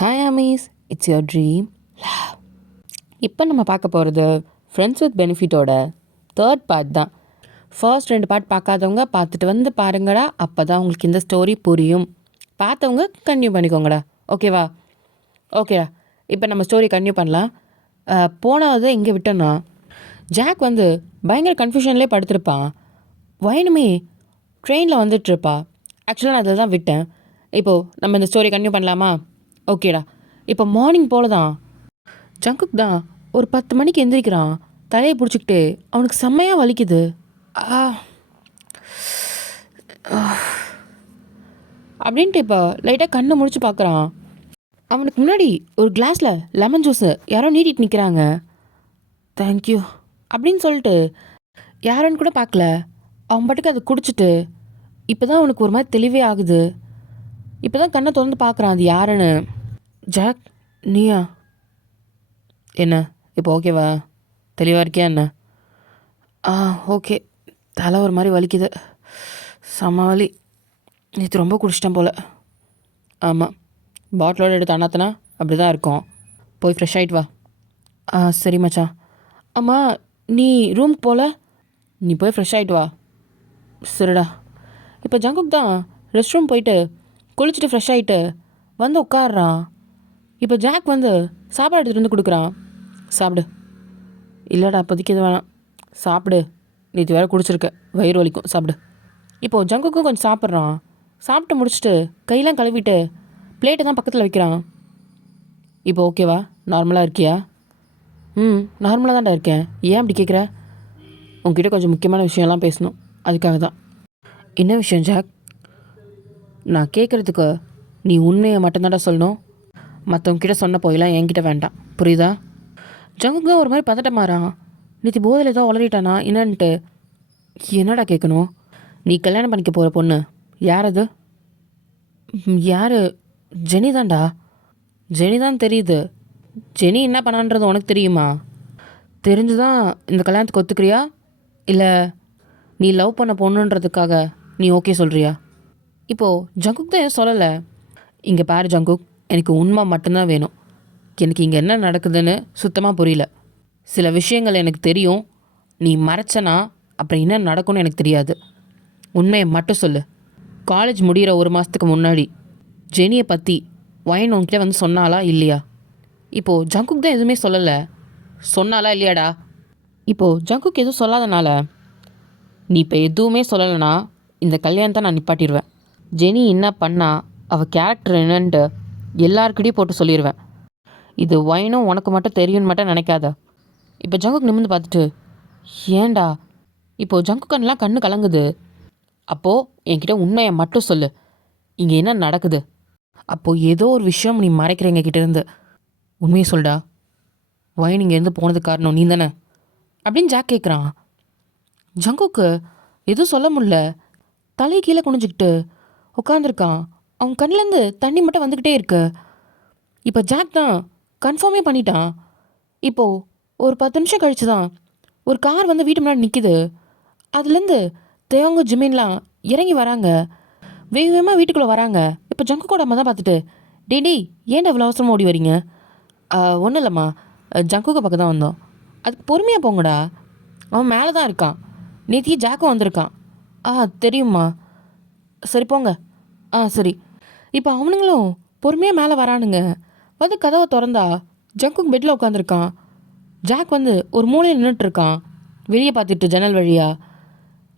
Hi Amees, it's your dream. இப்போ நம்ம பார்க்க போகிறது ஃப்ரெண்ட்ஸ் வித் பெனிஃபிட்டோட தேர்ட் பார்ட் தான். ஃபர்ஸ்ட் 2 பார்ட் பார்க்காதவங்க பார்த்துட்டு வந்து பாருங்கடா, அப்போ தான் உங்களுக்கு இந்த ஸ்டோரி புரியும். பார்த்தவங்க கன்டினியூ பண்ணிக்கோங்கடா, ஓகேவா? ஓகேடா, இப்போ நம்ம ஸ்டோரி கன்டினியூ பண்ணலாம். போனது இங்கே விட்டோன்னா ஜாக் வந்து பயங்கர கன்ஃபியூஷன்லேயே படுத்திருப்பான். வயனுமே ட்ரெயினில் வந்துட்டுருப்பா. ஆக்சுவலாக நான் அதில் தான் விட்டேன். இப்போது நம்ம இந்த ஸ்டோரி கன்டினியூ பண்ணலாமா? ஓகேடா, இப்போ மார்னிங் போல தான் ஜங்குக் தான் ஒரு 10 மணிக்கு எந்திரிக்கிறான். தலையை பிடிச்சிக்கிட்டு அவனுக்கு செம்மையாக வலிக்குது. அப்படின்ட்டு இப்போ லைட்டாக கண்ணை முடிச்சு பார்க்குறான். அவனுக்கு முன்னாடி ஒரு கிளாஸில் லெமன் ஜூஸு யாரோ நீட்டிட்டு நிற்கிறாங்க. தேங்க்யூ அப்படின்னு சொல்லிட்டு யாருன்னு கூட பார்க்கல, அவன் பாட்டுக்கு அதை குடிச்சிட்டு இப்போ தான் அவனுக்கு ஒரு மாதிரி தெளிவே ஆகுது. இப்போ தான் கண்ணை திறந்து பார்க்குறான் அது யாருன்னு. ஜாக், நீயா? என்ன இப்போ ஓகேவா? தெளிவாக இருக்கியா என்ன? ஓகே. தலை ஒரு மாதிரி வலிக்குது, செம்ம வலி. நேற்று ரொம்ப குடிச்சிட்டேன் போல். ஆமாம், பாட்டிலோடு எடுத்து அண்ணாத்தனா அப்படி தான் இருக்கும். போய் ஃப்ரெஷ் ஆகிட்டு வா. சரி மச்சான். ஆமாம், நீ ரூமுக்கு போகல? நீ போய் ஃப்ரெஷ் ஆகிட்டு வா. சரிடா. இப்போ ஜங்குக் தான் ரெஸ்ட் ரூம் போயிட்டு குளிச்சுட்டு ஃப்ரெஷ் ஆகிட்டு வந்து உட்காடுறான். இப்போ ஜாக் வந்து சாப்பாடு எடுத்துகிட்டு வந்து கொடுக்குறான். சாப்பிடு. இல்லைடா, இப்போதைக்கு இது வேணாம். சாப்பிடு, நேற்று வேறு குடிச்சிருக்க, வயிறு வலிக்கும், சாப்பிடு. இப்போது ஜங்குக்கும் கொஞ்சம் சாப்பிட்றான். சாப்பிட்டு முடிச்சுட்டு கையெல்லாம் கழுவிட்டு பிளேட்டை தான் பக்கத்தில் வைக்கிறான். இப்போ ஓகேவா? நார்மலாக இருக்கியா? நார்மலாக தான்டா இருக்கேன். ஏன் அப்படி கேட்குற? உங்ககிட்ட கொஞ்சம் முக்கியமான விஷயம்லாம் பேசணும், அதுக்காக தான். என்ன விஷயம் ஜாக்? நான் கேட்குறதுக்கு நீ உண்மையை மட்டும்தான்டா சொல்லணும். மற்றவங்ககிட்ட சொன்ன போயெல்லாம் என்கிட்ட வேண்டாம், புரியுதா? ஜங்குக்கு தான் ஒரு மாதிரி பதட்டமாறான். நேற்று போதில் ஏதோ உளறிட்டானா என்னன்ட்டு. என்னடா கேட்கணும்? நீ கல்யாணம் பண்ணிக்க போகிற பொண்ணு யார் அது? யார்? ஜெனி தான்டா. ஜெனி தான் தெரியுது. ஜெனி என்ன பண்ணான்றது உனக்கு தெரியுமா? தெரிஞ்சு தான் இந்த கல்யாணத்துக்கு ஒத்துக்கிறியா, இல்லை நீ லவ் பண்ண பொண்ணுன்றதுக்காக நீ ஓகே சொல்கிறியா? இப்போது ஜங்குக் தான் எதுவும் சொல்லலை. இங்கே பாரு ஜங்குக், எனக்கு உண்மை மட்டும்தான் வேணும். எனக்கு இங்கே என்ன நடக்குதுன்னு சுத்தமாக புரியல. சில விஷயங்கள் எனக்கு தெரியும், நீ மறைச்சனா அப்புறம் என்ன நடக்கும்னு எனக்கு தெரியாது. உண்மையை மட்டும் சொல்லு. காலேஜ் முடிகிற 1 மாதத்துக்கு முன்னாடி ஜெனியை பற்றி வயன் உன்கிட்ட வந்து சொன்னாலா இல்லையா? இப்போது ஜங்குக் தான் எதுவுமே சொல்லலை. சொன்னாலா இல்லையாடா? இப்போது ஜங்குக் எதுவும் சொல்லாதனால நீ இப்போ எதுவுமே சொல்லலைனா இந்த கல்யாணத்தை நான் நிப்பாட்டிடுவேன். ஜெனி என்ன பண்ணா, அவள் கேரக்டர் என்னன்ட்டு எல்லாருக்கிட்டையும் போட்டு சொல்லிடுவேன். இது வயனும் உனக்கு மட்டும் தெரியும்னு மட்டும் நினைக்காத. இப்போ ஜங்குக் நிமிர்ந்து பார்த்துட்டு, ஏன்டா? இப்போது ஜங்குக்கன்லாம் கண்ணு கலங்குது. அப்போது என்கிட்ட உண்மையை மட்டும் சொல்லு, இங்கே என்ன நடக்குது? அப்போது ஏதோ ஒரு விஷயம் நீ மறைக்கிற எங்ககிட்ட இருந்து. உண்மையை சொல்டா. வயன் இங்கேருந்து போனதுக்கு காரணம் நீ தானே அப்படின்னு ஜாக் கேட்குறான். ஜங்குக்கு எதுவும் சொல்ல முடியல. தலை கீழே குனிஞ்சிக்கிட்டு உட்காந்துருக்கான். அவன் கண்ணிலேருந்து தண்ணி மட்டும் வந்துக்கிட்டே இருக்கு. இப்போ ஜாக் தான் கன்ஃபார்மே பண்ணிட்டான். இப்போது ஒரு 10 நிமிஷம் கழிச்சு தான் ஒரு கார் வந்து வீட்டு முன்னாடி நிற்கிது. அதுலேருந்து தேவங்க ஜிமின்லாம் இறங்கி வராங்க. வேக வேகமாக வீட்டுக்குள்ளே வராங்க. இப்போ ஜங்குக்கோட அம்மா தான் பார்த்துட்டு, டேடி ஏன்டா இவ்வளோ அவசரமாக ஓடி வரீங்க? ஒன்றும் இல்லைம்மா, ஜங்குக்கு பக்கம் தான் வந்தோம். அதுக்கு பொறுமையாக போங்கடா, அவன் மேலே தான் இருக்கான். நேத்திக்கு ஜாக்கும் வந்திருக்கான். தெரியும்மா. சரி போங்க. சரி. இப்போ அவனுங்களும் பொறுமையாக மேலே வரானுங்க. வந்து கதவை திறந்தா ஜங்குக் பெட்டில் உட்காந்துருக்கான். ஜாக் வந்து ஒரு மூலையில் நின்றுட்டுருக்கான், வெளியே பார்த்துட்டு ஜன்னல் வழியா.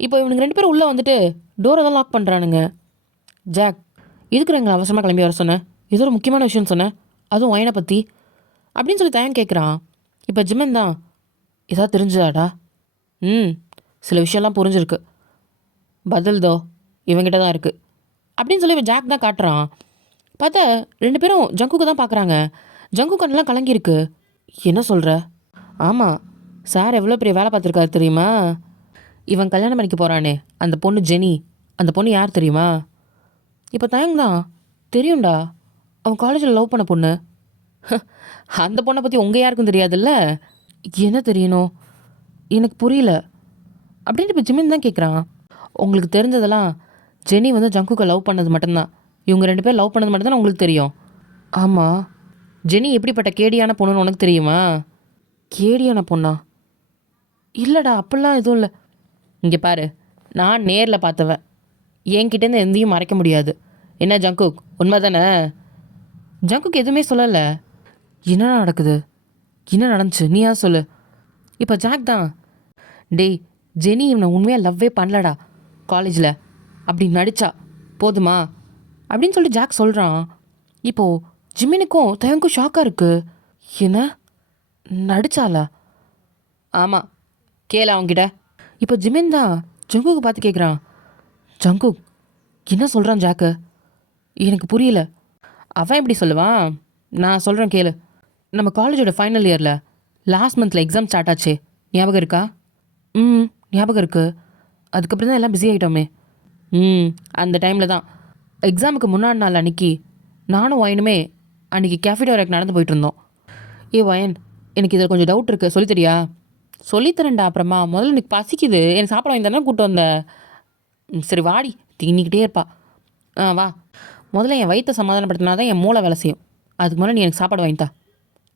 இப்போ இவனுக்கு 2 பேரும் உள்ளே வந்துட்டு டோரை தான் லாக் பண்ணுறானுங்க. ஜாக், எதுக்கு எங்களை அவசரமாக கிளம்பி வர சொன்னேன்? ஏதோ ஒரு முக்கியமான விஷயம்னு சொன்னேன், அதுவும் வயனை பற்றி அப்படின்னு சொல்லி தயன் கேட்குறான். இப்போ ஜிமன் தான், ஏதாவது தெரிஞ்சுதாடா? சில விஷயம்லாம் புரிஞ்சிருக்கு. பதில் தோ இவங்கிட்ட தான் இருக்குது அப்படின்னு சொல்லி ஜாக் தான் காட்டுறான். பார்த்தா 2 பேரும் ஜங்குக்கு தான் பார்க்குறாங்க. ஜங்கு கண்ணெலாம் கலங்கியிருக்கு. என்ன சொல்கிற? ஆமாம், சார் எவ்வளோ பெரிய வேலை பார்த்துருக்காரு தெரியுமா? இவன் கல்யாணம் பண்ணிக்க போகிறானே அந்த பொண்ணு ஜெனி, அந்த பொண்ணு யார் தெரியுமா? இப்போ தயங்க தான், தெரியும்டா, அவன் காலேஜில் லவ் பண்ண பொண்ணு. அந்த பொண்ணை பற்றி உங்கள் யாருக்கும் தெரியாதுல்ல? என்ன தெரியணும்? எனக்கு புரியல அப்படின்ட்டு இப்போ ஜிமின் தான் கேட்குறான். உங்களுக்கு தெரிஞ்சதெல்லாம் ஜெனி வந்து ஜங்குக்கு லவ் பண்ணது மட்டும்தான். இவங்க 2 பேர் லவ் பண்ணது மட்டும்தான் உங்களுக்கு தெரியும். ஆமாம், ஜெனி எப்படிப்பட்ட கேடியான பொண்ணுன்னு உனக்கு தெரியுமா? கேடியான பொண்ணா? இல்லைடா, அப்படிலாம் எதுவும் இல்லை. இங்கே பாரு, நான் நேரில் பார்த்தவன், என்கிட்டேருந்து எந்தையும் மறைக்க முடியாது. என்ன ஜங்குக், உண்மை தானே? ஜங்குக் எதுவுமே சொல்லலை. என்ன நடக்குது? என்ன நடந்துச்சு நீயா சொல்லு. இப்போ ஜாக் தான், டேய் ஜெனி இவனை உண்மையாக லவ்வே பண்ணலடா காலேஜில், அப்படி நடிச்சா போதுமா அப்படின்னு சொல்லிட்டு ஜாக் சொல்கிறான். இப்போது ஜிமினுக்கும் தயங்கும் ஷாக்காக இருக்குது. என்ன, நடிச்சாலா? ஆமாம், கேளு அவன்கிட்ட. இப்போ ஜிமின் தான் ஜங்குக்கு பார்த்து கேட்குறான். ஜங்குக் என்ன சொல்கிறான் ஜாக்கு? எனக்கு புரியல. அவன் எப்படி சொல்லுவான்? நான் சொல்கிறேன் கேளு. நம்ம காலேஜோட ஃபைனல் இயரில் லாஸ்ட் மந்தில் எக்ஸாம் ஸ்டார்ட் ஆச்சு, ஞாபகம் இருக்கா? ம், ஞாபகம் இருக்குது. அதுக்கப்புறம் தான் எல்லாம் பிஸி ஆகிட்டோமே. அந்த டைமில் தான் எக்ஸாமுக்கு முன்னாடி நாள் அன்றைக்கி நானும் வயனுமே அன்றைக்கி கேஃபிடோரியாக்கு நடந்து போயிட்டு இருந்தோம். ஏ வயன், எனக்கு இதில் கொஞ்சம் டவுட் இருக்குது, சொல்லித்தரியா? சொல்லித்தரேன்டா, அப்புறமா முதல்ல எனக்கு பசிக்குது, எனக்கு சாப்பிட வாங்கி தானே கூப்பிட்டு வந்த. சரி வாடி, தின்னிக்கிட்டே இருப்பா. வா, முதல்ல என் வயிற்றை சமாதானப்படுத்தினா தான் என் மூளை வேலை செய்யும். அதுக்கு மேலே நீ எனக்கு சாப்பாடு வாங்கித்தா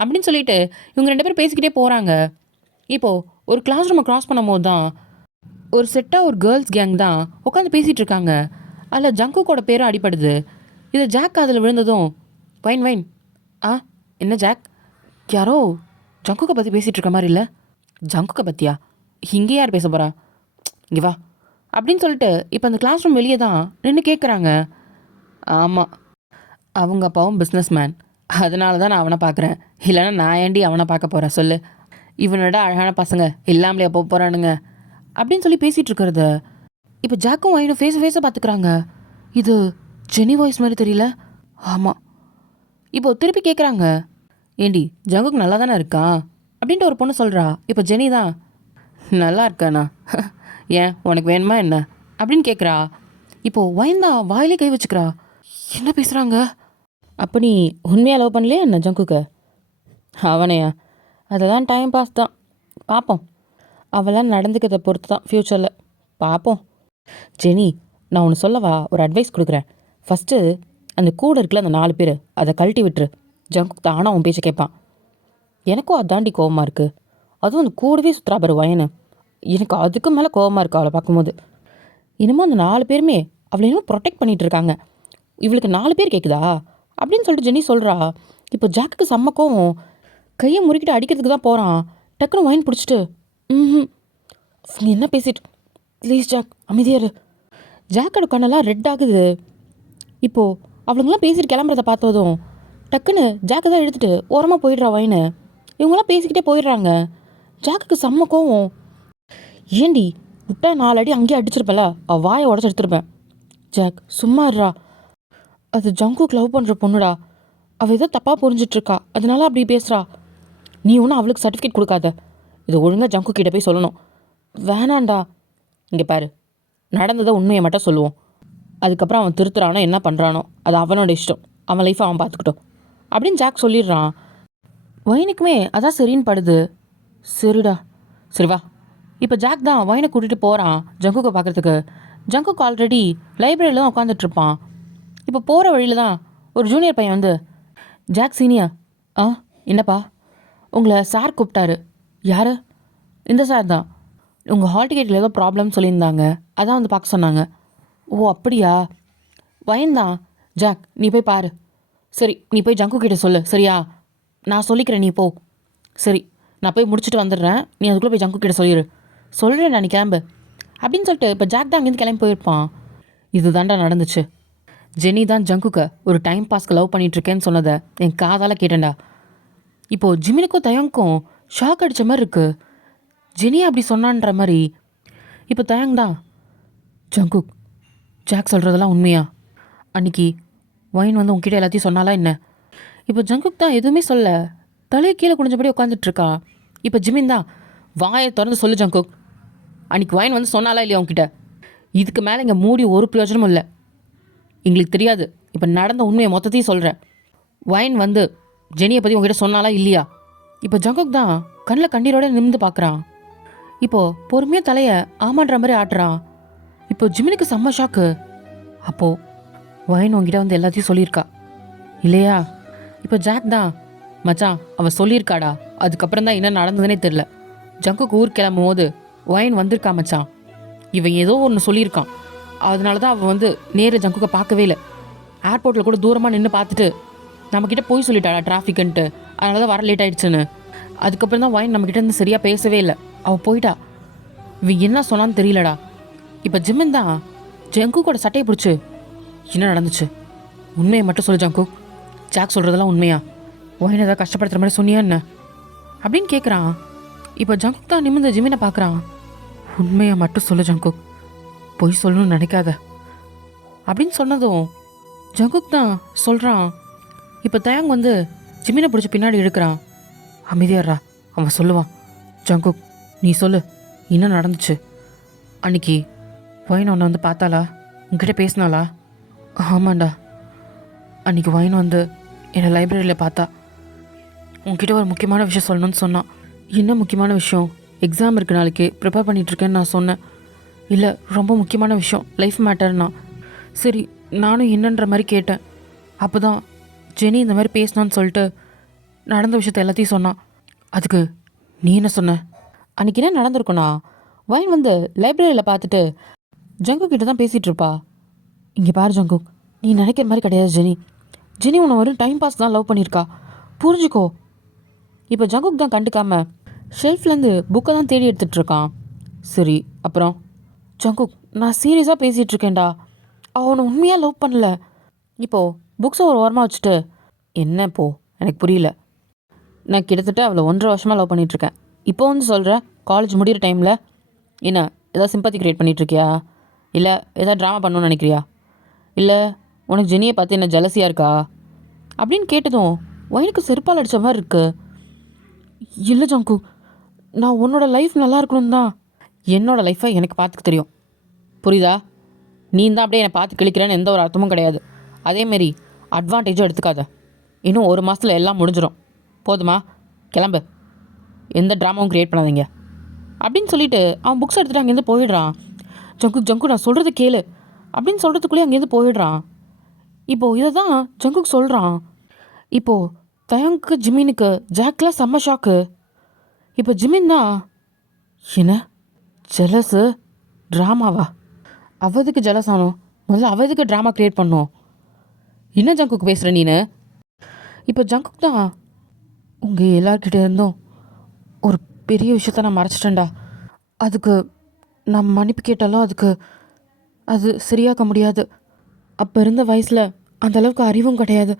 அப்படின்னு சொல்லிட்டு இவங்க 2 பேரும் பேசிக்கிட்டே போகிறாங்க. இப்போது ஒரு கிளாஸ் ரூமை க்ராஸ் பண்ணும்போது தான் ஒரு செட்டாக ஒரு கேர்ள்ஸ் கேங் தான் உட்காந்து பேசிகிட்டு இருக்காங்க. அதில் ஜங்குக்கோட பேரும் அடிப்படுது. இதை ஜாக் அதில் விழுந்ததும், வைன் வைன், என்ன ஜாக், யாரோ ஜங்குக்கை பற்றி பேசிகிட்டு இருக்க மாதிரி இல்லை? ஜங்குக்கை பற்றியா? இங்கே யார் பேச போகிறா? இங்கே வா அப்படின்னு சொல்லிட்டு இப்போ அந்த கிளாஸ் ரூம் வெளியே தான் நின்று கேட்குறாங்க. ஆமாம், அவங்க அப்பாவும் பிஸ்னஸ் மேன், அதனால தான் நான் அவனை பார்க்குறேன். இல்லைன்னா நான் ஏண்டி அவனை பார்க்க போகிறேன் சொல்லு? இவனோட அழகான பசங்க இல்லாமலே போக போகிறானுங்க அப்படின்னு சொல்லி பேசிகிட்டு இருக்கிறத இப்போ ஜாக்கும் வைனும் ஃபேஸை பார்த்துக்கிறாங்க. இது ஜெனி வாய்ஸ் மாதிரி தெரியல. ஆமாம். இப்போ திருப்பி கேட்குறாங்க, ஏண்டி ஜங்குக்கு நல்லா தானே இருக்கான் அப்படின்ட்டு ஒரு பொண்ணு சொல்கிறா. இப்போ ஜெனி தான், நல்லா இருக்கானா? ஏன் உனக்கு வேணுமா என்ன அப்படின்னு கேட்குறா. இப்போது வைன் தான் வாயிலே கை வச்சுக்கிறா. என்ன பேசுகிறாங்க? அப்போ நீ உண்மையாக லவ் பண்ணலையா என்ன ஜங்குக்கு? அவனையா? அதெல்லாம் டைம் பாஸ் தான், பார்ப்போம். அவளாம் நடந்துக்கிறத பொறுத்து தான் ஃப்யூச்சரில் பார்ப்போம். ஜெனி, நான் ஒன்று சொல்லவா? ஒரு அட்வைஸ் கொடுக்குறேன். ஃபஸ்ட்டு அந்த கூட இருக்குல்ல அந்த 4 பேர், அதை கழட்டி விட்டுரு. ஜங்குக் தானா அவன் பேச்சை கேட்பான். எனக்கும் அதாண்டி கோவமாக இருக்குது. அதுவும் அந்த கூடவே சுற்றுறா பாரு வயனு, எனக்கு அதுக்கு மேலே கோவமாக இருக்குது அவளை பார்க்கும்போது. இன்னமும் அந்த 4 பேருமே அவளை இன்னும் ப்ரொடெக்ட் பண்ணிகிட்டு இருக்காங்க. இவளுக்கு 4 பேர் கேட்குதா அப்படின்னு சொல்லிட்டு ஜெனி சொல்கிறா. இப்போ ஜாக்குக்கு செம்ம கோவம், கையை முறுக்கிட்டு அடிக்கிறதுக்கு தான் போகிறான். டக்குன்னு வைன் பிடிச்சிட்டு, நீ என்ன பேசிட்டு, ப்ளீஸ் ஜாக் அமைதியாரு. ஜாக்கோட கண்ணெல்லாம் ரெட் ஆகுது. இப்போது அவளுங்களாம் பேசிட்டு கிளம்புறத பார்த்ததும் டக்குன்னு ஜாக்கை தான் எடுத்துகிட்டு ஓரமாக போயிடுறா வைனு. இவங்களாம் பேசிக்கிட்டே போயிடுறாங்க. ஜாக்குக்கு செம்ம கோவம். ஏண்டி விட்டா 4 அடி அங்கேயே அடிச்சிருப்பல, வாயை உடச்சி எடுத்துருப்பேன். ஜாக் சும்மா இருறா, அது ஜங்குக்கு லவ் பண்ணுற பொண்ணுடா, அவள் ஏதோ தப்பாக புரிஞ்சிட்ருக்கா, அதனால அப்படி பேசுகிறா. நீ ஒன்றும் அவளுக்கு சர்டிஃபிகேட் கொடுக்காத, இது ஒழுங்காக ஜங்கு கிட்ட போய் சொல்லணும். வேணாண்டா, இங்கே பாரு, நடந்ததை உண்மையை மட்டும் சொல்லுவோம். அதுக்கப்புறம் அவன் திருத்துறானோ என்ன பண்ணுறானோ அது அவனோட இஷ்டம், அவன் லைஃப்பை அவன் பார்த்துக்கிட்டோம் அப்படின்னு ஜாக் சொல்லிடுறான். வைனுக்குமே அதான் சரின்னு படுது. சரிடா, சரி வா. இப்போ ஜாக் தான் வைனை கூட்டிகிட்டு போகிறான் ஜங்குக்கை பார்க்குறதுக்கு. ஜங்குக்கு ஆல்ரெடி லைப்ரரியில் தான் உட்காந்துட்ருப்பான். இப்போ போகிற வழியில் தான் ஒரு ஜூனியர் பையன் வந்து, ஜாக் சீனியர், என்னப்பா உங்களை சார் கூப்பிட்டாரு. யார்? இந்த சார் தான், உங்கள் ஹால் டிக்கெட்டில் ஏதோ ப்ராப்ளம் சொல்லியிருந்தாங்க, அதான் வந்து பார்க்க சொன்னாங்க. ஓ அப்படியா? வயன்தான். ஜாக் நீ போய் பாரு. சரி நீ போய் ஜங்கு கிட்ட சொல்லு, சரியா? நான் சொல்லிக்கிறேன், நீ போ. சரி நான் போய் முடிச்சுட்டு வந்துடுறேன், நீ அதுக்குள்ளே போய் ஜங்கு கிட்ட சொல்லிடு. சொல்கிறேன் நான், நீ கிளம்பு அப்படின்னு சொல்லிட்டு இப்போ ஜாக் தான் அங்கேருந்து கிளம்பி போயிருப்பான். இது தாண்டா நடந்துச்சு. ஜெனி தான் ஜங்குக்கு ஒரு டைம் பாஸ்க்கு லவ் பண்ணிகிட்ருக்கேன்னு சொன்னதை என் காதால் கேட்டேன்டா. இப்போது ஜிமினுக்கும் தயங்கும் ஷாக் அடித்த மாதிரி இருக்குது. ஜெனி அப்படி சொன்னான்ற மாதிரி. இப்போ தயங் தான், ஜங்குக் ஜாக் சொல்கிறதெல்லாம் உண்மையா? அன்றைக்கி வைன் வந்து உங்ககிட்ட எல்லாத்தையும் சொன்னாலா என்ன? இப்போ ஜங்குக் தான் எதுவுமே சொல்ல, தலையை கீழே குனிஞ்சபடி உட்காந்துட்ருக்கா. இப்போ ஜிமின் தான், வாயை திறந்து சொல்லு ஜங்குக், அன்றைக்கி வைன் வந்து சொன்னாலா இல்லையா உங்ககிட்ட? இதுக்கு மேலே இங்கே மூடி ஒரு பிரயோஜனமும் இல்லை, எங்களுக்கு தெரியாது. இப்போ நடந்த உண்மையை மொத்தத்தையும் சொல்கிறேன். வைன் வந்து ஜெனியை பற்றி உங்ககிட்ட சொன்னாலா இல்லையா? இப்போ ஜங்குக் தான் கண்ணில் கண்ணீரோட நிமிந்து பார்க்குறான். இப்போது பொறுமையாக தலையை ஆமான்ற மாதிரி ஆட்டுறான். இப்போ ஜிமினுக்கு செம்ம ஷாக்கு. அப்போது வைன் உங்ககிட்ட வந்து எல்லாத்தையும் சொல்லியிருக்கா இல்லையா? இப்போ ஜாக் தான், மச்சான் அவள் சொல்லியிருக்காடா, அதுக்கப்புறம் தான் என்ன நடந்ததுன்னே தெரில. ஜங்குக்கு ஊர் கிளம்பும் போது ஒயின் வந்திருக்கா மச்சான். இவன் ஏதோ ஒன்று சொல்லியிருக்கான். அதனால தான் அவள் வந்து நேர ஜங்குக்கை பார்க்கவே இல்லை. ஏர்போர்ட்டில் கூட தூரமாக நின்று பார்த்துட்டு நம்மக்கிட்ட போய் சொல்லிட்டாடா டிராஃபிக்குன்ட்டு, அதனால தான் வர லேட் ஆயிடுச்சுன்னு. அதுக்கப்புறம் தான் ஒயின் நம்மக்கிட்ட இருந்து சரியாக பேசவே இல்லை. அவள் போயிட்டா. இவன் என்ன சொன்னான்னு தெரியலடா. இப்போ ஜிம்மின் தான் ஜங்குக்கோட சட்டையை பிடிச்சி, என்ன நடந்துச்சு உண்மையை மட்டும் சொல்லு ஜங்குக், ஜாக் சொல்கிறதெல்லாம் உண்மையா, ஒயின் ஏதாவது கஷ்டப்படுத்துகிற மாதிரி சொன்னியா என்ன அப்படின்னு கேட்குறான். இப்போ ஜங்குக் தான் நிமிர்ந்து ஜிம்மினை பார்க்குறான். உண்மையை மட்டும் சொல்லு ஜங்குக், பொய் சொல்லணும்னு நினைக்காத அப்படின்னு சொன்னதும் ஜங்குக் தான் சொல்கிறான். இப்போ தயாங் வந்து ஜிம்மினை பிடிச்சி பின்னாடி இழுக்கிறான். அமைதியாடுறா, அவன் சொல்லுவான். ஜங்குக் நீ சொல்லு, என்ன நடந்துச்சு? அன்னைக்கு ஒயின் உன்னை வந்து பார்த்தாளா, உங்ககிட்ட பேசினாளா? ஆமாண்டா, அன்றைக்கி ஒயின் வந்து என்னை லைப்ரரியில் பார்த்தா. உங்ககிட்ட ஒரு முக்கியமான விஷயம் சொல்லணும்னு சொன்னான். என்ன முக்கியமான விஷயம்? எக்ஸாம் இருக்கு நாளைக்கு, ப்ரிப்பேர் பண்ணிகிட்ருக்கேன்னு நான் சொன்னேன். இல்லை ரொம்ப முக்கியமான விஷயம், லைஃப் மேட்டர்னா. சரி நானும் என்னன்ற மாதிரி கேட்டேன். அப்போ தான் ஜெனி இந்த மாதிரி பேசினான்னு சொல்லிட்டு நடந்த விஷயத்த எல்லாத்தையும் சொன்னான். அதுக்கு நீ என்ன சொன்ன? அன்றைக்கி என்ன நடந்திருக்குண்ணா, ஒயின் வந்து லைப்ரரியில் பார்த்துட்டு ஜங்குக் கிட்ட தான் பேசிகிட்டு இருப்பா. இங்கே பாரு ஜங்குக், நீ நினைக்கிற மாதிரி கிடையாது ஜெனி. ஜெனி உன்னை ஒரு டைம் பாஸ் தான் லவ் பண்ணியிருக்கா, புரிஞ்சுக்கோ. இப்போ ஜங்குக் தான் கண்டுக்காம ஷெல்ஃப்லேருந்து புக்கை தான் தேடி எடுத்துகிட்டு இருக்கான். சரி அப்புறம்? ஜங்குக் நான் சீரியஸாக பேசிகிட்டு இருக்கேன்டா, அவனை உண்மையாக லவ் பண்ணல. இப்போது புக்ஸை ஒரு ஓரமாக வச்சுட்டு, என்ன இப்போ எனக்கு புரியல. நான் கிட்டத்தட்ட அவளை 1.5 வருஷமாக லவ் பண்ணிகிட்ருக்கேன். இப்போ வந்து சொல்கிறேன் காலேஜ் முடிகிற டைமில் என்ன ஏதாவது சிம்பத்தி க்ரியேட் பண்ணிகிட்ருக்கியா? இல்லை ஏதாவது ட்ராமா பண்ணணும்னு நினைக்கிறியா? இல்லை உனக்கு ஜெனியை பார்த்து என்ன ஜலசியாக இருக்கா அப்படின்னு கேட்டதும் ஒயினுக்கு செருப்பால் அடித்த மாதிரி இருக்கு. இல்லை ஜங்கு, நான் உன்னோட லைஃப் நல்லா இருக்கணும் தான். என்னோடய லைஃப்பை எனக்கு பார்த்துக்க தெரியும், புரியுதா? நீ தான் அப்படியே என்னை பார்த்து கிழிக்கிறேன்னு எந்த ஒரு அர்த்தமும் கிடையாது. அதேமாரி அட்வான்டேஜும் எடுத்துக்காத. இன்னும் 1 மாதத்தில் எல்லாம் முடிஞ்சிடும், போதுமா? கிளம்பு, எந்த ட்ராமாவும் க்ரியேட் பண்ணாதீங்க அப்படின்னு சொல்லிட்டு அவன் புக்ஸ் எடுத்துகிட்டு அங்கேருந்து போயிடுறான். ஜங்குக் ஜங்குக் நான் சொல்கிறது கேளு அப்படின்னு சொல்கிறதுக்குள்ளேயே அங்கேருந்து போயிடுறான். இப்போது இதை தான் ஜங்குக் சொல்கிறான். இப்போது தயங்க்கு ஜிமினுக்கு ஜாக்லாம் செம்ம ஷாக்கு. இப்போ ஜிமின் தான், என்ன ஜெலஸு ட்ராமாவா? அவதுக்கு ஜெலஸ் ஆனோம், முதல்ல அவதுக்கு ட்ராமா க்ரியேட் பண்ணோம். என்ன ஜங்குக் பேசுகிற நீனு? இப்போ ஜங்குக் தான், உங்கள் எல்லார்கிட்ட இருந்தும் ஒரு பெரிய விஷயத்த நான் மறைச்சிட்டேன்டா. அதுக்கு நான் மன்னிப்பு கேட்டாலும் அது சரியாக்க முடியாது. அப்போ இருந்த வயசில் அந்தளவுக்கு அறிவும் கிடையாது.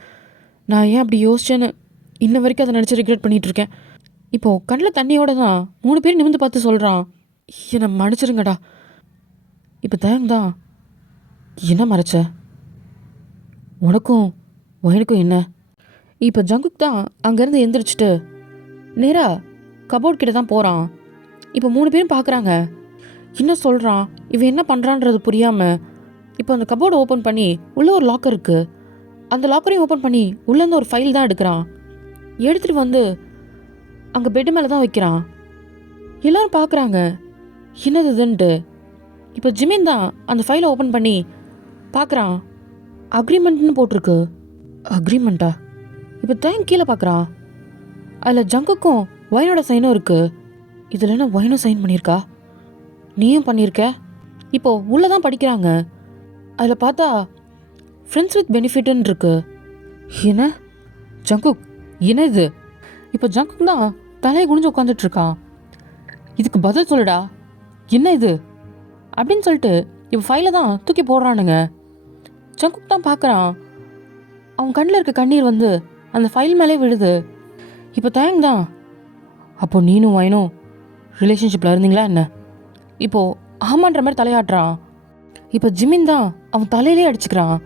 நான் ஏன் அப்படி யோசிச்சேன்னு இன்ன வரைக்கும் அதை நினச்சி ரிக்ரெட் பண்ணிகிட்ருக்கேன். இப்போது கண்ணில் தண்ணியோட தான் 3 பேர் நிமிர்ந்து பார்த்து சொல்கிறான், என்னை மன்னிச்சிருங்கடா. இப்போ தயங் தான், என்ன மறைச்ச? உனக்கும் ஒயனுக்கும் என்ன? இப்போ ஜங்குக் தான் அங்கேருந்து எந்திரிச்சிட்டு நேராக கபோர்ட் கிட்ட தான் போகிறான். இப்போ 3 பேரும் பார்க்குறாங்க, என்ன சொல்கிறான் இவன், என்ன பண்ணுறான்றது புரியாமல். இப்போ அந்த கபோர்டை ஓப்பன் பண்ணி உள்ளே ஒரு லாக்கர் இருக்குது. அந்த லாக்கரையும் ஓப்பன் பண்ணி உள்ளேருந்து ஒரு ஃபைல் தான் எடுக்கிறான். எடுத்துகிட்டு வந்து அங்கே பெட்டு மேலே தான் வைக்கிறான். எல்லோரும் பார்க்குறாங்க என்னது இதுன்ட்டு. இப்போ ஜிமின் தான் அந்த ஃபைலை ஓப்பன் பண்ணி பார்க்குறான். அக்ரிமெண்ட்னு போட்டிருக்கு. அக்ரிமெண்ட்டா? இப்போ தான் கீழே பார்க்குறான், அதில் ஜங்குக்கும் ஒயினோட சைனும் இருக்குது. இதில் என்ன ஒயினும் சைன் பண்ணியிருக்கா, நீயும் பண்ணியிருக்க. இப்போது உள்ளே தான் படிக்கிறாங்க. அதில் பார்த்தா ஃப்ரெண்ட்ஸ் வித் பெனிஃபிட்னு இருக்கு. என்ன ஜங்குக், என்ன இது? இப்போ ஜங்குக் தான் தலையை குனிஞ்சு உட்காந்துட்ருக்கான். இதுக்கு பதில் சொல்லுடா, என்ன இது அப்படின்னு சொல்லிட்டு இப்போ ஃபைலை தான் தூக்கி போடுறானுங்க. ஜங்குக் தான் பார்க்குறான், அவன் கண்ணில் இருக்க கண்ணீர் வந்து அந்த ஃபைல் மேலே விழுது. இப்போ தயங் தான், அப்போ நீனும் ஒயினும் ரிலேஷன்ஷிப்பில் இருந்தீங்களா என்ன? இப்போது ஆமான்ற மாதிரி தலையாட்டுறான். இப்போ ஜிமின் தான் அவன் தலையிலே அடிச்சுக்கிறான்.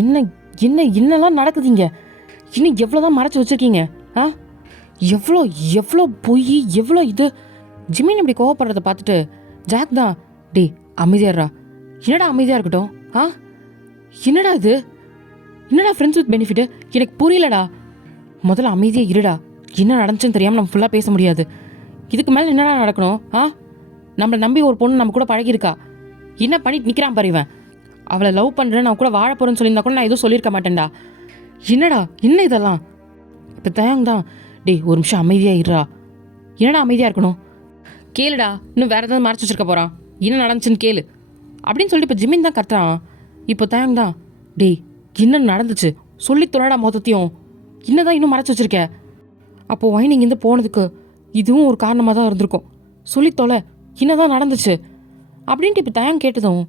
என்ன என்ன என்னெல்லாம் நடக்குதுங்க, இன்னும் எவ்வளோ தான் மறைச்சி வச்சுருக்கீங்க? ஆ, எவ்வளோ எவ்வளோ பொய், எவ்வளோ இது. ஜிமின் இப்படி கோவப்படுறத பார்த்துட்டு ஜாக் தான், டே அமைதியாடுறா. என்னடா அமைதியாக இருக்கட்டும்? ஆ, என்னடா இது, என்னடா ஃப்ரெண்ட்ஸ் வித் பெனிஃபிட்டு, எனக்கு புரியலடா. முதல்ல அமைதியாக இருடா. என்ன நடந்துச்சுன்னு தெரியாமல் நம்ம ஃபுல்லாக பேச முடியாது. இதுக்கு மேலே என்னடா நடக்கணும்? ஆ, நம்மளை நம்பி ஒரு பொண்ணு நம்ம கூட பழகியிருக்கா, என்ன பண்ணிட்டு நிற்கிறான் பாரு இவன். அவளை லவ் பண்ணுறேன், நான் கூட வாழ போகிறேன்னு சொல்லியிருந்தா கூட நான் எதுவும் சொல்லியிருக்க மாட்டேன்டா. என்னடா என்ன இதெல்லாம்? இப்போ தயாங் தான், டேய் ஒரு நிமிஷம் அமைதியாக இருடா. என்னடா அமைதியாக இருக்கணும், கேளுடா, இன்னும் வேறு ஏதாவது மறைச்சி வச்சிருக்க போகிறான், என்ன நடந்துச்சுன்னு கேளு அப்படின்னு சொல்லிட்டு இப்போ ஜிமின் தான் கத்துறான். இப்போ தயாங் தான், டேய் என்ன நடந்துச்சு சொல்லி தொலைடா மொத்தத்தையும், என்னதான் இன்னும் மறைச்சி வச்சிருக்க. அப்போது வைன் இங்கேருந்து போனதுக்கு இதுவும் ஒரு காரணமாக தான் இருந்திருக்கும், சொல்லி தொலை என்னதான் நடந்துச்சு அப்படின்ட்டு இப்போ தயாங் கேட்டதும்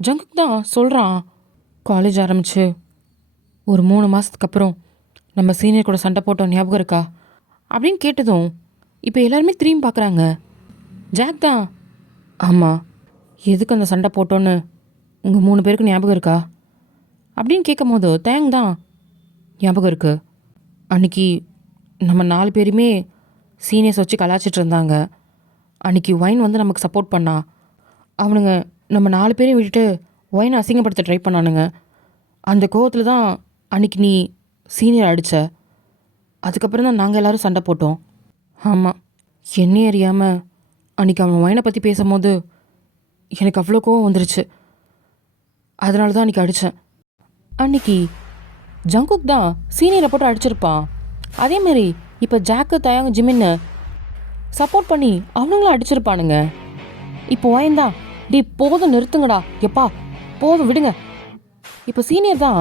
ஜங்குக் தான் சொல்கிறான், காலேஜ் ஆரம்பிச்சு ஒரு 3 மாதத்துக்கு அப்புறம் நம்ம சீனியர் கூட சண்டை போட்டோம் ஞாபகம் இருக்கா அப்படின்னு கேட்டதும் இப்போ எல்லாருமே திரும்பி பார்க்குறாங்க. ஜாக் தான், ஆமாம் எதுக்கு அந்த சண்டை போட்டோன்னு உங்கள் 3 பேருக்கு ஞாபகம் இருக்கா அப்படின்னு கேட்கும் போது தயாங் தான், ஞாபகம் இருக்கு, அன்றைக்கி நம்ம 4 பேருமே சீனியர்ஸ் வச்சு கலாச்சிட்டு இருந்தாங்க. அன்றைக்கி ஒயின் வந்து நமக்கு சப்போர்ட் பண்ணா, அவனுங்க நம்ம 4 பேரையும் விட்டுட்டு ஒயினை அசிங்கப்படுத்த ட்ரை பண்ணானுங்க. அந்த கோவத்தில் தான் அன்றைக்கி நீ சீனியர் அடித்த. அதுக்கப்புறம் தான் நாங்கள் எல்லோரும் சண்டை போட்டோம். ஆமாம், என்னையே அறியாமல் அன்றைக்கி அவன் ஒயினை பற்றி பேசும்போது எனக்கு அவ்வளோ கோவம் வந்துருச்சு, அதனால தான் அன்றைக்கி அடித்தேன். அன்றைக்கி ஜங்குக் தான் சீனியரை போட்டு அடிச்சிருப்பான். அதேமாரி இப்போ ஜாக்கு தயாங் ஜிமின்னு சப்போர்ட் பண்ணி அவனுங்களும் அடிச்சிருப்பானுங்க. இப்போ ஒயின் தான், டே போதும் நிறுத்துங்கடா, எப்பா போதும் விடுங்க. இப்போ சீனியர் தான்,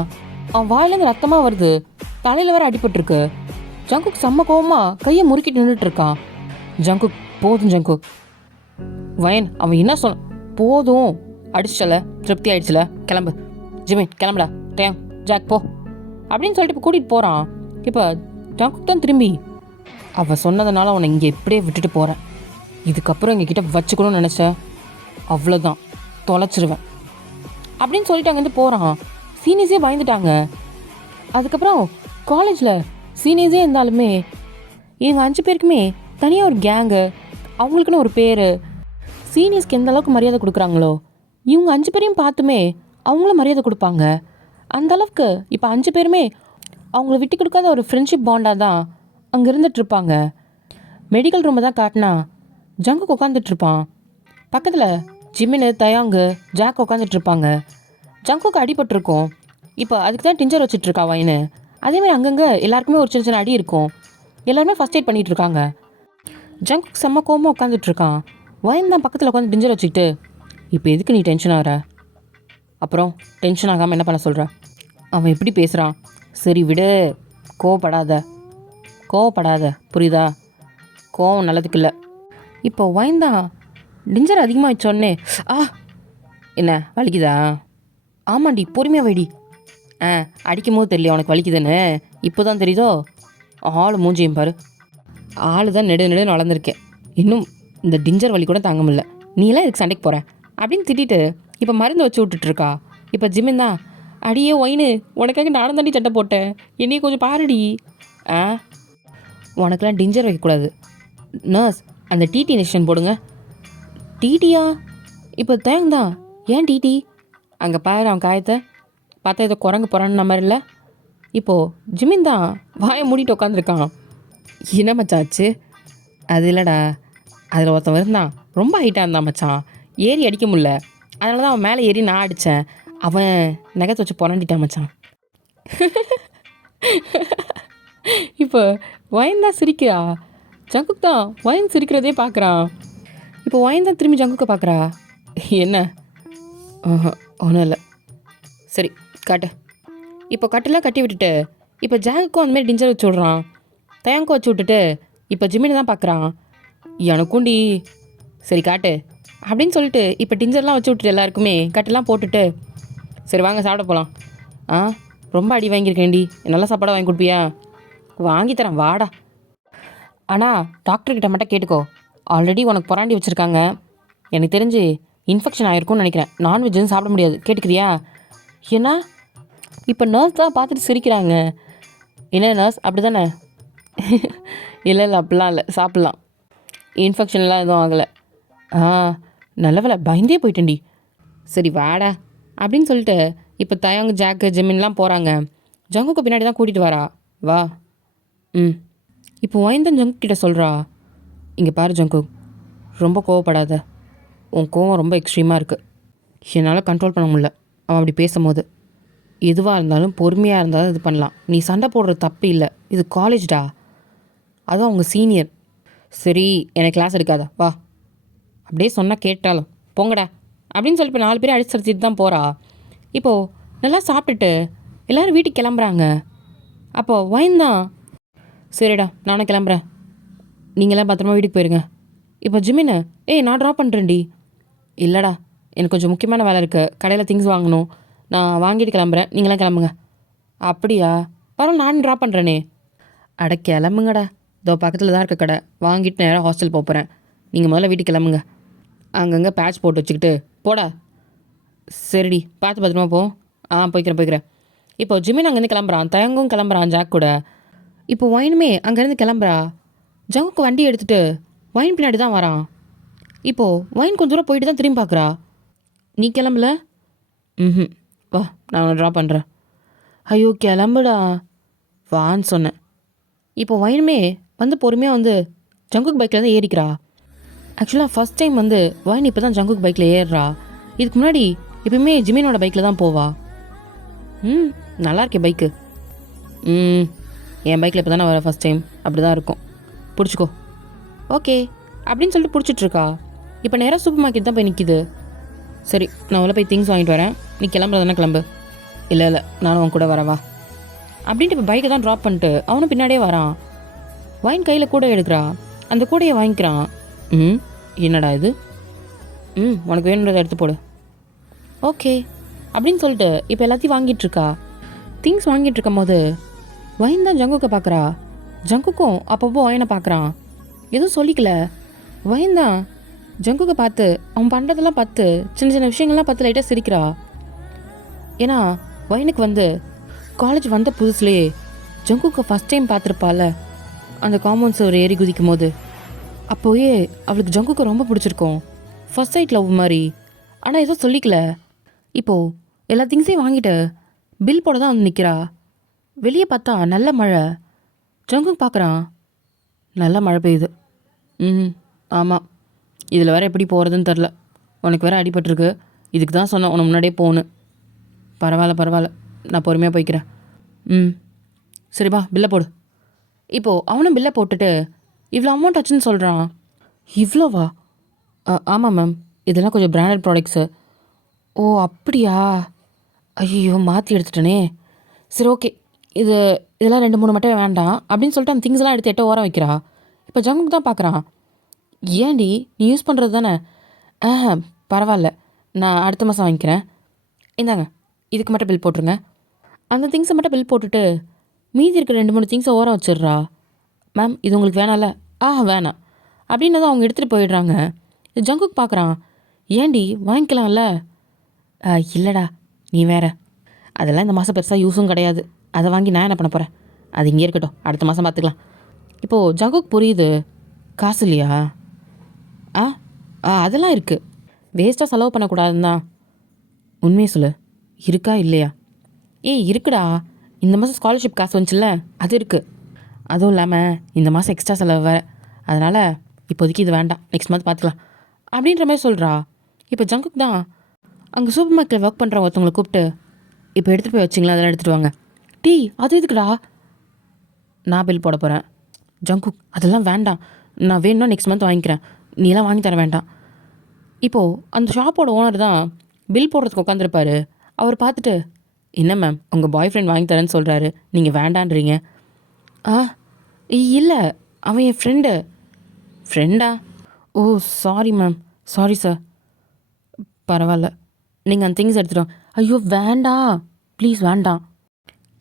அவன் வாயிலேருந்து ரத்தமாக வருது, தலையில் வேற அடிபட்டுருக்கு. ஜங்குக் செம்ம கோவமாக கையை முறுக்கிட்டு நின்றுட்டு இருக்கான். ஜங்குக், போதும் ஜங்குக். வயன் அவன் என்ன சொன்ன, போதும் அடிச்சல, திருப்தி ஆயிடுச்சுல, கிளம்பு ஜிமின் கிளம்புடா, டேங் ஜாக் போ அப்படின்னு சொல்லிட்டு இப்போ கூட்டிகிட்டு போகிறான். இப்போ ஜங்குக் தான் திரும்பி, அவள் சொன்னதுனால அவனை இங்கே இப்படியே விட்டுட்டு போகிறேன், இதுக்கப்புறம் எங்ககிட்ட வச்சுக்கணும்னு நினச்சேன், அவ்வளோதான் தொலைச்சிருவேன் அப்படின்னு சொல்லிட்டு அங்கேருந்து போகிறான். சீனியர்ஸே பயந்துட்டாங்க. அதுக்கப்புறம் காலேஜில் சீனியர்ஸே இருந்தாலுமே இவங்க 5 பேருக்குமே தனியாக ஒரு கேங்கு, அவங்களுக்குன்னு ஒரு பேர். சீனியர்ஸ்க்கு எந்த அளவுக்கு மரியாதை கொடுக்குறாங்களோ இவங்க 5 பேரையும் பார்த்துமே அவங்களும் மரியாதை கொடுப்பாங்க. அந்தளவுக்கு இப்போ 5 பேருமே அவங்கள விட்டு கொடுக்காத ஒரு ஃப்ரெண்ட்ஷிப் பாண்டாக தான் அங்கே இருந்துகிட்ருப்பாங்க. மெடிக்கல் ரூமை தான் காட்டினா ஜங்குக்கு உட்காந்துட்ருப்பான். பக்கத்தில் ஜிமின்னு தயாங்கு ஜாக் உட்காந்துட்ருப்பாங்க. ஜங்குக்கு அடிபட்டிருக்கும். இப்போ அதுக்கு தான் டிஞ்சர் வச்சிட்ருக்கா வைனு. அதேமாதிரி அங்கங்கே எல்லாருக்குமே ஒரு சின்ன சின்ன அடி இருக்கும். எல்லாருமே ஃபஸ்ட் எய்ட் பண்ணிகிட்ருக்காங்க. ஜங்குக்கு செம்ம கோவமாக உட்காந்துட்ருக்கான். வைன் தான் பக்கத்தில் உட்காந்து டிஞ்சர் வச்சுக்கிட்டு, இப்போ எதுக்கு நீ டென்ஷன் ஆகிற, அப்புறம் டென்ஷன் ஆகாமல் என்ன பண்ண சொல்கிற, அவன் எப்படி பேசுகிறான், சரி விடு, கோவப்படாத புரியுதா, கோவம் நல்லதுக்கு இல்லை. இப்போ வைன் தான் டிஞ்சர் அதிகமாக வச்சோடனே, என்ன வலிக்குதா, ஆமாண்டி பொறுமையாக வைடி, அடிக்கும் போது தெரியல உனக்கு வலிக்குதுன்னு, இப்போ தான் தெரியுதோ, ஆள் மூஞ்சியும் பாரு, ஆள் தான் நெடு வளர்ந்துருக்கேன், இன்னும் இந்த டிஞ்சர் வலி கூட தாங்க முடியல, நீ எல்லாம் இதுக்கு சண்டைக்கு போகிற அப்படின்னு திட்டிட்டு இப்போ மருந்து வச்சு விட்டுட்ருக்கா. இப்போ ஜிமின் தான், அடியே ஒயினு உனக்காக நானும் தாண்டி சட்டை போட்டேன், என்னையும் கொஞ்சம் பாருடி. உனக்கெல்லாம் டிஞ்சர் வைக்கக்கூடாது, நர்ஸ் அந்த டிடி இன்ஜெக்ஷன் போடுங்க. டிடியா? இப்போ தேங்க தான், ஏன் டிடி, அங்கே பாரு அவன் காயத்தை பார்த்தா இதை குரங்கு போகிறான்னு மாதிரி இல்லை. இப்போது ஜிமின் தான் வாயை மூடிட்டு உட்காந்துருக்கான். என்ன மச்சாச்சு, அது இல்லைடா, அதில் ஒருத்தன் இருந்தான், ரொம்ப ஹைட்டாக இருந்தான் மச்சான், ஏறி அடிக்க முடியல, அதனால தான் அவன் மேலே ஏறி நான் அடித்தேன், அவன் நகத்தை வச்சு புரண்டிட்டான் மச்சான். இப்போ வயன் தான் சிரிக்கிறா. ஜங்குக் தான் வயன் சிரிக்கிறதே பார்க்குறான். இப்போ வயன் தான் திரும்பி ஜங்குக்கை பார்க்குறா. என்ன, ஒன்றும் இல்லை, சரி காட்டு. இப்போ கட்டெல்லாம் கட்டி விட்டுட்டு இப்போ ஜாங்குக்கும் அந்தமாரி டிஞ்சர் வச்சு விட்றான். தயாங்கும் வச்சு விட்டுட்டு இப்போ ஜிமினை தான் பார்க்குறான். எனக்குண்டி, சரி காட்டு அப்படின்னு சொல்லிட்டு இப்போ டிஞ்சர்லாம் வச்சு விட்டுட்டு எல்லாருக்குமே கட்டெல்லாம் போட்டுட்டு, சரி வாங்க சாப்பிட போகலாம். ரொம்ப அடி வாங்கியிருக்கேன்டி, நல்லா சாப்பாடாக வாங்கி கொடுப்பியா, வாங்கி தரேன் வாடா, ஆனால் டாக்டர்கிட்ட மட்டும் கேட்டுக்கோ, ஆல்ரெடி உனக்கு புராண்டி வச்சுருக்காங்க, எனக்கு தெரிஞ்சு இன்ஃபெக்ஷன் ஆகிருக்கும்னு நினைக்கிறேன், நான்வெஜ்ஜும் சாப்பிட முடியாது, கேட்டுக்கிறியா. ஏன்னா இப்போ நர்ஸ் தான் பார்த்துட்டு சிரிக்கிறாங்க. என்ன நர்ஸ் அப்படி தானே, இல்லை அப்படிலாம் இல்லை, சாப்பிட்லாம், இன்ஃபெக்ஷன்லாம் எதுவும் ஆகலை. நல்ல வேலை, பயந்தே போயிட்டேன்டி, சரி வாடா அப்படின்னு சொல்லிட்டு இப்போ தயாங் ஜாக்கு ஜிமின்லாம் போகிறாங்க. ஜங்குக்கு பின்னாடி தான் கூட்டிகிட்டு வரா, வா. இப்போ வைந்தன் ஜங்கு கிட்ட சொல்கிறா, இங்கே பாரு ஜங்குக், ரொம்ப கோவப்படாத, உன் கோவம் ரொம்ப எக்ஸ்ட்ரீமாக இருக்குது, என்னால் கண்ட்ரோல் பண்ண முடியல அவன் அப்படி பேசும்போது, எதுவாக இருந்தாலும் பொறுமையாக இருந்தாலும் இது பண்ணலாம். நீ சண்டை போடுறது தப்பு இல்லை, இது காலேஜ்டா. அதுவும் அவங்க சீனியர். சரி, எனக்கு கிளாஸ் எடுக்காத வா. அப்படியே சொன்னால் கேட்டாலும் போங்கடா அப்படின்னு சொல்லி இப்போ 4 பேர் அடிச்சு தான் போகிறா. இப்போது நல்லா சாப்பிட்டுட்டு எல்லோரும் வீட்டுக்கு கிளம்புறாங்க. அப்போது வைன் தான், சரிடா நானும் கிளம்புறேன், நீங்களாம் பத்திரமா வீட்டுக்கு போயிருங்க. இப்போ ஜிமின்னு, ஏய் நான் ட்ராப் பண்ணுறேன்டி. இல்லைடா எனக்கு கொஞ்சம் முக்கியமான வேலை இருக்குது, கடையில் திங்ஸ் வாங்கணும், நான் வாங்கிட்டு கிளம்புறேன், நீங்களாம் கிளம்புங்க. அப்படியா, பரவாயில்ல நானும் ட்ராப் பண்ணுறேனே. அட கிளம்புங்கடா, இதோ பக்கத்தில் தான் இருக்க கடை, வாங்கிட்டு நேராக ஹாஸ்டல் போகிறேன், நீங்கள் முதல்ல வீட்டுக்கு கிளம்புங்க. அங்கங்கே பேட்ச் போட்டு வச்சுக்கிட்டு போடா. சரிடி பார்த்து பத்திரமா போ. போய்க்கிறேன். இப்போ ஜிமின் அங்கேருந்து கிளம்புறான், தயங்கும் கிளம்புறான் ஜாக் கூட. இப்போ ஒயினுமே அங்கேருந்து கிளம்புறா. ஜங்குக்கு வண்டி எடுத்துகிட்டு ஒயின் பின்னாடி தான் வரான். இப்போது ஒயின் கொஞ்சம் தூரம் போயிட்டு தான் திரும்பி பார்க்குறா. நீ கிளம்பல? ம், வா நான் உன்னை ட்ரா பண்ணுறேன். ஐயோ கிளம்புடா, வான்னு சொன்னேன். இப்போ ஒயினுமே வந்து பொறுமையாக வந்து ஜங்குக் பைக்கில் தான் ஏறிக்கிறா. ஆக்சுவலாக ஃபஸ்ட் டைம் வந்து ஒயின் இப்போ தான் ஜங்குக் பைக்கில் ஏறுறா. இதுக்கு முன்னாடி எப்பயுமே ஜிமினோட பைக்கில் தான் போவா. நல்லா இருக்கே பைக்கு. என் பைக்கில் இப்போ தானே வர ஃபஸ்ட் டைம், அப்படி தான் இருக்கும், பிடிச்சிக்கோ. ஓகே அப்படின்னு சொல்லிட்டு பிடிச்சிட்ருக்கா. இப்போ நேராக சூப்பர் மார்க்கெட் தான் போய் நிற்கிது. சரி நான் உள்ள போய் திங்ஸ் வாங்கிட்டு வரேன், நீ கிளம்புறதுனா கிளம்பு. இல்லை நானும் அவன் கூட வரவா அப்படின்ட்டு இப்போ பைக்கை தான் ட்ராப் பண்ணிட்டு அவனும் பின்னாடியே வரான். ஒயின் கையில் கூடை எடுக்கிறா, அந்த கூடையை வாங்கிக்கிறான். என்னடா இது? உனக்கு வேணுன்றதை எடுத்து போடு. ஓகே அப்படின்னு சொல்லிட்டு இப்போ எல்லாத்தையும் வாங்கிட்டுருக்கா. திங்ஸ் வாங்கிட்டு இருக்கும் போது ஒயின் தான் ஜங்குக்கை பார்க்குறா. ஜங்குக்கும் அப்பப்போ ஒயினை பார்க்குறான். எதுவும் சொல்லிக்கல. ஒயின் தான் ஜங்குக்கை பார்த்து அவன் பண்ணுறதெல்லாம் பார்த்து சின்ன சின்ன விஷயங்கள்லாம் பார்த்து லைட்டாக சிரிக்கிறா. ஏன்னா ஒயினுக்கு வந்து காலேஜ் வந்த புதுசுலேயே ஜங்குக்கை ஃபஸ்ட் டைம் பார்த்துருப்பால அந்த காம்பவுண்ட் சுவர் ஏறி குதிக்கும் போது. அப்போயே அவளுக்கு ஜங்குக்கு ரொம்ப பிடிச்சிருக்கும், ஃபர்ஸ்ட் சைட் லவ் மாதிரி. ஆனால் எதுவும் சொல்லிக்கல. இப்போது எல்லா திங்ஸையும் வாங்கிட்டு பில் போட தான் வந்து நிற்கிறா. வெளியே பார்த்தா நல்ல மழை. ஜங்குக் பார்க்குறான், நல்ல மழை பெய்யுது. ஆமாம், இதில் வேறு எப்படி போகிறதுன்னு தெரில, உனக்கு வேறு அடிபட்டிருக்கு, இதுக்கு தான் சொன்னேன் உனக்கு முன்னாடியே போகணும். பரவாயில்ல நான் பொறுமையாக போய்க்கிறேன். சரிப்பா பில்லை போடு. இப்போது அவனும் பில்லை போட்டுட்டு இவ்வளோ அமௌண்ட் ஆச்சுன்னு சொல்கிறான். இவ்வளோவா? ஆமாம் மேம், இதெல்லாம் கொஞ்சம் பிராண்டட் ப்ராடக்ட்ஸு. ஓ அப்படியா, ஐயோ மாற்றி எடுத்துட்டேனே. சரி ஓகே, இதெல்லாம் 2-3 மட்டும் வேண்டாம் அப்படின்னு சொல்லிட்டு அந்த திங்ஸ்லாம் எடுத்து 8 ஓரம் வைக்கிறா. இப்போ ஜங்குக்கு தான் பார்க்குறான். ஏன்டி நீ யூஸ் பண்ணுறது தானே? பரவாயில்ல, நான் அடுத்த மாதம் வாங்கிக்கிறேன், இந்தாங்க இதுக்கு மட்டும் பில் போட்டுருங்க. அந்த திங்ஸை மட்டும் பில் போட்டுட்டு மீதி இருக்கிற 2-3 திங்ஸை ஓரம் வச்சிடுறா. மேம் இது உங்களுக்கு வேணாம்ல? வேணாம் அப்படின்னு தான் அவங்க எடுத்துகிட்டு போயிடுறாங்க. ஜங்குக்கு பார்க்குறான், ஏன்டி வாங்கிக்கலாம்ல? இல்லைடா நீ வேற, அதெல்லாம் இந்த மாதம் பெருசாக யூஸும் கிடையாது, அதை வாங்கி நான் என்ன பண்ண போகிறேன், அது இங்கே இருக்கட்டும், அடுத்த மாதம் பார்த்துக்கலாம். இப்போது ஜங்குக்கு புரியுது, காசு இல்லையா? அதெல்லாம் இருக்குது, வேஸ்ட்டாக செலவு பண்ணக்கூடாதுன்னு தான். உண்மையை சொல்லு, இருக்கா இல்லையா? இருக்குடா, இந்த மாதம் ஸ்காலர்ஷிப் காசு வந்துச்சுல்ல, அது இருக்குது. அதுவும் இல்லாமல் இந்த மாதம் எக்ஸ்ட்ரா செலவு வேறு, அதனால் இப்போதைக்கு இது வேண்டாம், நெக்ஸ்ட் மந்த் பார்த்துக்கலாம் அப்படின்ற மாதிரி சொல்கிறா. இப்போ ஜங்குக் தான் அங்கே சூப்பர் மார்க்கெட்டில் ஒர்க் பண்ணுற ஒருத்தவங்களை கூப்பிட்டு, இப்போ எடுத்துகிட்டு போய் வச்சிங்களா, அதெல்லாம் எடுத்துகிட்டு வாங்க. அது எதுக்குடா? நான் பில் போட போகிறேன். ஜங்குக் அதெல்லாம் வேண்டாம், நான் வேணும்னா நெக்ஸ்ட் மந்த் வாங்கிக்கிறேன், நீலாம் வாங்கி தர வேண்டாம். இப்போது அந்த ஷாப்போட ஓனர் தான் பில் போடுறதுக்கு உட்காந்துருப்பாரு. அவர் பார்த்துட்டு, என்ன மேம் உங்கள் பாய் ஃப்ரெண்ட் வாங்கி தரேன்னு சொல்கிறாரு, நீங்கள் வேண்டான்றீங்க. இல்லை அவன் என் ஃப்ரெண்டா? ஓ சாரி மேம், சாரி சார். பரவாயில்ல, நீங்கள் அந்த திங்ஸ் எடுத்துட்டோம். ஐயோ வேண்டாம் ப்ளீஸ் வேண்டாம்,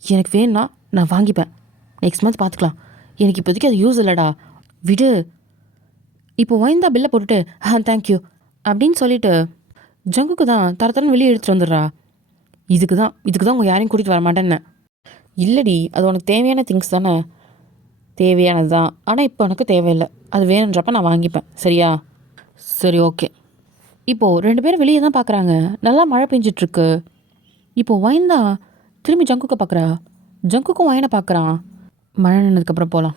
எனக்கு வேணும்னா நான் வாங்கிப்பேன், நெக்ஸ்ட் மந்த் பார்த்துக்கலாம், எனக்கு இப்போதைக்கு அது யூஸ் இல்லைடா, விடு. இப்போ வாய்ந்தா பில்லை போட்டுட்டு தேங்க்யூ அப்படின்னு சொல்லிட்டு ஜங்குக்கு தான் தரத்தரன்னு வெளியே எடுத்துகிட்டு வந்துடுறா. இதுக்கு தான் உங்கள் யாரையும் கூட்டிகிட்டு வர மாட்டேன்னு. இல்லடி, அது உனக்கு தேவையான திங்ஸ் தானே? தேவையானது தான், ஆனால் இப்போ எனக்கு தேவையில்லை, அது வேணுன்றப்ப நான் வாங்கிப்பேன், சரியா? சரி ஓகே. இப்போது 2 பேரும் வெளியே தான் பார்க்குறாங்க, நல்லா மழை பெஞ்சிட்ருக்கு. இப்போது வைன் தான் திரும்பி ஜங்குக்கை பார்க்குறா. ஜங்குக்கும் வயனை பார்க்குறான். மழை நின்னதுக்கப்புறம் போகலாம்.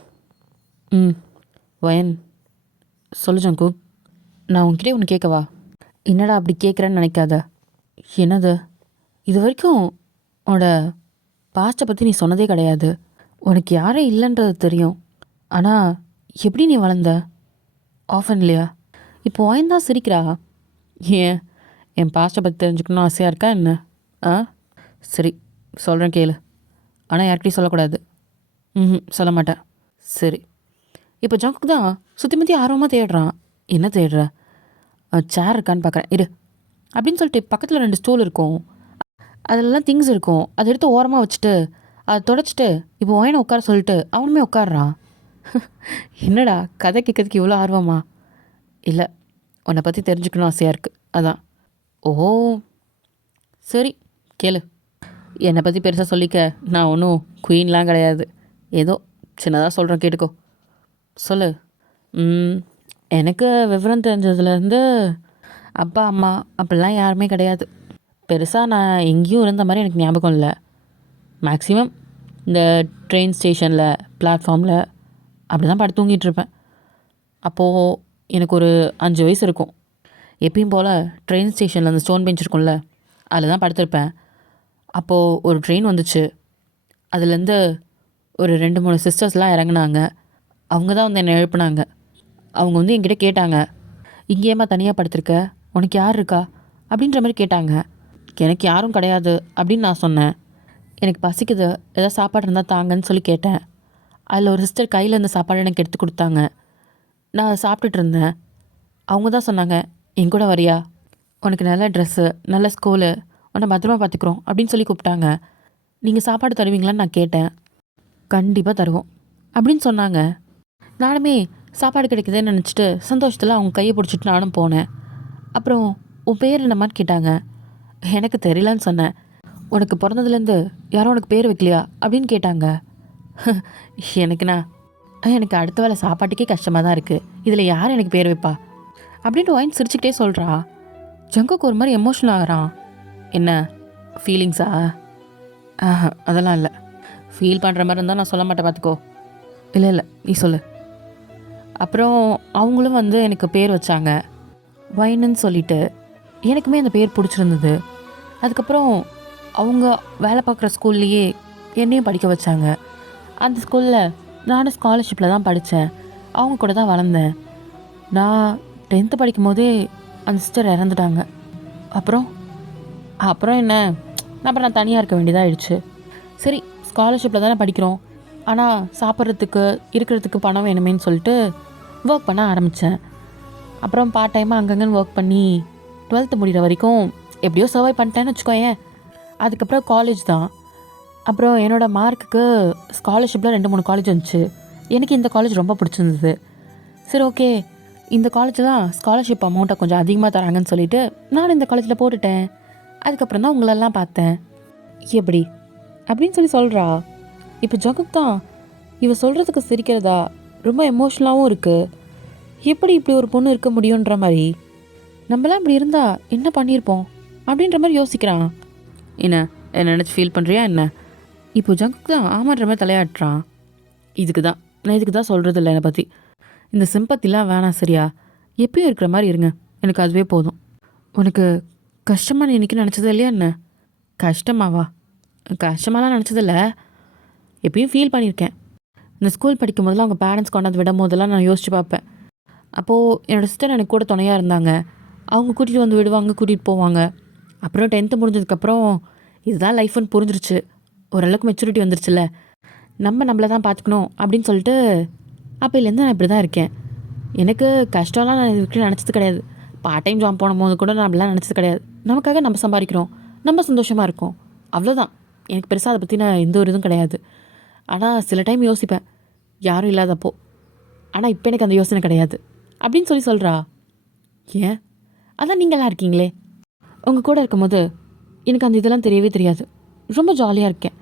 வயன் சொல்லு ஜங்கு, நான் உன்கிட்டே ஒன்று கேட்கவா? என்னடா அப்படி கேட்குறேன்னு நினைக்காத. என்னது? இது வரைக்கும் உன்னோட பாஸ்ட்டை பற்றி நீ சொன்னதே கிடையாது. உனக்கு யாரும் இல்லைன்றது தெரியும். ஆனால் எப்படி நீ வளர்ந்த? ஆஃபன்லையா? இப்போ வாய்ந்தா சிரிக்கிறா. ஏன் என் பாஸ்ட்டை பற்றி தெரிஞ்சுக்கணும்னு ஆசையாக இருக்கா என்ன? ஆ சரி, சொல்கிறேன் கேளு. ஆனால் யார்கிட்டையும் சொல்லக்கூடாது. சொல்ல மாட்டேன். சரி. இப்போ ஜங்குக்கு தான் சுற்றி முற்றி ஆர்வமாக தேடுறான். என்ன தேடுற? சேர் இருக்கான்னு பார்க்குறேன் இரு அப்படின்னு சொல்லிட்டு பக்கத்தில் 2 ஸ்டூல் இருக்கும். அதிலலாம் திங்ஸ் இருக்கும். அதை எடுத்து ஓரமாக வச்சுட்டு அதை தொடச்சிட்டு இப்போ ஒயனை உட்கார சொல்லிட்டு அவனுமே உட்காடுறான். என்னடா கதை கேட்கறதுக்கு இவ்வளோ ஆர்வமா? இல்லை, உன்னை பற்றி தெரிஞ்சுக்கணும் ஆசையாக இருக்குது, அதான். ஓ சரி, கேளு. என்னை பற்றி பெருசாக சொல்லிக்க நான் ஒன்றும் குயின்லாம் கிடையாது. ஏதோ சின்னதாக சொல்கிறேன், கேட்டுக்கோ. சொல்லு. எனக்கு விவரம் தெரிஞ்சதுலேருந்து அப்பா அம்மா அப்படிலாம் யாருமே கிடையாது. பெருசாக நான் எங்கேயும் இருந்த மாதிரி எனக்கு ஞாபகம் இல்லை. மேக்ஸிமம் இந்த ட்ரெயின் ஸ்டேஷனில் பிளாட்ஃபார்மில் அப்படி தான் படுத்து தூங்கிட்டுருப்பேன். அப்போது எனக்கு ஒரு 5 வயசு இருக்கும். எப்பயும் போல் ட்ரெயின் ஸ்டேஷனில் அந்த ஸ்டோன் பெஞ்ச் இருக்கும்ல, அதில் தான் படுத்திருப்பேன். அப்போது ஒரு ட்ரெயின் வந்துச்சு. அதுலேருந்து ஒரு 2-3 சிஸ்டர்ஸ்லாம் இறங்குனாங்க. அவங்க தான் வந்து என்னை எழுப்புனாங்க. அவங்க வந்து என்கிட்ட கேட்டாங்க, இங்கேயேம்மா தனியாக படுத்திருக்க, உனக்கு யார் இருக்கா அப்படின்ற மாதிரி கேட்டாங்க. எனக்கு யாரும் கிடையாது அப்படின்னு நான் சொன்னேன். எனக்கு பசிக்குது, ஏதாவது சாப்பாடு இருந்தால் தாங்கன்னு சொல்லி கேட்டேன். அதில் ஒரு சிஸ்டர் கையில் இருந்த சாப்பாடு எனக்கு எடுத்து கொடுத்தாங்க. நான் அதை சாப்பிட்டுட்டு இருந்தேன். அவங்க தான் சொன்னாங்க, என் கூட வரியா, உனக்கு நல்ல ட்ரெஸ்ஸு, நல்ல ஸ்கூலு, உன்னை பத்திரமா பார்த்துக்குறோம் அப்படின்னு சொல்லி கூப்பிட்டாங்க. நீங்கள் சாப்பாடு தருவீங்களான்னு நான் கேட்டேன். கண்டிப்பாக தருவோம் அப்படின்னு சொன்னாங்க. நானுமே சாப்பாடு கிடைக்குதுன்னு நினச்சிட்டு சந்தோஷத்தில் அவங்க கையை பிடிச்சிட்டு நானும் போனேன். அப்புறம் உன் பேர் என்னம்மான்னு கேட்டாங்க. எனக்கு தெரியலன்னு சொன்னேன். உனக்கு பிறந்ததுலேருந்து யாரும் உனக்கு பேர் வைக்கலையா அப்படின்னு கேட்டாங்க. எனக்கு அடுத்த வேளை சாப்பாட்டுக்கே கஷ்டமாக தான் இருக்குது, இதில் யார் எனக்கு பேர் வைப்பா அப்படின்ட்டு ஒயின் சிரிச்சுக்கிட்டே சொல்கிறா. ஜங்குக்கு ஒரு மாதிரி எமோஷனல் ஆகிறான். என்ன ஃபீலிங்ஸா? அதெல்லாம் இல்லை. ஃபீல் பண்ணுற மாதிரி இருந்தால் நான் சொல்ல மாட்டேன், பார்த்துக்கோ. இல்லை நீ சொல்லு. அப்புறம் அவங்களும் வந்து எனக்கு பேர் வச்சாங்க, வைனுன்னு சொல்லிட்டு. எனக்குமே அந்த பேர் பிடிச்சிருந்தது. அதுக்கப்புறம் அவங்க வேலை பார்க்குற ஸ்கூல்லையே என்னையும் படிக்க வச்சாங்க. அந்த ஸ்கூலில் நானும் ஸ்காலர்ஷிப்பில் தான் படித்தேன். அவங்க கூட தான் வளர்ந்தேன். நான் 10th படிக்கும் போதே அந்த சிஸ்டர் இறந்துட்டாங்க. அப்புறம் என்ன, அப்புறம் நான் தனியாக இருக்க வேண்டியதாக ஆயிடுச்சு. சரி, ஸ்காலர்ஷிப்பில் தானே படிக்கிறோம், ஆனால் சாப்பிட்றதுக்கு இருக்கிறதுக்கு பணம் வேணுமேன்னு சொல்லிட்டு ஒர்க் பண்ண ஆரம்பித்தேன். அப்புறம் பார்ட் டைமாக அங்கங்கன்னு ஒர்க் பண்ணி 12th முடிகிற வரைக்கும் எப்படியோ சர்வை பண்ணிட்டேன்னு வச்சுக்கோயேன். அதுக்கப்புறம் காலேஜ் தான். அப்புறம் என்னோடய மார்க்குக்கு ஸ்காலர்ஷிப்பில் 2-3 காலேஜ் வந்துச்சு. எனக்கு இந்த காலேஜ் ரொம்ப பிடிச்சிருந்தது. சரி, ஓகே, இந்த காலேஜில் தான் ஸ்காலர்ஷிப் அமௌண்ட்டை கொஞ்சம் அதிகமாக தராங்கன்னு சொல்லிவிட்டு நான் இந்த காலேஜில் போட்டுட்டேன். அதுக்கப்புறம் தான் உங்களெல்லாம் பார்த்தேன். எப்படி அப்படின்னு சொல்கிறா. இப்போ ஜங்குக் தான் இவ சொல்கிறதுக்கு சிரிக்கிறதா, ரொம்ப எமோஷ்னலாகவும் இருக்குது. எப்படி இப்படி ஒரு பொண்ணு இருக்க முடியுன்ற மாதிரி, நம்மளாம் இப்படி இருந்தால் என்ன பண்ணியிருப்போம் அப்படின்ற மாதிரி யோசிக்கிறான். என்ன நினச்சி ஃபீல் பண்ணுறியா என்ன? இப்போ ஜங்குக் தான் ஆமான்ற மாதிரி தலையாட்டுறான். நான் இதுக்கு தான் சொல்கிறது இல்லை என்னை பற்றி. இந்த சிம்பத்திலாம் வேணாம், சரியா? எப்பயும் இருக்கிற மாதிரி இருங்க, எனக்கு அதுவே போதும். உனக்கு கஷ்டமாக இன்னைக்கு நினச்சது இல்லையா என்ன? கஷ்டமாவா? கஷ்டமாலாம் நினச்சதில்ல, எப்பயும் ஃபீல் பண்ணியிருக்கேன். இந்த ஸ்கூல் படிக்கும் போதெல்லாம் அவங்க பேரண்ட்ஸ் கொண்டாந்து விடும் போதெல்லாம் நான் யோசிச்சு பார்ப்பேன். அப்போது என்னோடய சிஸ்டர் எனக்கு கூட துணையாக இருந்தாங்க. அவங்க கூட்டிகிட்டு வந்து விடுவாங்க, கூட்டிகிட்டு போவாங்க. அப்புறம் 10th முடிஞ்சதுக்கப்புறம் இதுதான் லைஃப்னு புரிஞ்சிருச்சு. ஓரளவுக்கு மெச்சூரிட்டி வந்துருச்சுல்ல, நம்மளை தான் பார்த்துக்கணும் அப்படின்னு சொல்லிட்டு அப்போலேருந்து நான் இப்படி தான் இருக்கேன். எனக்கு கஷ்டம்லாம் நான் இதுக்கு நினச்சது கிடையாது. பார்ட் டைம் ஜாப் போகும்போது கூட நான் அப்படிலாம் நினச்சது கிடையாது. நமக்காக நம்ம சம்பாதிக்கிறோம், நம்ம சந்தோஷமாக இருக்கோம், அவ்வளோதான். எனக்கு பெருசாக அதை பற்றி நான் எந்த ஒரு இதுவும் கிடையாது. ஆனால் சில டைம் யோசிப்பேன், யாரும் இல்லாதப்போ. ஆனால் இப்போ எனக்கு அந்த யோசனை கிடையாது அப்படின்னு சொல்கிறா. ஏன்? அதான் நீங்களாம் இருக்கீங்களே, உங்கள் கூட இருக்கும்போது எனக்கு அந்த இதெல்லாம் தெரியவே தெரியாது, ரொம்ப ஜாலியாக இருக்கேன்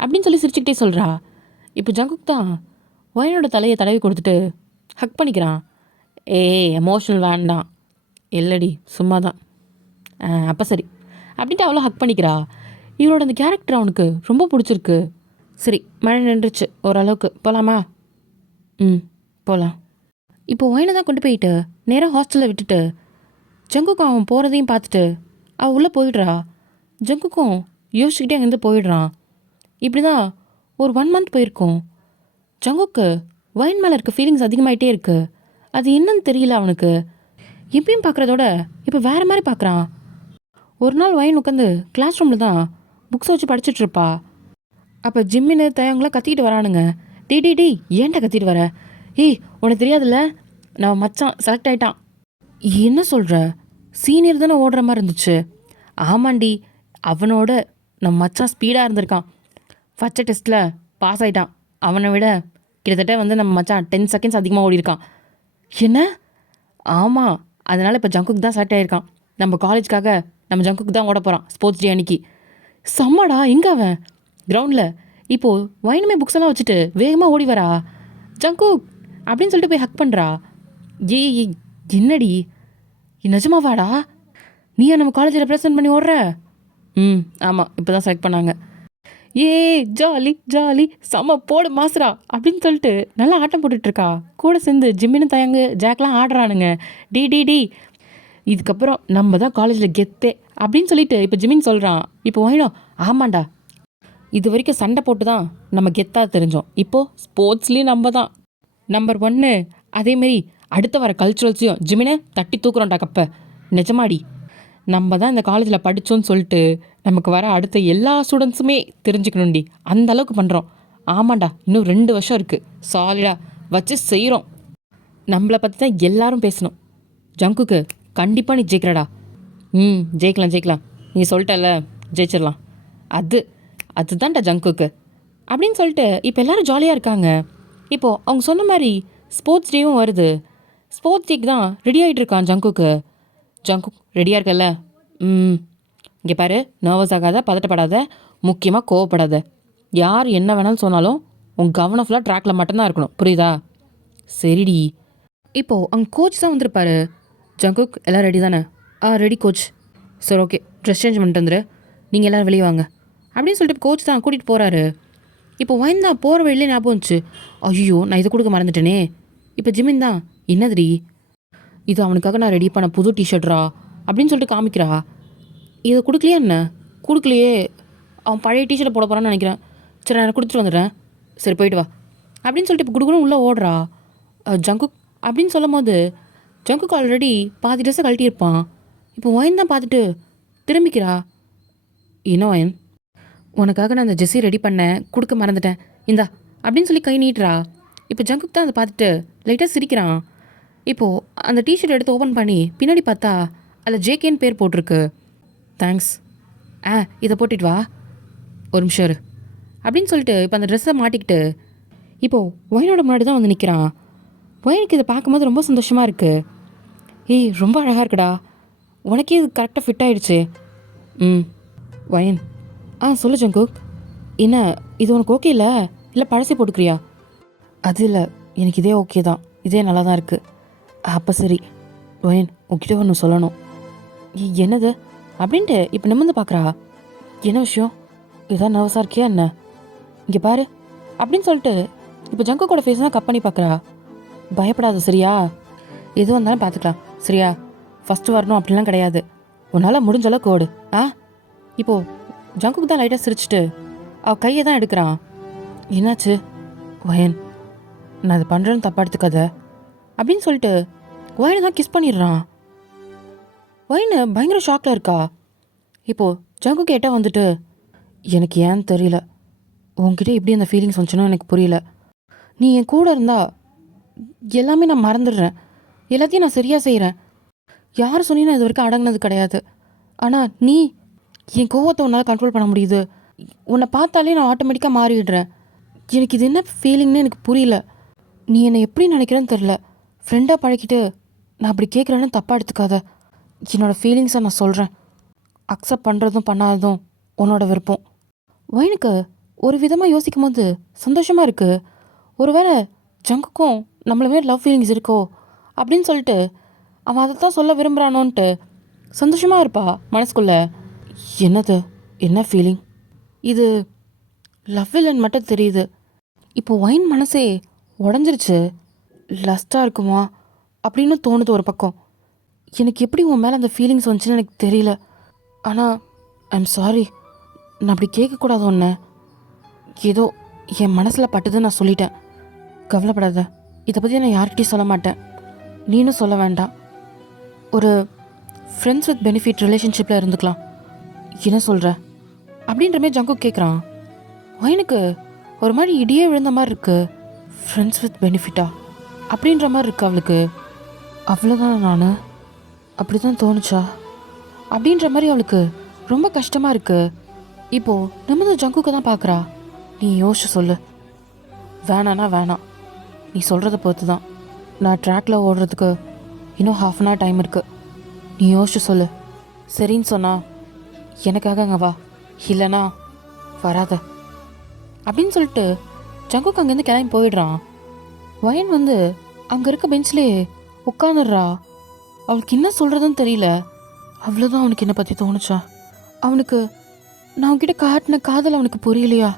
அப்படின்னு சிரிச்சுக்கிட்டே சொல்கிறா. இப்போ ஜங்குக் தான் ஒயனோட தலையை தடவி கொடுத்துட்டு ஹக் பண்ணிக்கிறான். எமோஷனல் வேண்டாம். இல்லடி, சும்மா தான். அப்போ சரி அப்படின்ட்டு அவ்வளோ ஹக் பண்ணிக்கிறா. இவரோட அந்த கேரக்டர் அவனுக்கு ரொம்ப பிடிச்சிருக்கு. சரி, மழை நின்றுச்சு ஓரளவுக்கு, போகலாமா? போகலாம். இப்போ ஒயனை தான் கொண்டு போயிட்டு நேராக ஹாஸ்டலில் விட்டுட்டு ஜங்குக்கும் அவன் போகிறதையும் பார்த்துட்டு அவள் உள்ளே போயிடுறா. ஜங்குக்கும் யோசிச்சுக்கிட்டே அங்கேருந்து போயிடுறான். இப்படி தான் ஒரு 1 மந்த் போயிருக்கும். ஜங்குக்கு வைன் மேலே இருக்க ஃபீலிங்ஸ் அதிகமாகிட்டே இருக்கு. அது என்னன்னு தெரியல அவனுக்கு. எப்பயும் பார்க்குறதோட இப்போ வேறு மாதிரி பார்க்குறான். ஒரு நாள் வைன் உட்காந்து கிளாஸ் ரூமில் தான் புக்ஸை வச்சு படிச்சுட்டு இருப்பா. அப்போ ஜிம்மின்னு தயவங்களாம் கத்திக்கிட்டு வரானுங்க. டே ஏன்டா கத்திட்டு வர? ஏய் உனக்கு தெரியாதுல்ல, நான் மச்சான் செலக்ட் ஆகிட்டான். என்ன சொல்கிற? சீனியர் தானே ஓடுற மாதிரி இருந்துச்சு. ஆமாண்டி, அவனோட நம்ம மச்சான் ஸ்பீடாக இருந்திருக்கான். ஃபஸ்ட்டு டெஸ்ட்டில் பாஸ் ஆகிட்டான். அவனை விட கிட்டத்தட்ட வந்து நம்ம மச்சான் 10 செகண்ட்ஸ் அதிகமாக ஓடிருக்கான். என்ன? ஆமாம், அதனால் இப்போ ஜங்குக்கு தான் செலக்ட் ஆகிருக்கான். நம்ம காலேஜ்க்காக நம்ம ஜங்குக்கு தான் ஓட போகிறான் ஸ்போர்ட்ஸ் டே அன்னைக்கு. செம்மடா, எங்கே அவன்? கிரவுண்டில். இப்போது வைனுமே புக்ஸ் எல்லாம் வச்சுட்டு வேகமாக ஓடி வரா. ஜங்குக் அப்படின்னு சொல்லிட்டு போய் ஹக் பண்ணுறா. ஏய் என்னடி, நிஜமாவாடா? நீயா நம்ம காலேஜை ரெப்ரசன்ட் பண்ணி ஓடுற? ஆமாம், இப்போ தான் செலக்ட் பண்ணாங்க. ஏ ஜாலி ஜாலி, செம்ம போடு மாசுரா அப்படின்னு சொல்லிட்டு நல்லா ஆட்டம் போட்டுட்ருக்கா. கூட சேர்ந்து ஜிம்மின்னு தயங்கு ஜாக்லாம் ஆடுறானுங்க. டி இதுக்கப்புறம் நம்ம தான் காலேஜில் கெத்தே அப்படின்னு சொல்லிட்டு இப்போ ஜிம்மின் சொல்கிறான். இப்போ வைனோ, ஆமாண்டா, இது வரைக்கும் சண்டை போட்டு தான் நம்ம கெத்தாக தெரிஞ்சோம். இப்போது ஸ்போர்ட்ஸ்லேயும் நம்ம தான் நம்பர் 1. அதேமாரி அடுத்த வர கல்ச்சுரல்ஸையும் ஜிம்மினை தட்டி தூக்குறோம்டா கப்பை. நிஜமாடி, நம்ம தான் இந்த காலேஜில் படித்தோன்னு சொல்லிட்டு நமக்கு வர அடுத்த எல்லா ஸ்டூடெண்ட்ஸுமே தெரிஞ்சுக்கணும்டி, அந்த அளவுக்கு பண்ணுறோம். ஆமாண்டா, இன்னும் 2 வருஷம் இருக்குது, சாலிடாக வச்சு செய்கிறோம். நம்மளை பற்றி தான் எல்லாரும் பேசணும். ஜங்குக்கு கண்டிப்பாக நீ ஜெயிக்கிறடா. ஜெயிக்கலாம், நீ சொல்லிட்டல, ஜெயிச்சிடலாம். அதுதான்டா ஜங்குக்கு அப்படின்னு சொல்லிட்டு இப்போ எல்லோரும் ஜாலியாக இருக்காங்க. இப்போது அவங்க சொன்ன மாதிரி ஸ்போர்ட்ஸ் டேவும் வருது. ஸ்போர்ட்ஸ் டேக்கு தான் ரெடி ஆகிட்டு இருக்கான் ஜங்குக்கு. ஜங்குக் ரெடியாக இருக்கல்ல? இங்கே பாரு, நர்வஸ் ஆகாத, பதட்டப்படாத, முக்கியமாக கோவப்படாத. யார் என்ன வேணாலும் சொன்னாலும் உன் கவனம் ஃபுல்லாக ட்ராக்கில் மட்டும்தான் இருக்கணும், புரியுதா? சரிடி. இப்போது அங்கே கோச் தான் வந்திருப்பாரு. ஜங்குக் எல்லாம் ரெடி தானே? Ready coach. சரி, ஓகே, ட்ரெஸ் சேஞ்ச் பண்ணிட்டு வந்துரு, நீங்கள் எல்லோரும் வெளியே வாங்க அப்படின்னு சொல்லிட்டு கோச் தான் கூட்டிகிட்டு போகிறாரு. இப்போ வைன் தான் போகிற வழியிலே ஞாபகம் வந்துச்சு. ஐயோ, நான் இதை கொடுக்க மறந்துட்டேனே. இப்போ ஜிமின் தான், என்னதுடி இது, அவனுக்காக நான் ரெடி பண்ண புது டிஷர்ட்ரா அப்படின்னு சொல்லிட்டு காமிக்கிறா. இதை கொடுக்கலையா என்ன? கொடுக்கலையே, அவன் பழைய டிஷர்ட்டை போட போகிறான்னு நினைக்கிறேன். சரி, நான் கொடுத்துட்டு வந்துடுறேன். சரி, போயிட்டு வா அப்படின்னு சொல்லிட்டு இப்போ குடுக்கணும் உள்ளே ஓடுறா. ஜங்குக் அப்படின்னு சொல்லும் போது ஜங்குக் ஆல்ரெடி பாதி ட்ரெஸ்ஸை கழட்டியிருப்பான். இப்போ ஒயின் தான் பார்த்துட்டு திரும்பிக்கிறா. என்ன ஒயின், உனக்காக நான் அந்த ஜெஸ்ஸி ரெடி பண்ணேன், கொடுக்க மறந்துட்டேன், இந்தா அப்படின்னு சொல்லி கை நீட்டுறா. இப்போ ஜங்குக் தான் அதை பார்த்துட்டு லைட்டாக சிரிக்கிறான். இப்போது அந்த டிஷர்ட் எடுத்து ஓப்பன் பண்ணி பின்னாடி பார்த்தா அதில் ஜேகேன்னு பேர் போட்டிருக்கு. தேங்க்ஸ். இதை போட்டுட்டு வா, ஒரு நிமிஷம் இரு அப்படின்னு சொல்லிட்டு இப்போ அந்த ட்ரெஸ்ஸை மாட்டிக்கிட்டு இப்போது ஒயினோட முன்னாடி தான் வந்து நிற்கிறான். ஒயினுக்கு இதை பார்க்கும்போது ரொம்ப சந்தோஷமாக இருக்குது. ஏய், ரொம்ப அழகாக இருக்குடா, உனக்கே இது கரெக்டாக ஃபிட் ஆகிடுச்சு. ஒயின், சொல்லு ஜங்குக். என்ன, இது உனக்கு ஓகே இல்லை பழசை போட்டுக்கிறியா? அது இல்லை, எனக்கு இதே ஓகே தான், இதே நல்லா தான் இருக்குது. அப்போ சரி ஒயின், உங்ககிட்ட ஒன்று சொல்லணும். என்னது அப்படின்ட்டு இப்போ நிமிர்ந்து பார்க்குறா. என்ன விஷயம்? இதான் நர்வஸாக இருக்கியா என்ன? இங்கே பாரு அப்படின்னு சொல்லிட்டு இப்போ ஜங்குக்கோட ஃபேஸ் தான் கட் பண்ணி பார்க்குறா. பயப்படாத சரியா, எது வந்தாலும் பார்த்துக்கலாம் சரியா, ஃபஸ்ட்டு வரணும் அப்படிலாம் கிடையாது, உன்னால் முடிஞ்ச அளவுக்கு ஓடு. இப்போது ஜங்குக்கு தான் லைட்டாக சிரிச்சிட்டு அவள் கையை தான் எடுக்கிறான். என்னாச்சு வயன்? நான் அதை பண்ணுறேன்னு தப்பா எடுத்துக்காத அப்படின்னு சொல்லிட்டு ஒயனை தான் கிஸ் பண்ணிடுறான். ஒயனு பயங்கர ஷாக்கில் இருக்கா. இப்போது ஜங்கு கேட்டால் வந்துட்டு, எனக்கு ஏன்னு தெரியல, உங்ககிட்ட எப்படி அந்த ஃபீலிங்ஸ் வந்துச்சுன்னா எனக்கு புரியல. நீ என் கூட இருந்தா எல்லாமே நான் மறந்துடுறேன், எல்லாத்தையும் நான் சரியாக செய்கிறேன், யார் சொல்லி நான் இது வரைக்கும் அடங்கினது கிடையாது. ஆனால் நீ, என் கோவத்தை உன்னால் கண்ட்ரோல் பண்ண முடியுது, உன்னை பார்த்தாலே நான் ஆட்டோமேட்டிக்காக மாறிடுறேன். எனக்கு இது என்ன ஃபீலிங்னு எனக்கு புரியல. நீ என்னை எப்படி நினைக்கிறேன்னு தெரில, ஃப்ரெண்டாக பழகிட்டு நான் அப்படி கேட்குறேன்னு தப்பாக எடுத்துக்காத. என்னோடய ஃபீலிங்ஸை நான் சொல்கிறேன், அக்செப்ட் பண்ணுறதும் பண்ணாததும் உன்னோட விருப்பம். ஒயினுக்கு ஒரு விதமாக யோசிக்கும் போது சந்தோஷமாக இருக்குது. ஒருவேளை ஜங்குக்கும் நம்மள மாரி லவ் ஃபீலிங்ஸ் இருக்கோ அப்படின்னு சொல்லிட்டு அவன் அதை தான் சொல்ல விரும்புகிறானோன்ட்டு சந்தோஷமாக இருப்பா மனசுக்குள்ளே. என்னது, என்ன ஃபீலிங் இது? லவ் இல்லைன்னு மட்டும் தெரியுது. இப்போ ஒயின் மனசே உடஞ்சிருச்சு. லஸ்ட்டாக இருக்குமா அப்படின்னு தோணுது ஒரு பக்கம். எனக்கு எப்படி உன் மேலே அந்த ஃபீலிங்ஸ் வந்துச்சுன்னு எனக்கு தெரியல. ஆனால் ஐம் சாரி, நான் அப்படி கேட்கக்கூடாது ஒன்று. ஏதோ என் மனசில் பட்டுதுன்னு நான் சொல்லிட்டேன். கவலைப்படாத, இதை பற்றி நான் யார்கிட்டையும் சொல்ல மாட்டேன். நீனும் சொல்ல வேண்டாம். ஒரு ஃப்ரெண்ட்ஸ் வித் பெனிஃபிட் ரிலேஷன்ஷிப்பில் இருந்துக்கலாம். என்ன சொல்கிற அப்படின்ற மாதிரி ஜங்குக் கேட்குறான். வயனுக்கு ஒரு மாதிரி இடியே விழுந்த மாதிரி இருக்கு. ஃப்ரெண்ட்ஸ் வித் பெனிஃபிட்டா அப்படின்ற மாதிரி இருக்கு அவளுக்கு. அவ்வளோதான், நான் அப்படி தான் தோணுச்சா அப்படின்ற மாதிரி அவளுக்கு ரொம்ப கஷ்டமாக இருக்கு. இப்போது நம்ம ஜங்குக்கு தான் பார்க்குறா. நீ யோசிச்சு சொல்லு. வேணான்னா வேணாம், நீ சொல்கிறத பொறுத்து தான். நான் ட்ராக்கில் ஓடுறதுக்கு இன்னும் ½ அன் ஹவர் டைம் இருக்குது. நீ யோசிச்சு சொல்லு. சரின்னு சொன்னா எனக்காக அங்கே வா, இல்லைனா வராத அப்படின்னு சொல்லிட்டு ஜங்குக்கு அங்கேருந்து கிளம்பி போயிடுறான். வயன் வந்து அங்கே இருக்க பெஞ்சிலே உட்காந்துடுறா. அவளுக்கு என்ன சொல்கிறதுன்னு தெரியல. அவ்வளோதான் அவனுக்கு என்னை பற்றி தோணுச்சா? அவனுக்கு நான் அவன்கிட்ட காட்டின காதல் அவனுக்கு புரியலையா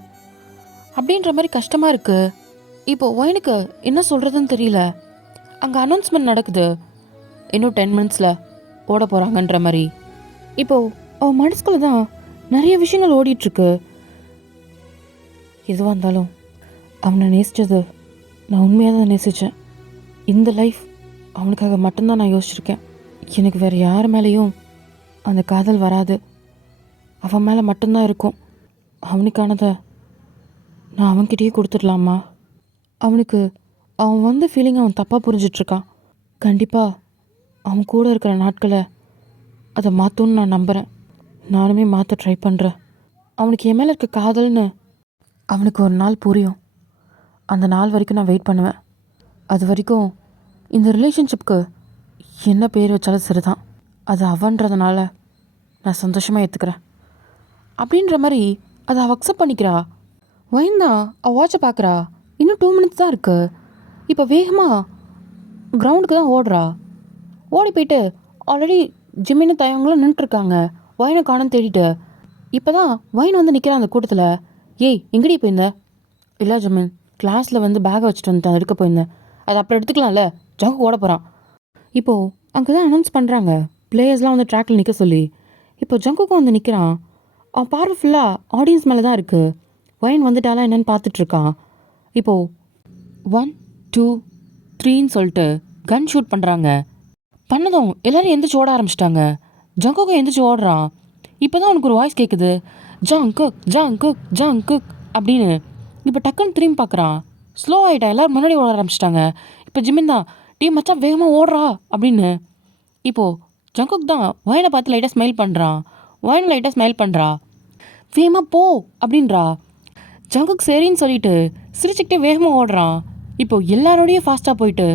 அப்படின்ற மாதிரி கஷ்டமாக இருக்குது. இப்போது வயனுக்கு என்ன சொல்கிறதுன்னு தெரியல. அங்கே அனௌன்ஸ்மெண்ட் நடக்குது, இன்னும் 10 மினிட்ஸில் ஓட போகிறாங்கன்ற மாதிரி. இப்போது அவன் மனசுக்குள்ள தான் நிறைய விஷயங்கள் ஓடிட்டுருக்கு. எதுவாக இருந்தாலும் அவனை நேசித்தது நான் உண்மையாக தான் நேசித்தேன். இந்த லைஃப் அவனுக்காக மட்டும்தான் நான் யோசிச்சிருக்கேன். எனக்கு வேறு யார் மேலேயும் அந்த காதல் வராது. அவன் மேலே மட்டும்தான் இருக்கும். அவனுக்கானதை நான் அவன்கிட்டயே கொடுத்துடலாமா? அவனுக்கு அவன் வந்த ஃபீலிங் அவன் தப்பாக புரிஞ்சிட்ருக்கான். கண்டிப்பாக அவன் கூட இருக்கிற நாட்களை அதை மாற்றணும்னு நான் நம்புகிறேன். நானுமே மாற்ற ட்ரை பண்ணுறேன். அவனுக்கு என் மேலே இருக்க காதல்னு அவனுக்கு ஒரு நாள் புரியும். அந்த நாள் வரைக்கும் நான் வெயிட் பண்ணுவேன். அது வரைக்கும் இந்த ரிலேஷன்ஷிப்க்கு என்ன பேர் வச்சாலும் சரிதான். அது அவன்றதுனால நான் சந்தோஷமாக ஏற்றுக்கிறேன் அப்படின்ற மாதிரி அதை அவள் அக்செப்ட் பண்ணிக்கிறா. வயந்தா அவள் வாட்சை பார்க்குறா. இன்னும் 2 மினிட்ஸ் தான் இருக்குது. இப்போ வேகமாக கிரவுண்டுக்கு தான் ஓடுறா. ஓடி போயிட்டு ஆல்ரெடி ஜிம்மின்னு தயவங்களும் நின்றுட்டுருக்காங்க. வயனை காணோன்னு தேடிட்டு இப்போ தான் வயன் வந்து நிற்கிறான் அந்த கூட்டத்தில். ஏய், எங்கடி போயிருந்த? இல்லை ஜிம்மின், கிளாஸில் வந்து பேக்கை வச்சுட்டு வந்துட்டேன், எடுக்க போயிருந்தேன். அது அப்புறம் எடுத்துக்கலாம்ல, ஜங்கு ஓட போகிறான். இப்போது அங்கே தான் அனௌன்ஸ் பண்ணுறாங்க பிளேயர்ஸ்லாம் வந்து ட்ராக்கில் நிற்க சொல்லி. இப்போ ஜங்குக்கும் வந்து நிற்கிறான். அவன் பார்வை ஃபுல்லாக ஆடியன்ஸ் மேலே தான் இருக்குது. வயன் வந்துட்டாலாம் என்னென்னு பார்த்துட்ருக்கான். இப்போது 1 2 3ன்னு சொல்லிட்டு கன் ஷூட் பண்ணுறாங்க. பண்ணதும் எல்லோரும் எந்திரிச்சு ஓட ஆரம்பிச்சிட்டாங்க. ஜங்குக்கும் எந்திரிச்சு ஓடுறான். இப்போ தான் அவனுக்கு ஒரு வாய்ஸ் கேட்குது, ஜங்குக் ஜங்குக் ஜங்குக் அப்படின்னு. இப்போ டக்குன்னு திரும்பி பார்க்குறான். ஸ்லோ ஆகிட்டான். எல்லோரும் முன்னாடி ஓட ஆரம்பிச்சிட்டாங்க. இப்போ ஜிம்மின் தான், டீம் மச்சா வேகமாக ஓடுறா அப்படின்னு. இப்போது ஜங்குக் தான் வயனை பார்த்து லைட்டாக ஸ்மைல் பண்ணுறான். வயனை லைட்டாக ஸ்மைல் பண்ணுறா. வேகமாக போ அப்படின்றா. ஜங்குக் சரின்னு சொல்லிட்டு சிரிச்சுக்கிட்டே வேகமாக ஓடுறான். இப்போது எல்லாரோடையும் ஃபாஸ்ட்டாக போயிட்டு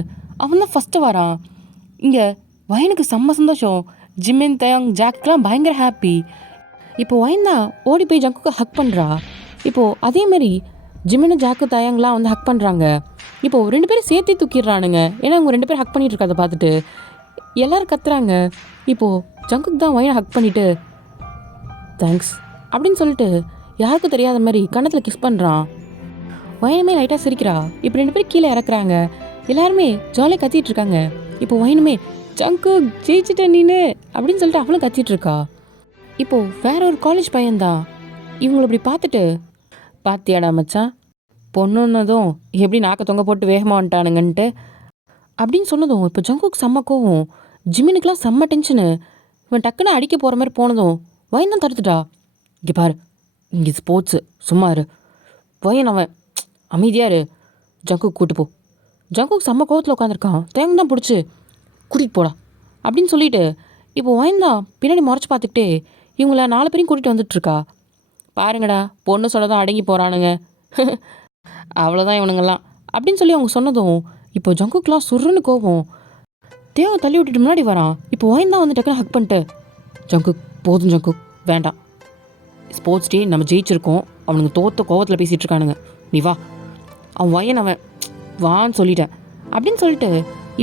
அவன் தான் ஃபஸ்ட்டு வரான். இங்கே வயனுக்கு செம்ம சந்தோஷம். ஜிம்மின், தயாங், ஜாக்குலாம் பயங்கர ஹாப்பி. இப்போ வயன் தான் ஓடி போய் ஜங்குக்கு ஹக் பண்ணுறா. இப்போது அதேமாரி ஜிம்மின்னு ஜாக்கு தயாங்லாம் வந்து ஹக் பண்ணுறாங்க. இப்போது 2 பேரும் சேர்த்தே தூக்கிடுறானுங்க. ஏன்னா அவங்க 2 பேரும் ஹக் பண்ணிட்டு இருக்கதை பார்த்துட்டு எல்லோரும் கத்துறாங்க. இப்போது ஜங்குக்கு தான் வயனை ஹக் பண்ணிவிட்டு தேங்க்ஸ் அப்படின்னு சொல்லிட்டு யாருக்கும் தெரியாத மாதிரி கன்னத்தில் கிஸ் பண்ணுறான். வயனுமே லைட்டாக சிரிக்கிறா. இப்போ 2 பேரும் கீழே இறக்குறாங்க. எல்லாருமே ஜாலியாக கத்திட்டு இருக்காங்க. இப்போ வயனுமே ஜங்கு ஜெயிச்சிட்ட நீனு அப்படின்னு சொல்லிட்டு அவளும் கத்திட்டு இருக்கா. இப்போது வேற ஒரு காலேஜ் பையன்தான் இவங்களை இப்படி பார்த்துட்டு, பாத்தியாடா மச்சான், பொண்ணுன்னதும் எப்படி நாக்க தொங்க போட்டு வேகமாக வந்துட்டானுங்கன்ட்டு அப்படின்னு சொன்னதும் இப்போ ஜங்குக்கு செம்ம கோவம். ஜிம்மினுக்கெலாம் செம்ம டென்ஷனு. இவன் டக்குன்னு அடிக்க போகிற மாதிரி போனதும் வயன் தான் தடுத்துட்டா. இங்கே பாரு, இங்கே ஸ்போர்ட்ஸு, சும்மா இரு. வயன் அவன் அமைதியாக இரு, ஜங்குக்கு கூட்டு போ. ஜங்குக்கு செம்ம கோவத்தில் உட்காந்துருக்கான். தேங்க தான் பிடிச்சி கூட்டிகிட்டு போடா அப்படின்னு சொல்லிட்டு இப்போ வயன் தான் பின்னாடி முறைச்சி பார்த்துக்கிட்டே இவங்கள 4 பேரையும் கூட்டிகிட்டு வந்துட்டுருக்கா. பாருங்கடா, பொண்ணு சொல்லதான் அடங்கி போகிறானுங்க, அவ்வளோதான் இவனுங்கெல்லாம் அப்படின்னு சொல்லி அவங்க சொன்னதும் இப்போ ஜங்குக்கெலாம் சுருன்னு கோவம். தேவை தள்ளி விட்டுட்டு முன்னாடி வரான். இப்போ வயன் தான் வந்து டக்குன்னு ஹக் பண்ணிட்டு, ஜங்குக் போதும் ஜங்குக், வேண்டாம், ஸ்போர்ட்ஸ் டே நம்ம ஜெயிச்சிருக்கோம், அவனுங்க தோத்த கோவத்தில் பேசிகிட்டு இருக்கானுங்க, நீ வா. அவன் வயன் அவன் வான்னு சொல்லிட்டேன் அப்படின்னு சொல்லிட்டு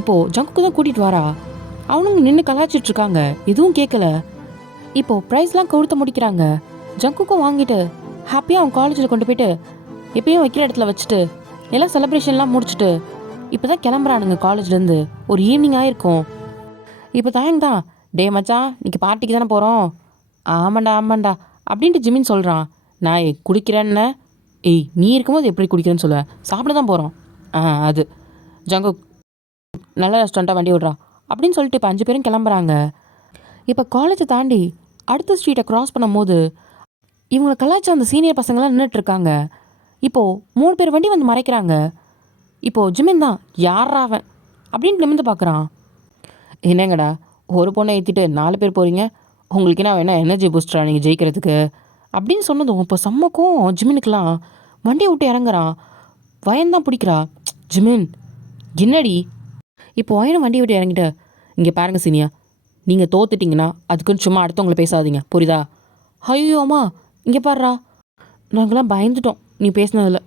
இப்போது ஜங்குக்கு தான் கூட்டிகிட்டு வரா. அவனுங்க நின்று கலாய்ச்சிட்ருக்காங்க, எதுவும் கேட்கல. இப்போது ப்ரைஸ்லாம் கொடுத்து முடிக்கிறாங்க. ஜங்குக்கும் வாங்கிட்டு ஹாப்பியாக அவன் காலேஜில் கொண்டு போயிட்டு எப்பயும் வைக்கிற இடத்துல வச்சுட்டு எல்லாம் செலிப்ரேஷன்லாம் முடிச்சுட்டு இப்போ தான் கிளம்புறானுங்க காலேஜ்லேருந்து. ஒரு ஈவினிங் ஆகிருக்கும். இப்போ தயங் தான், டே மச்சான் இன்னைக்கு பார்ட்டிக்கு தானே போகிறோம். ஆமாண்டா ஆமாண்டா அப்படின்ட்டு ஜிமின் சொல்கிறான். நான் குடிக்கிறேன்னு ஏய் நீ இருக்கும்போது எப்படி குடிக்கிறேன்னு சொல்ல, சாப்பிட தான் போகிறோம். அது ஜங்குக் நல்ல ரெஸ்டாரண்ட்டாக வண்டி விட்றா அப்படின்னு சொல்லிட்டு இப்போ 5 பேரும் கிளம்புறாங்க. இப்போ காலேஜை தாண்டி அடுத்த ஸ்ட்ரீட்டை க்ராஸ் பண்ணும்போது இவங்களை கலாய்ச்ச அந்த சீனியர் பசங்களாம் நின்றுட்டுருக்காங்க. இப்போது 3 பேர் வண்டி வந்து மறைக்கிறாங்க. இப்போது ஜிமின் தான் யாரா அவன் அப்படின்னு நிமிந்து பார்க்குறான். என்னங்கடா ஒரு பொண்ணை ஏற்றிட்டு 4 பேர் போகிறீங்க, உங்களுக்கு என்ன எனர்ஜி பூஸ்டரா நீங்கள் ஜெயிக்கிறதுக்கு அப்படின்னு சொன்னதும் இப்போ செம்மக்கும் ஜிமினுக்கெலாம் வண்டியை விட்டு இறங்குறான். வயன்தான் பிடிக்கிறா. ஜிமின் என்னடி? இப்போ வயனும் வண்டியை விட்டு இறங்கிட்டு, இங்கே பாருங்க சீனியா, நீங்கள் தோத்துட்டிங்கன்னா அதுக்குன்னு சும்மா அடுத்தவங்களை பேசாதீங்க, புரியுதா? ஐயோம்மா இங்கே பாடுறா, நாங்களாம் பயந்துட்டோம் நீ பேசினதில்.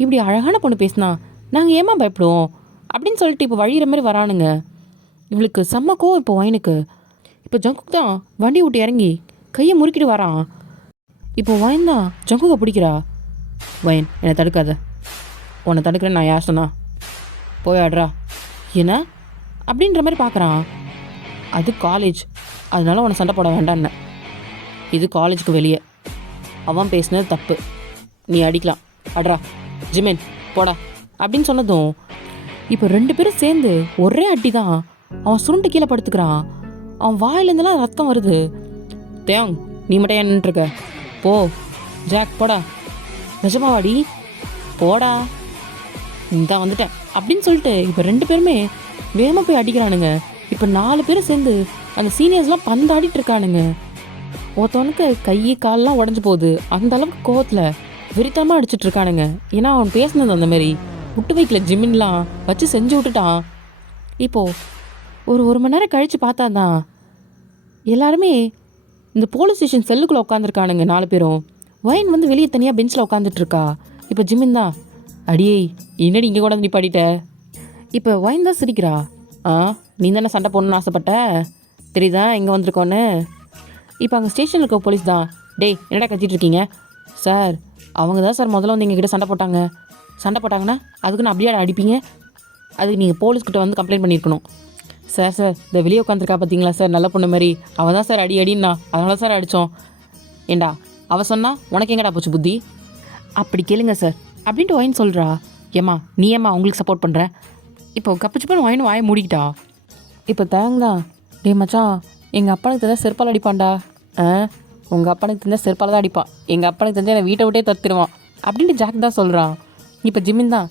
இப்படி அழகான பொண்ணு பேசினா நாங்கள் ஏமா பயப்படுவோம் அப்படின்னு சொல்லிட்டு இப்போ வழிகிற மாதிரி வரானுங்க. இவளுக்கு செம்மக்கோ இப்போ வயனுக்கு. இப்போ ஜங்குக்கு தான் வண்டி விட்டு இறங்கி கையை முறுக்கிட்டு வரான். இப்போ வயன் தான் ஜங்குக்கை பிடிக்கிறா. வயன் என்னை தடுக்காத, உன்னை தடுக்கிறேன்னு நான் யார் சொன்னா? போய் ஆடுறா. என்ன அப்படின்ற மாதிரி பார்க்குறான். அது காலேஜ், அதனால உன்னை சண்டை போட வேண்டான்னு. இது காலேஜுக்கு வெளியே, அவன் பேசினது தப்பு, நீ அடிக்கலாம், அட்ரா ஜிமின் போடா அப்படின்னு சொன்னதும் இப்போ 2 பேரும் சேர்ந்து ஒரே அடி தான். அவன் சுருண்டு கீழே படுத்துக்கிறான். அவன் வாயிலேருந்துலாம் ரத்தம் வருது. தேங் நீ மட்டும் ஏன் நின்றுருக்க? போ ஜாக் போடா. நிஜமாவாடி? போடா, நீ தான் வந்துட்டேன் அப்படின்னு சொல்லிட்டு இப்போ 2 பேருமே வேகமாக போய் அடிக்கிறானுங்க. இப்போ 4 பேரும் சேர்ந்து அந்த சீனியர்ஸ்லாம் பந்தாடிட்டு இருக்கானுங்க. ஒருத்தவனுக்கு கை கால்லாம் உடஞ்சி போகுது. அந்த அளவுக்கு கோவத்தில் வெறித்தனமாக அடிச்சிட்டு இருக்கானுங்க. ஏன்னா அவன் பேசினது அந்த மாதிரி விட்டு வைக்கல, ஜிமின்லாம் வச்சு செஞ்சு விட்டுட்டான். இப்போது ஒரு மணி நேரம் கழித்து பார்த்தா தான் எல்லாருமே இந்த போலீஸ் ஸ்டேஷன் செல்லுக்குள்ளே உட்காந்துருக்கானுங்க 4 பேரும். வயன் வந்து வெளியே தனியாக பெஞ்சில் உட்காந்துட்ருக்கா. இப்போ ஜிமின் தான், அடியே என்னடி இங்கே கூட நீ பாடிட்ட? இப்போ வயன் தான் சிரிக்கிறா. நீ தானே சண்டை போடணுன்னு ஆசைப்பட்ட, தெரியுதா எங்கே வந்திருக்கோன்னு? இப்போ அங்கே ஸ்டேஷனில் இருக்க போலீஸ் தான், டேய் என்னடா கத்திட்டு இருக்கீங்க? சார் அவங்க தான் சார் முதல்ல வந்து எங்ககிட்ட சண்டை போட்டாங்கன்னா அதுக்குன்னு அப்படியே அடிப்பீங்க? அதுக்கு நீங்கள் போலீஸ்கிட்ட வந்து கம்ப்ளைண்ட் பண்ணியிருக்கணும். சார் இந்த வெளியே உட்காந்துருக்கா பார்த்தீங்களா சார், நல்ல பொண்ணு மாதிரி, அவள் தான் சார் அடின்னா அதனால சார் அடித்தோம். ஏண்டா அவள் சொன்னா உனக்கு எங்கடா போச்சு புத்தி? அப்படி கேளுங்க சார் அப்படின்ட்டு ஒயின் சொல்கிறா. ஏம்மா நீ ஏம்மா அவங்களுக்கு சப்போர்ட் பண்ணுற? இப்போ கப்பிச்சுப்பன்னு ஒயின் வாயை மூடிக்கிட்டா. இப்போ தேங்தான், டே மச்சான் எங்கள் அப்பனுக்கு தெரிஞ்சால் செருப்பால் அடிப்பான்டா. உங்கள் அப்பனுக்கு தெரிஞ்சால் செருப்பால் தான் அடிப்பான், எங்கள் அப்பனுக்கு தெரிஞ்சால் என்னை வீட்டை விட்டே துரத்திடுவான் அப்படின்ட்டு ஜாக் தான் சொல்கிறான். இப்போ ஜிமின் தான்,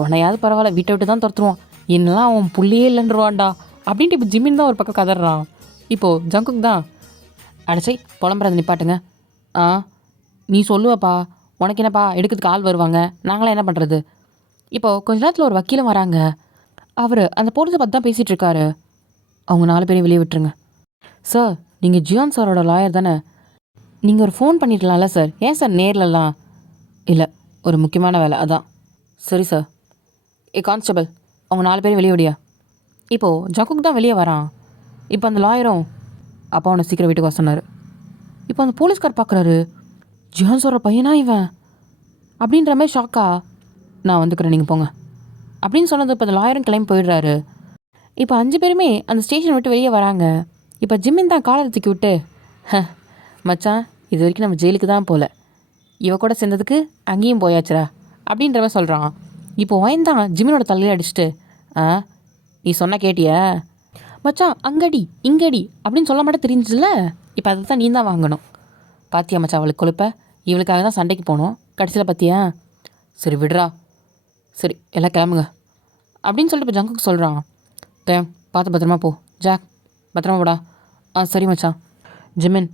உன்னையாவது பரவாயில்ல வீட்டை விட்டு தான் துரத்துருவான், என்னெல்லாம் அவன் புள்ளியே இல்லைன்றவான்டா அப்படின்ட்டு இப்போ ஜிமின் தான் ஒரு பக்கம் கதறான். இப்போது ஜங்குக் தான், அடைச்சி புலம்புறதை நிப்பாட்டுங்க. நீ சொல்லுவப்பா, உனக்கு என்னப்பா எடுக்கிறதுக்கு ஆள் வருவாங்க, நாங்களாம் என்ன பண்ணுறது? இப்போது கொஞ்ச நேரத்தில் ஒரு வக்கீலும் வராங்க. அவர் அந்த போலீஸை பற்றி தான் பேசிகிட்டு இருக்காரு. அவங்க 4 பேரையும் வெளியே விட்டுருங்க. சார் நீங்கள் ஜியான் சாரோட லாயர் தானே, நீங்கள் ஒரு ஃபோன் பண்ணிடலாம்ல சார், ஏன் சார் நேர்லலாம்? இல்லை ஒரு முக்கியமான வேலை அதான். சரி சார். கான்ஸ்டபிள் அவங்க 4 பேரும் வெளியே விடியா. இப்போது ஜங்குக் தான் வெளியே வரான். இப்போ அந்த லாயரும், அப்பா அவனை சீக்கிரம் வீட்டுக்கு வர சொன்னார். இப்போ அந்த போலீஸ்கார் பார்க்குறாரு, ஜியான் சாரோட பையனா இவன் அப்படின்ற மாதிரி ஷாக்கா. நான் வந்துக்கிறேன் நீங்கள் போங்க அப்படின்னு சொன்னது. இப்போ அந்த லாயரும் கிளம்பி போயிடுறாரு. இப்போ 5 பேருமே அந்த ஸ்டேஷன் விட்டு வெளியே வராங்க. இப்போ ஜிம்மின் தான் காலரை தூக்கி விட்டு, மச்சான் இது வரைக்கும் நம்ம ஜெயிலுக்கு தான் போகல, இவ கூட சேர்ந்ததுக்கு அங்கேயும் போயாச்சுரா அப்படின்ற மாதிரி சொல்கிறான். இப்போ ஒயின் தான் ஜிம்மினோட தலையில் அடிச்சுட்டு, நீ சொன்ன கேட்டியா மச்சான், அங்கடி இங்கடி அப்படின்னு சொல்ல மாட்டே தெரிஞ்சுல, இப்போ அதை தான் நீ தான் வாங்கணும். பாத்தியா மச்சான் அவளுக்கு கொழுப்ப, இவளுக்காக தான் சண்டைக்கு போனோம், கடைசியில் பார்த்தியா? சரி விடுறா, சரி எல்லாம் கிளம்புங்க அப்படின்னு சொல்லிட்டு இப்போ ஜங்குக்கு சொல்கிறான். பார்த்து பத்திரமா போ ஜாக், பத்திரமா போடா. சரி மச்சான். ஜிமின்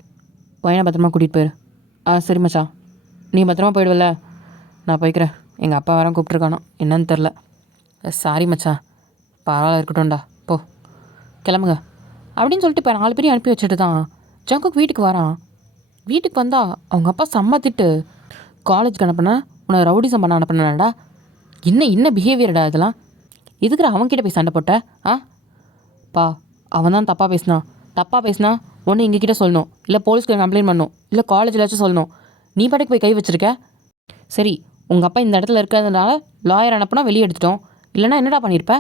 பையனை பத்திரமா கூட்டிகிட்டு போயிரு. சரி மச்சான். நீ பத்திரமா போயிடுவல, நான் போய்க்கிறேன், எங்கள் அப்பா வர கூப்பிட்ருக்கானோ என்னன்னு தெரில. சாரி மச்சான், பரவாயில்ல இருக்கட்டும்டா, போ கிளம்புங்க அப்படின்னு சொல்லிட்டு இப்போ 4 பேரையும் அனுப்பி வச்சுட்டு தான் ஜங்குக்கு வீட்டுக்கு வரான். வீட்டுக்கு வந்தால் அவங்க அப்பா செம்ம திட்டு. காலேஜுக்கு அனுப்புனா உன்னை ரவுடிசம் பண்ண அனுப்புனாடா, என்ன பிஹேவியர்டா இதெல்லாம், எதுக்குற அவன்கிட்ட போய் சண்டை போட்ட? பா அவன் தான் தப்பாக பேசினா ஒன்று எங்ககிட்ட சொல்லணும், இல்லை போலீஸ்க்கு கம்ப்ளைண்ட் பண்ணணும், இல்லை காலேஜில் சொல்லணும். நீ பாட்டுக்கு போய் கை வச்சிருக்க. சரி உங்கள் அப்பா இந்த இடத்துல இருக்கிறதுனால லாயர் அனுப்புனா வெளியே எடுத்துட்டோம், இல்லைனா என்னடா பண்ணியிருப்ப?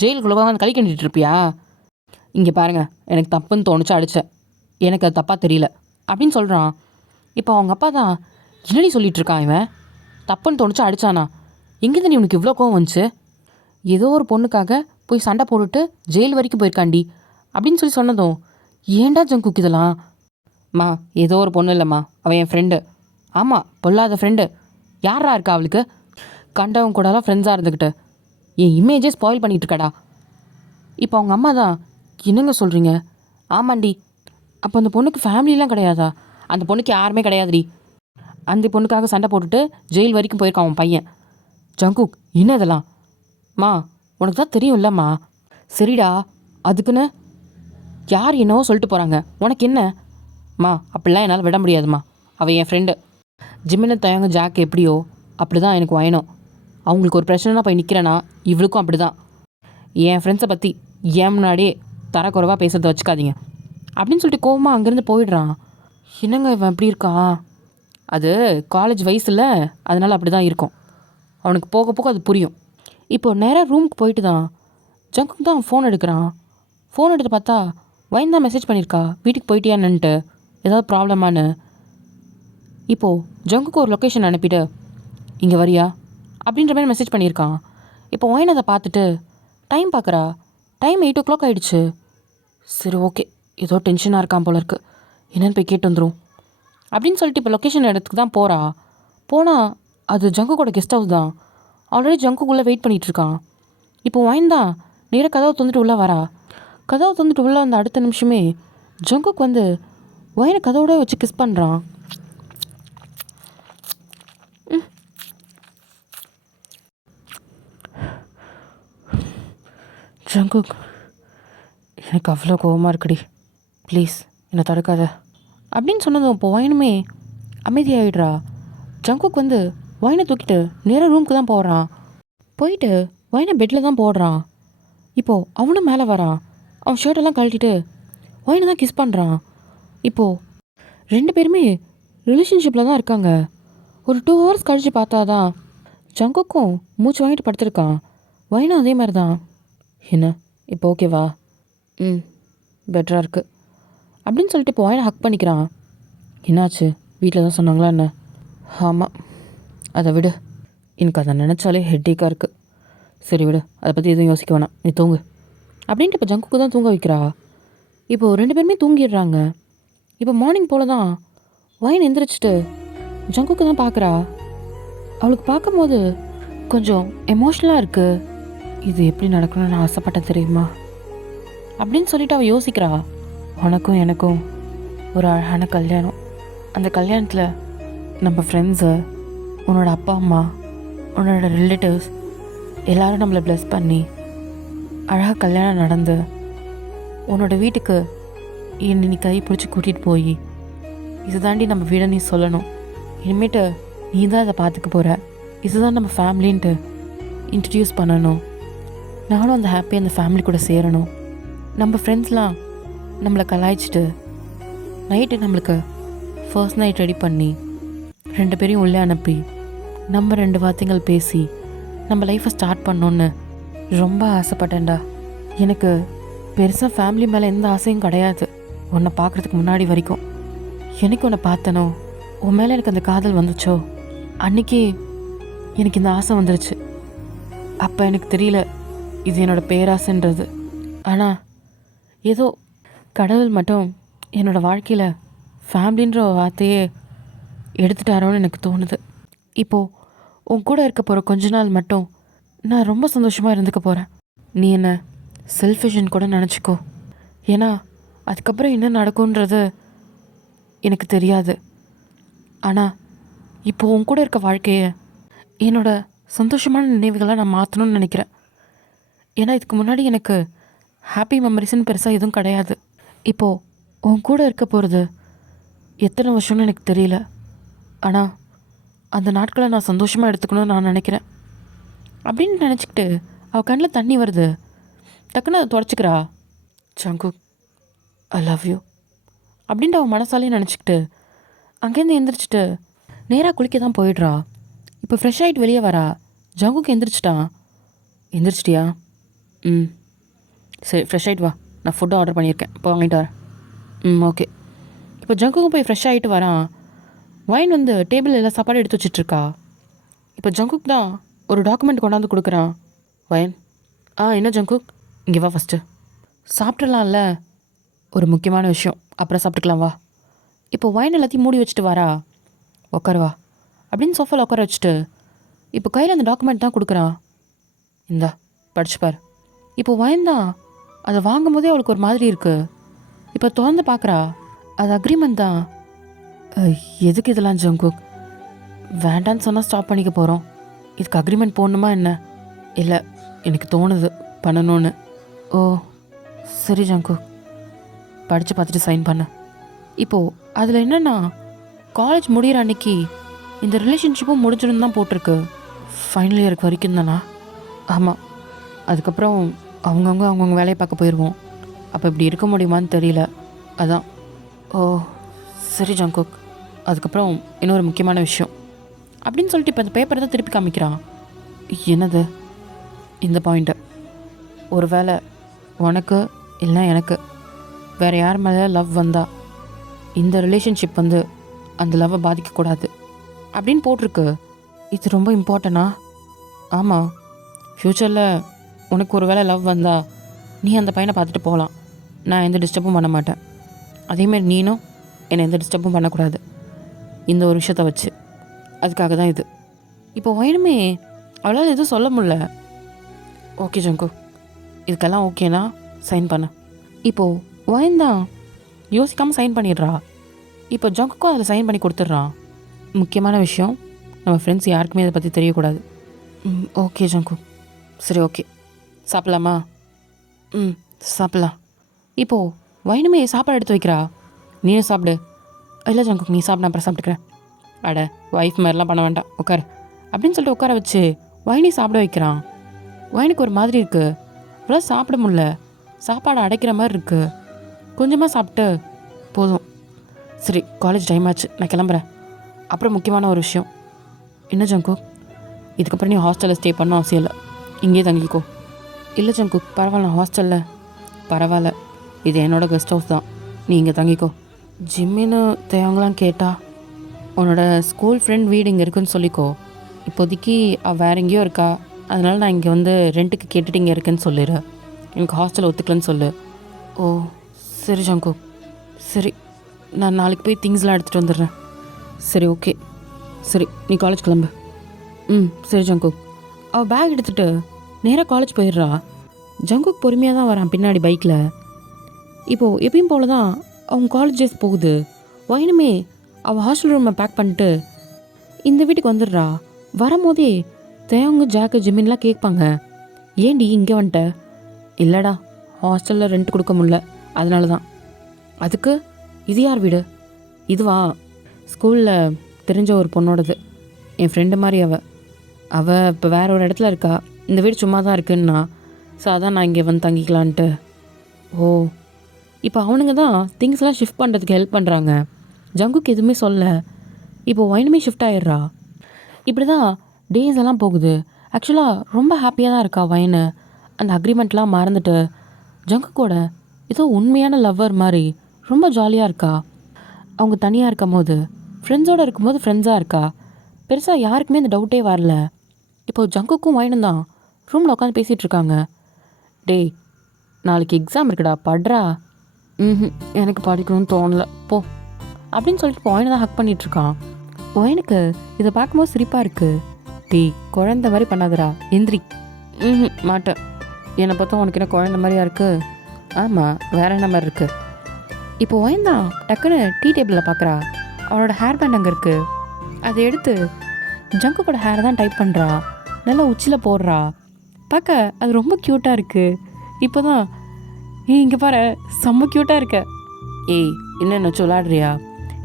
ஜெயிலுக்குள்ளே வந்து கழி கண்டிட்டு இருப்பியா? இங்கே பாருங்கள், எனக்கு தப்புன்னு தோணுச்சு அடித்தேன், எனக்கு அது தப்பாக தெரியல அப்படின்னு சொல்கிறான். இப்போ அவங்க அப்பா தான், என்னடி சொல்லிட்டு இருக்கான் இவன், தப்புன்னு தோணுச்சு அடிச்சானா, எங்கேருந்து நீ உனக்கு இவ்வளோ கோவம் வந்துச்சு, ஏதோ ஒரு பொண்ணுக்காக போய் சண்டை போட்டுட்டு ஜெயில் வரைக்கும் போயிருக்காண்டி அப்படின்னு சொல்லி சொன்னதும், ஏன்டா ஜங்குக் இதெல்லாம். மா ஏதோ ஒரு பொண்ணு இல்லைம்மா, அவன் என் ஃப்ரெண்டு. ஆமாம், பொல்லாத ஃப்ரெண்டு. யாரா இருக்கா அவளுக்கு, கண்டவங்க கூடலாம் ஃப்ரெண்ட்ஸாக இருந்துக்கிட்டு என் இமேஜே ஸ்பாயில் பண்ணிகிட்டு இருக்காடா. இப்போ அவங்க அம்மா தான், என்னங்க சொல்கிறீங்க. ஆமாண்டி, அப்போ அந்த பொண்ணுக்கு ஃபேமிலிலாம் கிடையாதா. அந்த பொண்ணுக்கு யாருமே கிடையாதுடி. அந்த பொண்ணுக்காக சண்டை போட்டுட்டு ஜெயில் வரைக்கும் போயிருக்கான் அவன் பையன். ஜங்குக் என்ன இதெல்லாம். மா உனக்கு தான் தெரியும் இல்லைம்மா. சரிடா, அதுக்குன்னு யார் என்னவோ சொல்லிட்டு போகிறாங்க, உனக்கு என்ன. மா அப்படிலாம் என்னால் விட முடியாதுமா, அவள் என் ஃப்ரெண்டு. ஜிம்மின தயங்க ஜாக் எப்படியோ அப்படி தான் எனக்கு வயணும். அவங்களுக்கு ஒரு பிரச்சனைனா போய் நிற்கிறேன்னா இவளுக்கும் அப்படி தான். என் ஃப்ரெண்ட்ஸை பற்றி ஏன் முன்னாடியே தரக்குறைவாக பேசுறதை வச்சுக்காதீங்க அப்படின்னு சொல்லிட்டு கோவமாக அங்கேருந்து போயிடுறான். என்னங்க இவன் எப்படி இருக்கான். அது காலேஜ் வயசில், அதனால் அப்படி தான் இருக்கும். அவனுக்கு போக போக அது புரியும். இப்போது நேராக ரூமுக்கு போயிட்டு தான் ஜங்குக்கு தான் ஃபோன் எடுக்கிறான். ஃபோன் எடுத்து பார்த்தா வைன் தான் மெசேஜ் பண்ணியிருக்கா, வீட்டுக்கு போயிட்டியான்னுட்டு, ஏதாவது ப்ராப்ளமானு. இப்போது ஜங்குக்கு ஒரு லொக்கேஷன் அனுப்பிட்டு இங்கே வரியா அப்படின்ற மாதிரி மெசேஜ் பண்ணியிருக்கான். இப்போ ஒயின் அதை பார்த்துட்டு டைம் பார்க்குறா. டைம் 8 o'clock ஆகிடுச்சு. சரி ஓகே, ஏதோ டென்ஷனாக இருக்கான் போல இருக்கு, என்னென்னு போய் கேட்டு வந்துடும் அப்படின்னு சொல்லிட்டு இப்போ லொக்கேஷன் இடத்துக்கு தான் போகிறா. போனால் அது ஜங்குக்கோட கெஸ்ட் ஹவுஸ் தான். ஆல்ரெடி ஜங்குக்குள்ளே வெயிட் பண்ணிகிட்ருக்கான். இப்போ ஒயின் தான் நேராக கதவை தந்துட்டு உள்ளே வரா. கதவை தந்துட்டு உள்ளே வந்த அடுத்த நிமிஷமே ஜங்குக் வந்து ஒயினை கதவோட வச்சு கிஸ் பண்ணுறான். ஜங்குக், எனக்கு அவ்வளோ கோவமாக இருக்குடி, ப்ளீஸ் என்னை தடுக்காத அப்படின்னு சொன்னதும் இப்போ ஒயினுமே அமைதியாகிடுறா. ஜங்குக் வந்து ஒயினை தூக்கிட்டு நேராக ரூமுக்கு தான் போகிறான். போயிட்டு ஒயினை பெட்டில் தான் போடுறான். இப்போது அவனும் மேலே வரான். அவன் ஷர்ட்டெல்லாம் கழட்டிட்டு ஒயினை தான் கிஸ் பண்ணுறான். இப்போது 2 பேருமே ரிலேஷன்ஷிப்பில் தான் இருக்காங்க. ஒரு 2 hours கழித்து பார்த்தா தான் ஜங்குக்கும் மூச்சு வாங்கிட்டு படுத்திருக்கான். ஒயினும் அதே மாதிரி தான். என்ன இப்போ ஓகேவா. பெட்டராக இருக்குது அப்படின்னு சொல்லிட்டு இப்போ ஒயினை ஹக் பண்ணிக்கிறான். என்னாச்சு, வீட்டில் தான் சொன்னாங்களா என்ன. ஆமாம், அதை விடு, எனக்கு அதை நினச்சாலே ஹெட்டேக்காக இருக்குது. சரி விடு, அதை பற்றி எதுவும் யோசிக்க வேணாம், நீ தூங்கு அப்படின்ட்டு இப்போ ஜங்குக்கு தான் தூங்க வைக்கிறா. இப்போது 2 பேருமே தூங்கிடுறாங்க. இப்போ மார்னிங் போல தான் ஒயின் எந்திரிச்சிட்டு ஜங்குக்கு தான் பார்க்குறா. அவளுக்கு பார்க்கும்போது கொஞ்சம் எமோஷ்னலாக இருக்குது. இது எப்படி நடக்கணும்னு நான் ஆசைப்பட்டேன் தெரியுமா அப்படின்னு சொல்லிட்டு அவள் யோசிக்கிறா. உனக்கும் எனக்கும் ஒரு அழகான கல்யாணம். அந்த கல்யாணத்தில் நம்ம ஃப்ரெண்ட்ஸு, உன்னோட அப்பா அம்மா, உன்னோட ரிலேட்டிவ்ஸ் எல்லோரும் நம்மளை ப்ளஸ் பண்ணி அழகாக கல்யாணம் நடந்து உன்னோட வீட்டுக்கு என்னை நீ கை பிடிச்சி கூட்டிகிட்டு போய் இது தாண்டி நம்ம வீடை நீ சொல்லணும். இனிமேட்டு நீ தான் அதை பார்த்துக்க போகிற, இதுதான் நம்ம ஃபேமிலின்ட்டு இன்ட்ரடியூஸ் பண்ணணும். நானும் அந்த ஹாப்பியாக அந்த ஃபேமிலி கூட சேரணும். நம்ம ஃப்ரெண்ட்ஸ்லாம் நம்மளை கலாய்ச்சிட்டு நைட்டு நம்மளுக்கு ஃபர்ஸ்ட் நைட் ரெடி பண்ணி 2 பேரையும் உள்ளே அனுப்பி நம்ம 2 வார்த்தைகள் பேசி நம்ம லைஃப்பை ஸ்டார்ட் பண்ணோன்னு ரொம்ப ஆசைப்பட்டேன்டா. எனக்கு பெருசாக ஃபேமிலி மேலே எந்த ஆசையும் கிடையாது. உன்னை பார்க்குறதுக்கு முன்னாடி வரைக்கும் எனக்கு உன்னை பார்த்தனோ, உன் மேலே எனக்கு அந்த காதல் வந்துச்சோ, அன்றைக்கி எனக்கு இந்த ஆசை வந்துருச்சு. அப்போ எனக்கு தெரியல இது என்னோடய பேராசைன்றது. ஆனால் ஏதோ கடவுள் மட்டும் என்னோடய வாழ்க்கையில் ஃபேமிலின்ற வார்த்தையே எடுத்துட்டாரோன்னு எனக்கு தோணுது. இப்போது உன் கூட இருக்க போகிற கொஞ்ச நாள் மட்டும் நான் ரொம்ப சந்தோஷமாக இருந்துக்க போகிறேன். நீ என்ன செல்ஃபிஷ்ன்னு கூட நினச்சிக்கோ. ஏன்னா அதுக்கப்புறம் என்ன நடக்கும்ன்றது எனக்கு தெரியாது. ஆனால் இப்போது உன் கூட இருக்க வாழ்க்கையை என்னோடய சந்தோஷமான நினைவுகளாக நான் மாற்றணும்னு நினைக்கிறேன். ஏன்னா இதுக்கு முன்னாடி எனக்கு ஹாப்பி மெமரிஸ்ன்னு பெருசாக எதுவும் கிடையாது. இப்போது உன் கூட இருக்க போகிறது எத்தனை வருஷம்னு எனக்கு தெரியல. ஆனால் அந்த நாட்களை நான் சந்தோஷமாக எடுத்துக்கணும்னு நான் நினைக்கிறேன் அப்படின்னு நினச்சிக்கிட்டு அவள் கண்ணில் தண்ணி வருது. டக்குன்னு அதை தொடச்சிக்கிறா. ஜங்குக், ஐ லவ் யூ அப்படின்ட்டு அவன் மனசாலே நினச்சிக்கிட்டு அங்கேருந்து எந்திரிச்சிட்டு நேராக குளிக்க தான் போயிடுறா. இப்போ ஃப்ரெஷ் ஆகிட்டு வெளியே வரா. ஜங்குக் எந்திரிச்சிட்டான். எந்திரிச்சிட்டியா? சரி ஃப்ரெஷ் ஆகிட்டு வா, நான் ஃபுட்டு ஆர்டர் பண்ணியிருக்கேன், இப்போ வாங்கிட்டு வரேன். ஓகே. இப்போ ஜங்குக்கும் போய் ஃப்ரெஷ் ஆகிட்டு வரான். ஒயின் வந்து டேபிள் எல்லாம் சாப்பாடு எடுத்து வச்சிட்ருக்கா. இப்போ ஜங்குக் தான் ஒரு டாக்குமெண்ட் கொண்டாந்து கொடுக்குறான். ஒயின், என்ன ஜங்குக், இங்கே வா ஃபஸ்ட்டு. சாப்பிட்றலாம்ல, ஒரு முக்கியமான விஷயம், அப்புறம் சாப்பிட்டுக்கலாம் வா. இப்போ ஒயின் எல்லாத்தையும் மூடி வச்சுட்டு வாரா. உட்காருவா அப்படின்னு சோஃபாவில் உட்கார வச்சுட்டு இப்போ கையில் அந்த டாக்குமெண்ட் தான் கொடுக்குறான். இந்தா படிச்சுப்பார். இப்போ ஒயின் தான் அதை வாங்கும் போதே அவளுக்கு ஒரு மாதிரி இருக்குது. இப்போ திறந்து பார்க்குறா, அது அக்ரிமெண்ட் தான். எதுக்கு இதெல்லாம் ஜங்குக்? வேண்டான்னு சொன்னால் ஸ்டாப் பண்ணிக்க போகிறோம். இதுக்கு அக்ரிமெண்ட் போடணுமா என்ன? இல்லை, எனக்கு தோணுது பண்ணணும்னு. ஓ சரி ஜங்குக், படித்து பார்த்துட்டு சைன் பண்ண. இப்போது அதில் என்னென்னா, காலேஜ் முடிகிற அன்னைக்கு இந்த ரிலேஷன்ஷிப்பும் முடிஞ்சிடும் தான் போட்டிருக்கு. ஃபைனல் இயருக்கு வரைக்கும் தானா? ஆமாம். அதுக்கப்புறம் அவங்கவுங்க வேலையை பார்க்க போயிடுவோம். அப்போ இப்படி இருக்க முடியுமான்னு தெரியல, அதான். ஓ சரி ஜங்குக், அதுக்கப்புறம் இன்னொரு முக்கியமான விஷயம் அப்படின்னு சொல்லிட்டு இப்போ அந்த பேப்பரை தான் திருப்பி காமிக்கிறான். என்னது? இந்த பாயிண்ட்டு, ஒரு வேளை உனக்கு இல்லைனா எனக்கு வேறு யார் மேலே லவ் வந்தா இந்த ரிலேஷன்ஷிப் வந்து அந்த லவ்வை பாதிக்கக்கூடாது அப்படின்னு போட்டிருக்கு. இது ரொம்ப இம்பார்ட்டனா? ஆமாம், ஃப்யூச்சரில் உனக்கு ஒரு வேளை லவ் வந்தா நீ அந்த பையனை பார்த்துட்டு போகலாம். நான் எந்த டிஸ்டர்பும் பண்ண மாட்டேன். அதேமாரி நீனும் என்னை எந்த டிஸ்டர்பும் பண்ணக்கூடாது இந்த ஒரு விஷயத்த வச்சு. அதுக்காக தான் இது. இப்போ ஒயினுமே அவளால் எதுவும் சொல்ல முடியல. ஓகே ஜங்கு, இதுக்கெல்லாம் ஓகேனா சைன் பண்ண. இப்போது ஒயின் தான் யோசிக்காமல் சைன் பண்ணிடுறா. இப்போ ஜங்குக்கும் அதில் சைன் பண்ணி கொடுத்துட்றான். முக்கியமான விஷயம், நம்ம ஃப்ரெண்ட்ஸ் யாருக்குமே அதை பற்றி தெரியக்கூடாது. ஓகே ஜங்கு, சரி ஓகே, சாப்பிட்லாமா? சாப்பிட்லாம். இப்போது ஒயினுமே சாப்பாடு எடுத்து வைக்கிறா. நீயும் சாப்பிடு. இல்லை ஜங்குக், நீ சாப்பிட, அப்புறம் சாப்பிட்டுக்கிறேன். அட ஒய்ஃப் மாதிரிலாம் பண்ண வேண்டாம், உட்கார் அப்படின்னு சொல்லிட்டு உட்கார வச்சு ஒயினி சாப்பிட வைக்கிறான். ஒயினுக்கு ஒரு மாதிரி இருக்குது, அவ்வளோ சாப்பிட முடியல, சாப்பாடு அடைக்கிற மாதிரி இருக்குது. கொஞ்சமாக சாப்பிட்டு போதும். சரி, காலேஜ் டைம் ஆச்சு, நான் கிளம்புறேன். அப்புறம் முக்கியமான ஒரு விஷயம். என்ன ஜங்குக்? இதுக்கப்புறம் நீ ஹாஸ்டலில் ஸ்டே பண்ண அவசியம் இல்லை, இங்கேயே தங்கிக்கோ. இல்லை ஜங்குக், பரவாயில்ல, ஹாஸ்டலில் பரவாயில்ல, இது என்னோடய கெஸ்ட் ஹவுஸ் தான், நீ இங்கே தங்கிக்கோ. ஜிம்மின்னு தேவங்களாம் கேட்டா, உன்னோட ஸ்கூல் ஃப்ரெண்ட் வீடு இங்கே இருக்குன்னு சொல்லிக்கோ. இப்போதைக்கு அவள் வேறு எங்கேயோ இருக்கா, அதனால் நான் இங்கே வந்து ரெண்ட்டுக்கு கேட்டுட்டு இங்கே இருக்கேன்னு சொல்லிடு. எனக்கு ஹாஸ்டல் ஒத்துக்கலன்னு சொல்லு. ஓ சரி ஜங்கு, சரி, நான் நாளைக்கு போய் திங்ஸ்லாம் எடுத்துகிட்டு வந்துடுறேன். சரி ஓகே, சரி நீ காலேஜ் கிளம்பு. சரி ஜங்குக். அவள் பேக் எடுத்துகிட்டு நேராக காலேஜ் போயிடுறா. ஜங்குக் பொறுமையாக தான் வரான் பின்னாடி பைக்கில். இப்போது எப்பயும் போல தான் அவங்க காலேஜ் டேஸ் போகுது. ஒயினுமே அவள் ஹாஸ்டல் ரூமை பேக் பண்ணிட்டு இந்த வீட்டுக்கு வந்துடுறா. வரும்போதே தேவங்க ஜாக்கு ஜிமின்லாம் கேட்பாங்க, ஏன்டி இங்கே வந்துட்ட? இல்லைடா, ஹாஸ்டலில் ரெண்ட் கொடுக்க முடில, அதனால தான். அதுக்கு இது யார் வீடு? இதுவா, ஸ்கூலில் தெரிஞ்ச ஒரு பொண்ணோடது, என் ஃப்ரெண்டு மாதிரி. அவள் இப்போ வேற ஒரு இடத்துல இருக்கா, இந்த வீடு சும்மா தான் இருக்குன்னா, ஸோ அதான் நான் இங்கே வந்து தங்கிக்கலான்ட்டு. ஓ, இப்போ அவனுங்க தான் திங்ஸ்லாம் ஷிஃப்ட் பண்ணுறதுக்கு ஹெல்ப் பண்ணுறாங்க. ஜங்குக்கு எதுவுமே சொல்ல. இப்போ ஒயினுமே ஷிஃப்ட் ஆகிடுறா. இப்படி தான் டேஸ் எல்லாம் போகுது. ஆக்சுவலாக ரொம்ப ஹாப்பியாக தான் இருக்கா ஒயினு. அந்த அக்ரிமெண்ட்லாம் மறந்துட்டு ஜங்குக்கோட ஏதோ உண்மையான லவ்வர் மாதிரி ரொம்ப ஜாலியாக இருக்கா. அவங்க தனியாக இருக்கும் போது, ஃப்ரெண்ட்ஸோடு இருக்கும்போது ஃப்ரெண்ட்ஸாக இருக்கா. பெருசாக யாருக்குமே இந்த டவுட்டே வரல. இப்போது ஜங்குக்கும் ஒயினும் தான் ரூமில் உட்காந்து பேசிகிட்டு இருக்காங்க. டேய், நாளைக்கு எக்ஸாம் இருக்குடா, படுறா. எனக்கு படிக்கணும்னு தோணலை, போ அப்படின்னு சொல்லிட்டு ஒயினை தான் ஹக் பண்ணிகிட்ருக்கான். ஒயினுக்கு இதை பார்க்கும்போது சிரிப்பாக இருக்குது. டேய், குழந்த மாதிரி பண்ணாதடா, எந்திரி. மாட்டேன். என்னை பார்த்தா உனக்கு என்ன குழந்த மாதிரியா இருக்குது? ஆமாம், வேற என்ன மாதிரி இருக்குது? இப்போ ஒயின் தான் டக்குன்னு டீ டேபிளில் பார்க்குறா. அவளோட ஹேர் பேண்ட் அங்கே இருக்குது. அதை எடுத்து ஜங்குக்கோட ஹேரை தான் டைப் பண்ணுறா. நல்லா உச்சியில் போடுறா. பார்க்க அது ரொம்ப க்யூட்டாக இருக்குது. இப்போ தான் இங்கே பாரு, செம்ம க்யூட்டாக இருக்க. ஏய், என்ன சொல்லாடுறியா?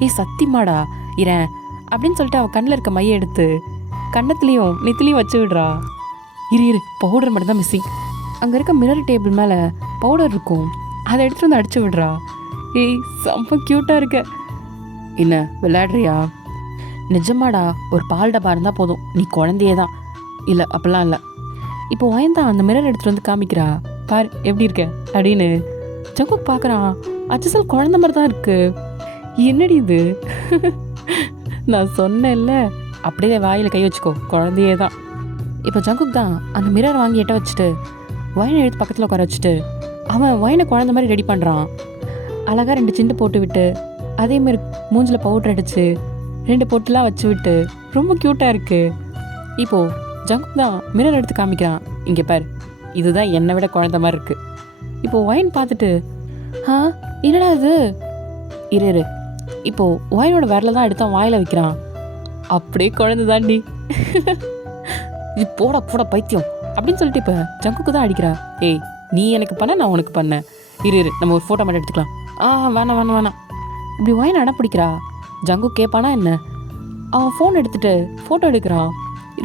ஏய் சத்தியமாடா, இரேன் அப்படின்னு சொல்லிட்டு அவள் கண்ணில் இருக்க மையை எடுத்து கன்னத்துலேயும் நெத்திலையும் வச்சு விடுறா. இரு, பவுடர் மட்டும் தான் மிஸ்ஸிங். அங்கே இருக்க மிரர் டேபிள் மேலே பவுடர் இருக்கும், அதை எடுத்துகிட்டு வந்து அடிச்சு விடுறா. ஏய், செம்ம க்யூட்டாக இருக்க. என்ன விளையாடுறியா? நிஜமாடா, ஒரு பால் டப்பா இருந்தால் போதும், நீ குழந்தையே தான். இல்லை, அப்படிலாம் இல்லை. இப்போ ஒயந்தான் அந்த மிரர் எடுத்துகிட்டு வந்து காமிக்கிறா. பார் எப்படி இருக்க அப்படின்னு. ஜங்குக் பார்க்குறான், அச்சசல் குழந்த மாதிரி தான் இருக்கு. என்னடி இது? நான் சொன்னேன்ல, அப்படியே வாயில் கை வச்சுக்கோ, குழந்தையே தான். இப்போ ஜங்குக் தான் அந்த மிரர் வாங்கி எட்ட வச்சுட்டு ஒயினை எடுத்து பக்கத்தில் உட்கார வச்சுட்டு அவன் ஒயினை குழந்த மாதிரி ரெடி பண்ணுறான். அழகாக 2 சிண்டு போட்டு விட்டு அதேமாரி மூஞ்சில் பவுடர் அடித்து 2 பொட்டுலாம் வச்சு விட்டு ரொம்ப க்யூட்டாக இருக்குது. இப்போது ஜங்குக் தான் மிரர் எடுத்து காமிக்கிறான். இங்கே பார், இதுதான் என்னை விட குழந்த மாதிரி இருக்குது. இப்போது ஒயின் பார்த்துட்டு என்னடா இது, இரு இப்போது ஒயினோட விரல தான் எடுத்தான் வாயில் வைக்கிறான். அப்படியே குழந்தை தாண்டி. இது போட பைத்தியம் அப்படின்னு சொல்லிட்டு இப்போ ஜங்குக்கு தான் அடிக்கிறா. ஏய், நீ எனக்கு பண்ண, நான் உனக்கு பண்ணேன், இரு நம்ம ஒரு ஃபோட்டோ மட்டும் எடுத்துக்கலாம். வேணாம் இப்படி ஒயின் அடம் பிடிக்கிறா. ஜங்குக் கேட்பானா என்ன? அவன் ஃபோன் எடுத்துட்டு ஃபோட்டோ எடுக்கிறான்.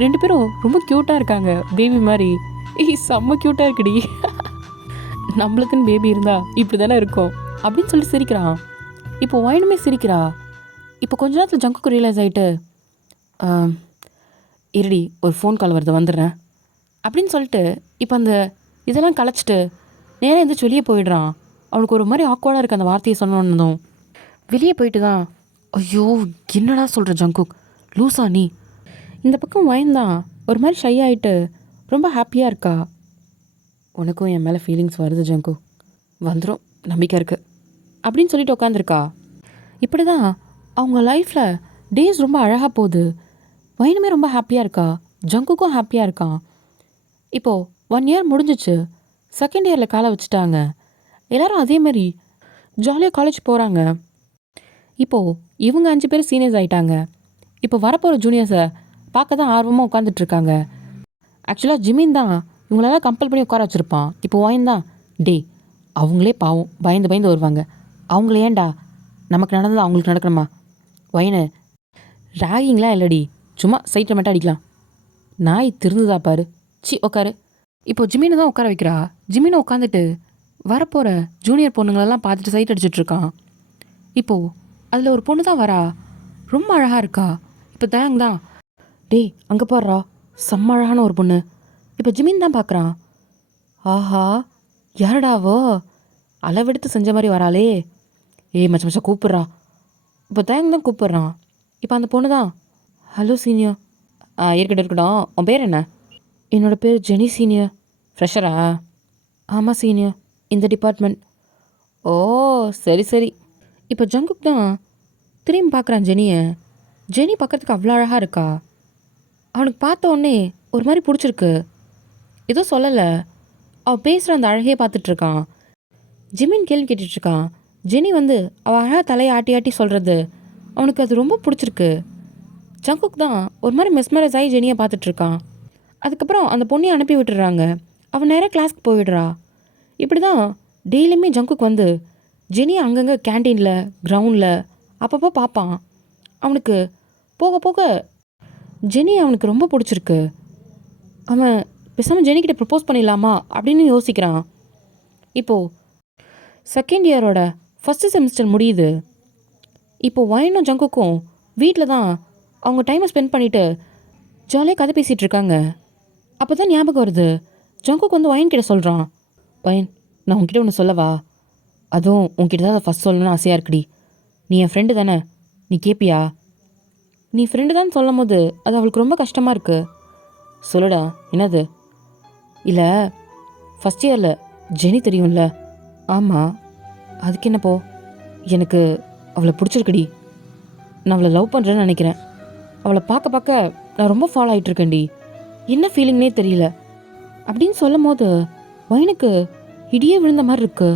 2 பேரும் ரொம்ப க்யூட்டாக இருக்காங்க, பேபி மாதிரி. ஏய், செம்ம க்யூட்டாக இருக்குடி. நம்மளுக்குன்னு பேபி இருந்தா இப்படி தானே இருக்கும் அப்படின்னு சொல்லி சிரிக்கிறான். இப்போ ஒயினுமே சிரிக்கிறா. இப்போ கொஞ்ச நேரத்தில் ஜங்குக்கு ரியலைஸ் ஆகிட்டு, இருடி ஒரு ஃபோன் கால் வருது, வந்துடுறேன் அப்படின்னு சொல்லிட்டு இப்போ அந்த இதெல்லாம் கலைச்சிட்டு நேராக எந்திரிச்சு வெளியே போயிடுறான். அவனுக்கு ஒரு மாதிரி ஆக்வர்டாக இருக்குது அந்த வார்த்தையை சொன்னோன்னதும். வெளியே போயிட்டு தான், ஐயோ என்னடா சொல்கிற ஜங்குக், லூசா நீ? இந்த பக்கம் ஒயின் தான் ஒரு மாதிரி ஷை ஆகிட்டு ரொம்ப ஹாப்பியாக இருக்கா. உனக்கும் என் மேலே ஃபீலிங்ஸ் வருது ஜங்குக், வந்துடும், நம்பிக்கை இருக்குது அப்படின்னு சொல்லிட்டு உட்காந்துருக்கா. இப்படி தான் அவங்க லைஃப்பில் டேஸ் ரொம்ப அழகாக போகுது. ஒயினுமே ரொம்ப ஹாப்பியாக இருக்கா, ஜங்குக்கும் ஹாப்பியாக இருக்கான். இப்போது 1 இயர் முடிஞ்சிச்சு, 2nd இயரில் காலை வச்சுட்டாங்க. எல்லோரும் அதேமாதிரி ஜாலியாக காலேஜ் போகிறாங்க. இப்போது இவங்க 5 பேர் சீனியர்ஸ் ஆகிட்டாங்க. இப்போ வரப்போகிற ஜூனியர்ஸை பார்க்க தான் ஆர்வமாக உட்காந்துட்ருக்காங்க. ஆக்சுவலாக ஜிமின் தான் இவங்களெல்லாம் கம்பல் பண்ணி உட்கார வச்சுருப்பான். இப்போ ஒயின் தான், டே அவங்களே பாவம் பயந்து வருவாங்க, அவங்கள ஏன்டா, நமக்கு நடந்தது அவங்களுக்கு நடக்கணுமா? ஒயினு, ராகிங்லாம் இல்லடி, சும்மா சைட்டில் மட்டும் அடிக்கலாம். நாய் திருந்துதா பாரு, உட்காரு. இப்போ ஜிமினை தான் உட்கார வைக்கிறா. ஜிமினை உட்காந்துட்டு வரப்போகிற ஜூனியர் பொண்ணுங்களெல்லாம் பார்த்துட்டு சைட் அடிச்சிட்ருக்கான். இப்போது அதில் ஒரு பொண்ணு தான் வரா, ரொம்ப அழகாக இருக்கா. இப்போ தேங் தான், டேய் அங்கே பாடுறா, செம்ம அழகான ஒரு பொண்ணு. இப்போ ஜிமின் தான் பார்க்குறான். ஆஹா, யாரடாவோ அளவெடுத்து செஞ்ச மாதிரி வராளே. ஏய் மச்ச கூப்பிட்றா. இப்போ தேங் தான் கூப்பிட்றான். இப்போ அந்த பொண்ணு தான், ஹலோ சீனியர். இருக்கட்டும், உன் பேர் என்ன? என்னோடய பேர் ஜெனி சீனியர். ஃப்ரெஷரா? ஆமாம் சீனியர், இந்த டிபார்ட்மெண்ட். ஓ சரி. இப்போ ஜங்குக் தான் திரும்பி பார்க்குறான் ஜெனியை. ஜெனி பார்க்குறதுக்கு அவ்வளோ அழகாக இருக்கா. அவனுக்கு பார்த்த உடனே ஒரு மாதிரி பிடிச்சிருக்கு. ஏதோ சொல்லலை, அவள் பேசுகிற அந்த அழகையே பார்த்துட்ருக்கான். ஜிமின் கேள்வி கேட்டுட்ருக்கான். ஜெனி வந்து அவள் அழகாக தலையை ஆட்டி சொல்கிறது அவனுக்கு அது ரொம்ப பிடிச்சிருக்கு. ஜங்குக் தான் ஒரு மாதிரி மெஸ்மரைஸ் ஆகி ஜெனியை பார்த்துட்ருக்கான். அதுக்கப்புறம் அந்த பொண்ணையை அனுப்பி விட்டுறாங்க. அவன் நேராக கிளாஸ்க்கு போயிடுறா. இப்படி தான் டெய்லியுமே ஜங்குக் வந்து ஜெனியை அங்கங்கே கேன்டீனில் கிரவுண்டில் அப்பப்போ பார்ப்பான். அவனுக்கு போக போக ஜெனி அவனுக்கு ரொம்ப பிடிச்சிருக்கு. அவன் பேசாமல் ஜெனிக்கிட்ட ப்ரப்போஸ் பண்ணிடலாமா அப்படின்னு யோசிக்கிறான். இப்போது 2nd இயரோட 1st செமஸ்டர் முடியுது. இப்போது ஒயினும் ஜங்குக்கும் வீட்டில் தான் அவங்க டைமை ஸ்பெண்ட் பண்ணிவிட்டு ஜாலியாக கதை பேசிகிட்டு இருக்காங்க. அப்போ தான் ஞாபகம் வருது. ஜங்குக் வந்து ஒயின் கிட்ட சொல்கிறான், ஒயின் நான் உன்கிட்ட ஒன்று சொல்லவா? அதுவும் உன்கிட்ட தான் ஃபஸ்ட் சொல்லணும்னு ஆசையாக இருக்குடி. நீ என் ஃப்ரெண்டு தானே, நீ கேட்பியா? நீ ஃப்ரெண்டு தான் சொல்லும் போது அது அவளுக்கு ரொம்ப கஷ்டமாக இருக்குது. சொல்லுடா, என்னது? இல்லை, 1st இயரில் ஜெனி தெரியும்ல? ஆமாம், அதுக்கு என்னப்போ? எனக்கு அவளை பிடிச்சிருக்குடி. நான் அவளை லவ் பண்ணுறேன்னு நினைக்கிறேன். அவளை பார்க்க நான் ரொம்ப ஃபாலோ ஆகிட்டுருக்கேன்டி. என்ன ஃபீலிங்னே தெரியல அப்படின்னு சொல்லும் போது ஒயினுக்கு இடியே விழுந்த மாதிரி இருக்கு.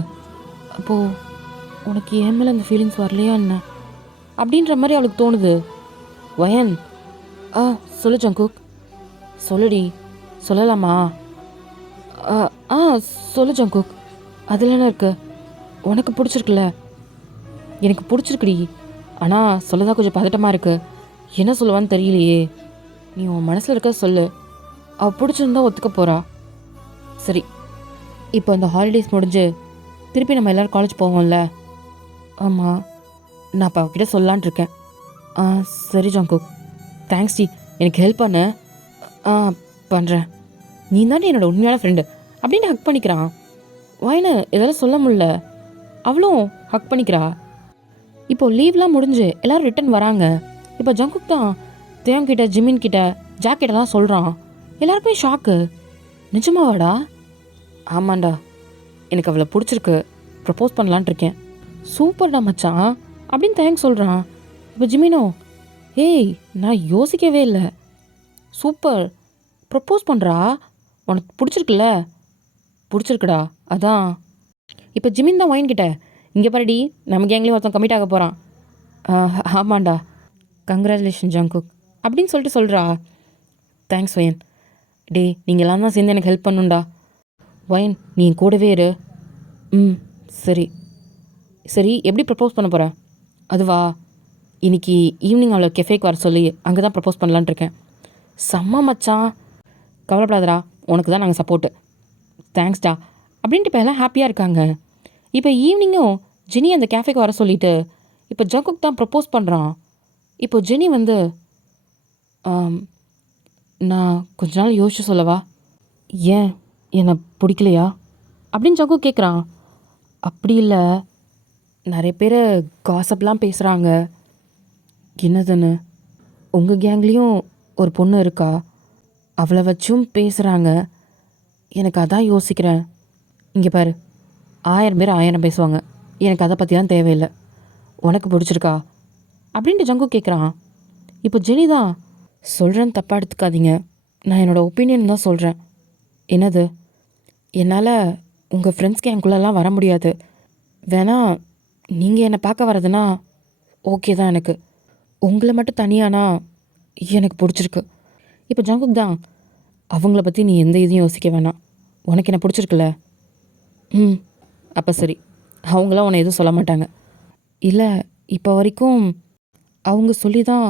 அப்போது உனக்கு ஏன் மேலே அந்த ஃபீலிங்ஸ் வரலையா என்ன அப்படின்ற மாதிரி அவளுக்கு தோணுது. ஒயன், சொல்லு ஜங்குக். சொல்லுடி. சொல்லலாமா? சொல்லு ஜங்குக். அதில் என்ன இருக்கு? உனக்கு பிடிச்சிருக்குல்ல? எனக்கு பிடிச்சிருக்குடி, ஆனால் சொல்லதான் கொஞ்சம் பதட்டமாக இருக்கு. என்ன சொல்லுவான்னு தெரியலையே. நீ உன் மனசில் இருக்க சொல்லு. அவள் பிடிச்சிருந்தா ஒத்துக்க போகிறா. சரி, இப்போ இந்த ஹாலிடேஸ் முடிஞ்சு திருப்பி நம்ம எல்லோரும் காலேஜ் போவோம்ல? ஆமாம், நான் அப்போ அவகிட்ட சொல்லலான் இருக்கேன். சரி ஜங்குக், தேங்க்ஸ் டி, எனக்கு ஹெல்ப் பண்ண. பண்ணுறேன். நீ தாண்டி என்னோட உண்மையான ஃப்ரெண்டு அப்படின்னு ஹக் பண்ணிக்கிறான். வாயின்னு எதாலும் சொல்ல முடியல, அவளும் ஹக் பண்ணிக்கிறா. இப்போது லீவ்லாம் முடிஞ்சு எல்லோரும் ரிட்டன் வராங்க. இப்போ ஜங்குக் தான் தேவன் கிட்ட, ஜிமின் கிட்ட, ஜாக் கிட்ட தான் சொல்கிறான். எல்லாருக்குமே ஷாக்கு. நிஜமாவாடா? ஆமாண்டா, எனக்கு அவளை பிடிச்சிருக்கு, ப்ரப்போஸ் பண்ணலான் இருக்கேன். சூப்பர்டா மச்சான் அப்படின்னு தேங்க்ஸ் சொல்கிறான். இப்போ ஜிமினோ, ஏய் நான் யோசிக்கவே இல்லை, சூப்பர், ப்ரப்போஸ் பண்ணுறா, உனக்கு பிடிச்சிருக்குல்ல? பிடிச்சிருக்குடா, அதான். இப்போ ஜிமின் தான் ஒயின் கிட்ட, இங்கே பாருடி நம்ம கேங்லேயும் ஒருத்தன் கமிட் ஆக போகிறான். ஆமாண்டா, கங்க்ராச்சுலேஷன் ஜங்குக் அப்படின்னு சொல்லிட்டு சொல்கிறா. Thanks wine. டே நீங்கள் எல்லாம் தான் சேர்ந்து எனக்கு ஹெல்ப் பண்ணுண்டா. ஒயன் நீ கூடவே இரு. சரி சரி. எப்படி ப்ரப்போஸ் பண்ண போகிற? அதுவா, இன்னைக்கு ஈவினிங் அவளை கெஃபேக்கு வர சொல்லி அங்கே தான் ப்ரப்போஸ் பண்ணலான் இருக்கேன். செம்ம மச்சான், கவலைப்படாதடா, உனக்கு தான் நாங்கள் சப்போர்ட்டு. தேங்க்ஸ்டா அப்படின்ட்டு இப்போ எல்லாம் ஹாப்பியாக இருக்காங்க. இப்போ ஈவினிங்கும் ஜெனி அந்த கேஃபேக்கு வர சொல்லிவிட்டு இப்போ ஜங்குக் தான் ப்ரப்போஸ் பண்ணுறான். இப்போ ஜெனி வந்து நான் கொஞ்ச நாள் யோசிச்சு சொல்லவா? ஏன், என்னை பிடிக்கலையா அப்படின்னு ஜங்குக் கேட்குறான். அப்படி இல்லை, நிறைய பேர் காசப்லாம் பேசுகிறாங்க. என்னதுன்னு? உங்கள் கேங்லேயும் ஒரு பொண்ணு இருக்கா, அவளை வச்சும் பேசுகிறாங்க. எனக்கு அதான் யோசிக்கிறேன். இங்கே பாரு, 1000 பேர் 1000 பேசுவாங்க, எனக்கு அதை பற்றிலாம் தேவையில்லை. உனக்கு பிடிச்சிருக்கா அப்படின்ட்டு ஜங்குக் கேட்குறான். இப்போ ஜெனி தான், சொல்கிறேன்னு தப்பாக எடுத்துக்காதீங்க, நான் என்னோடய ஒப்பீனியன் தான் சொல்கிறேன். என்னது? என்னால் உங்கள் ஃப்ரெண்ட்ஸ் கேங்குள்ளெல்லாம் வர முடியாது. வேணா நீங்கள் என்னை பார்க்க வரதுன்னா ஓகே தான், எனக்கு உங்களை மட்டும் தனியானா எனக்கு பிடிச்சிருக்கு. இப்போ ஜங்குக் தான், அவங்கள பற்றி நீ எந்த இதையும் யோசிக்க வேணாம், உனக்கு என்ன பிடிச்சிருக்குல்ல? அப்போ சரி, அவங்களாம் உன்னை எதுவும் சொல்ல மாட்டாங்க. இல்லை, இப்போ வரைக்கும் அவங்க சொல்லி தான்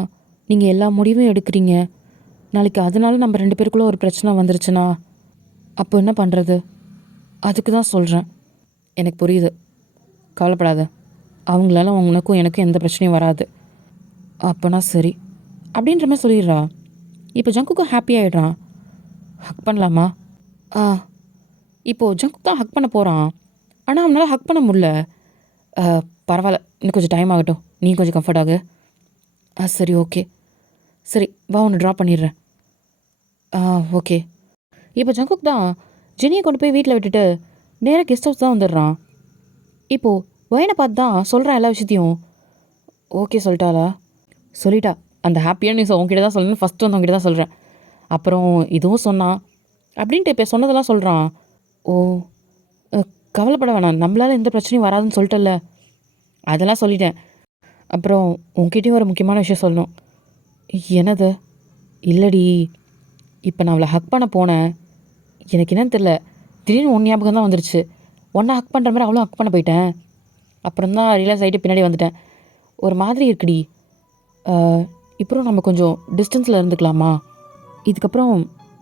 நீங்கள் எல்லா முடிவும் எடுக்கிறீங்க. நாளைக்கு அதனால நம்ம 2 பேருக்குள்ளே ஒரு பிரச்சனை வந்துருச்சுன்னா அப்போ என்ன பண்ணுறது? அதுக்கு தான் சொல்கிறேன். எனக்கு புரியுது, கவலைப்படாத, அவங்களால உனக்கும் எனக்கும் எந்த பிரச்சனையும் வராது. அப்போனா சரி அப்படின்ற மாதிரி சொல்லிடுறா. இப்போ ஜங்குக்கும் ஹாப்பி ஆகிடுறான். ஹக் பண்ணலாமா? இப்போது ஜங்குக் தான் ஹக் பண்ண போகிறான். ஆனால் அவனால் ஹக் பண்ண முடியல. பரவாயில்ல, இன்னும் கொஞ்சம் டைம் ஆகட்டும், நீ கொஞ்சம் கம்ஃபர்ட் ஆகு. சரி ஓகே, சரி வா, ஒன்று ட்ராப் பண்ணிடுறேன். ஓகே. இப்போ ஜங்குக் தான் ஜெனியை கொண்டு போய் வீட்டில் விட்டுட்டு நேராக கெஸ்ட் ஹவுஸ் தான் வந்துடுறான். இப்போது வயனை பார்த்து தான் சொல்கிறான் எல்லா விஷயத்தையும். ஓகே சொல்லிட்டாளா? சொல்லிட்டா. அந்த ஹாப்பியான நியூஸ் உங்ககிட்ட தான் சொல்லணும்னு ஃபஸ்ட்டு வந்து அவங்ககிட்ட தான் சொல்கிறேன். அப்புறம் இதுவும் சொன்னான் அப்படின்ட்டு இப்போ சொன்னதெல்லாம் சொல்கிறான். ஓ, கவலைப்பட வேணாம், நம்மளால் எந்த பிரச்சனையும் வராதுன்னு சொல்லிட்டல, அதெல்லாம் சொல்லிட்டேன். அப்புறம் உங்ககிட்டயும் ஒரு முக்கியமான விஷயம் சொல்லணும். என்னது? இல்லடி, இப்போ நான் அவளை ஹக் பண்ண போனேன், எனக்கு என்னன்னு தெரில, திடீர்னு உன் ஞாபகம் தான் வந்துருச்சு. ஒன்றா ஹக் பண்ணுற மாதிரி அவளும் ஹக் பண்ண போயிட்டேன். அப்புறம் தான் ரியலைஸ் ஆகிட்டு பின்னாடி வந்துட்டேன். ஒரு மாதிரி இருக்குடி. இப்போ நம்ம கொஞ்சம் டிஸ்டன்ஸில் இருந்துக்கலாமா? இதுக்கப்புறம்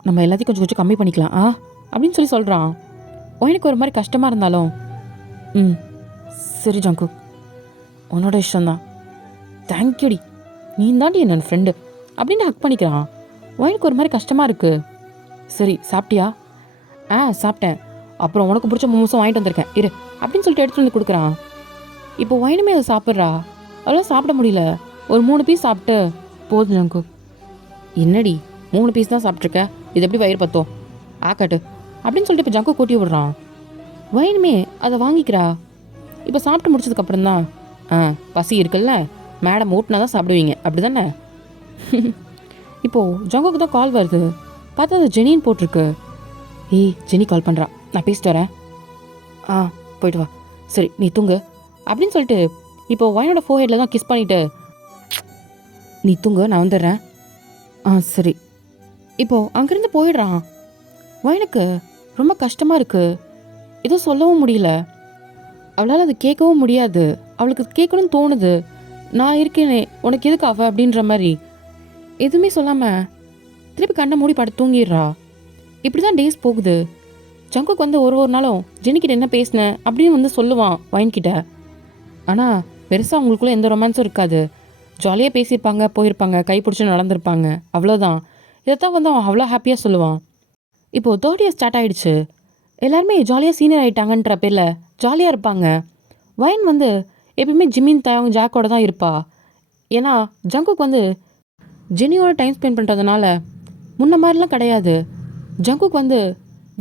நம்ம எல்லாத்தையும் கொஞ்சம் கொஞ்சம் கம்மி பண்ணிக்கலாம் அப்படின்னு சொல்லி சொல்கிறான். எனக்கு ஒரு மாதிரி கஷ்டமாக இருந்தாலும் சரி ஜங்குக், உன்னோட இஷ்டம்தான், தேங்க்யூடி, நீ தாண்டி என்னோட ஃப்ரெண்டு அப்படின்னு ஹக் பண்ணிக்கிறான். எனக்கு ஒரு மாதிரி கஷ்டமாக இருக்குது. சரி சாப்பிட்டியா? சாப்பிட்டேன். அப்புறம் உனக்கு பிடிச்ச மோமோஸும் வாங்கிட்டு வந்திருக்கேன், இரு அப்படின்னு சொல்லிட்டு எடுத்துகிட்டு வந்து கொடுக்குறான். இப்போ ஒயினுமே அதை சாப்பிட்றா. அவ்வளோ சாப்பிட முடியல, ஒரு 3 பீஸ் சாப்பிட்டு போதும் ஜங்குக். என்னடி 3 பீஸ் தான் சாப்பிட்ருக்க, இது எப்படி வயிறு பத்தோம், ஆக்காட்டு அப்படின்னு சொல்லிட்டு இப்போ ஜங்குக் கூட்டி விடுறான். ஒயினுமே அதை வாங்கிக்கிறா. இப்போ சாப்பிட்டு முடிச்சதுக்கப்புறம் தான் பசி இருக்குல்ல, மேடம் ஊட்டினா தான் சாப்பிடுவீங்க அப்படி தானே? இப்போது ஜங்குக்கு தான் கால் வருது. பார்த்தா அது ஜெனின்னு போட்டிருக்கு. ஏய், ஜெனி கால் பண்ணுறா, நான் பேசிட்டு வரேன். போயிட்டு வா, சரி நீ தூங்கு அப்படின்னு சொல்லிட்டு இப்போ ஒயினோட ஃபோர்ஹெட்டில் தான் கிஸ் பண்ணிவிட்டு, நீ தூங்கு, நான் வந்துடுறேன். சரி. இப்போது அங்கேருந்து போயிடுறான். ஒயினுக்கு ரொம்ப கஷ்டமாக இருக்குது, எதுவும் சொல்லவும் முடியல, அவளால் அது கேட்கவும் முடியாது. அவளுக்கு கேட்கணும்னு தோணுது, நான் இருக்கேனே உனக்கு எதுக்கு அவ அப்படின்ற மாதிரி. எதுவுமே சொல்லாமல் திருப்பி கண்ணை மூடி படுத்து தூங்கிடுறா. இப்படி தான் டேஸ் போகுது. ஜங்குக் வந்து ஒரு நாளும் ஜெனிக்கிட்ட என்ன பேசினேன் அப்படின்னு வந்து சொல்லுவான் ஒயின்கிட்ட. ஆனால் பெருசாக அவங்களுக்குள்ள எந்த ரொமான்ஸும் இருக்காது. ஜாலியாக பேசியிருப்பாங்க, போயிருப்பாங்க, கை பிடிச்சி நடந்திருப்பாங்க, அவ்வளோதான். இதைத்தான் வந்து அவன் அவ்வளோ ஹாப்பியாக சொல்லுவான். இப்போது 3rd இயர் ஸ்டார்ட் ஆகிடுச்சு. எல்லாருமே ஜாலியாக சீனியர் ஆகிட்டாங்கன்ற பேரில் ஜாலியாக இருப்பாங்க. ஒயின் வந்து எப்பயுமே ஜிமின் தயங் ஜாக்கோட தான் இருப்பா. ஏன்னா ஜங்குக் வந்து ஜெனியோட டைம் ஸ்பெண்ட் பண்ணுறதுனால முன்ன மாதிரிலாம் கிடையாது. ஜங்குக் வந்து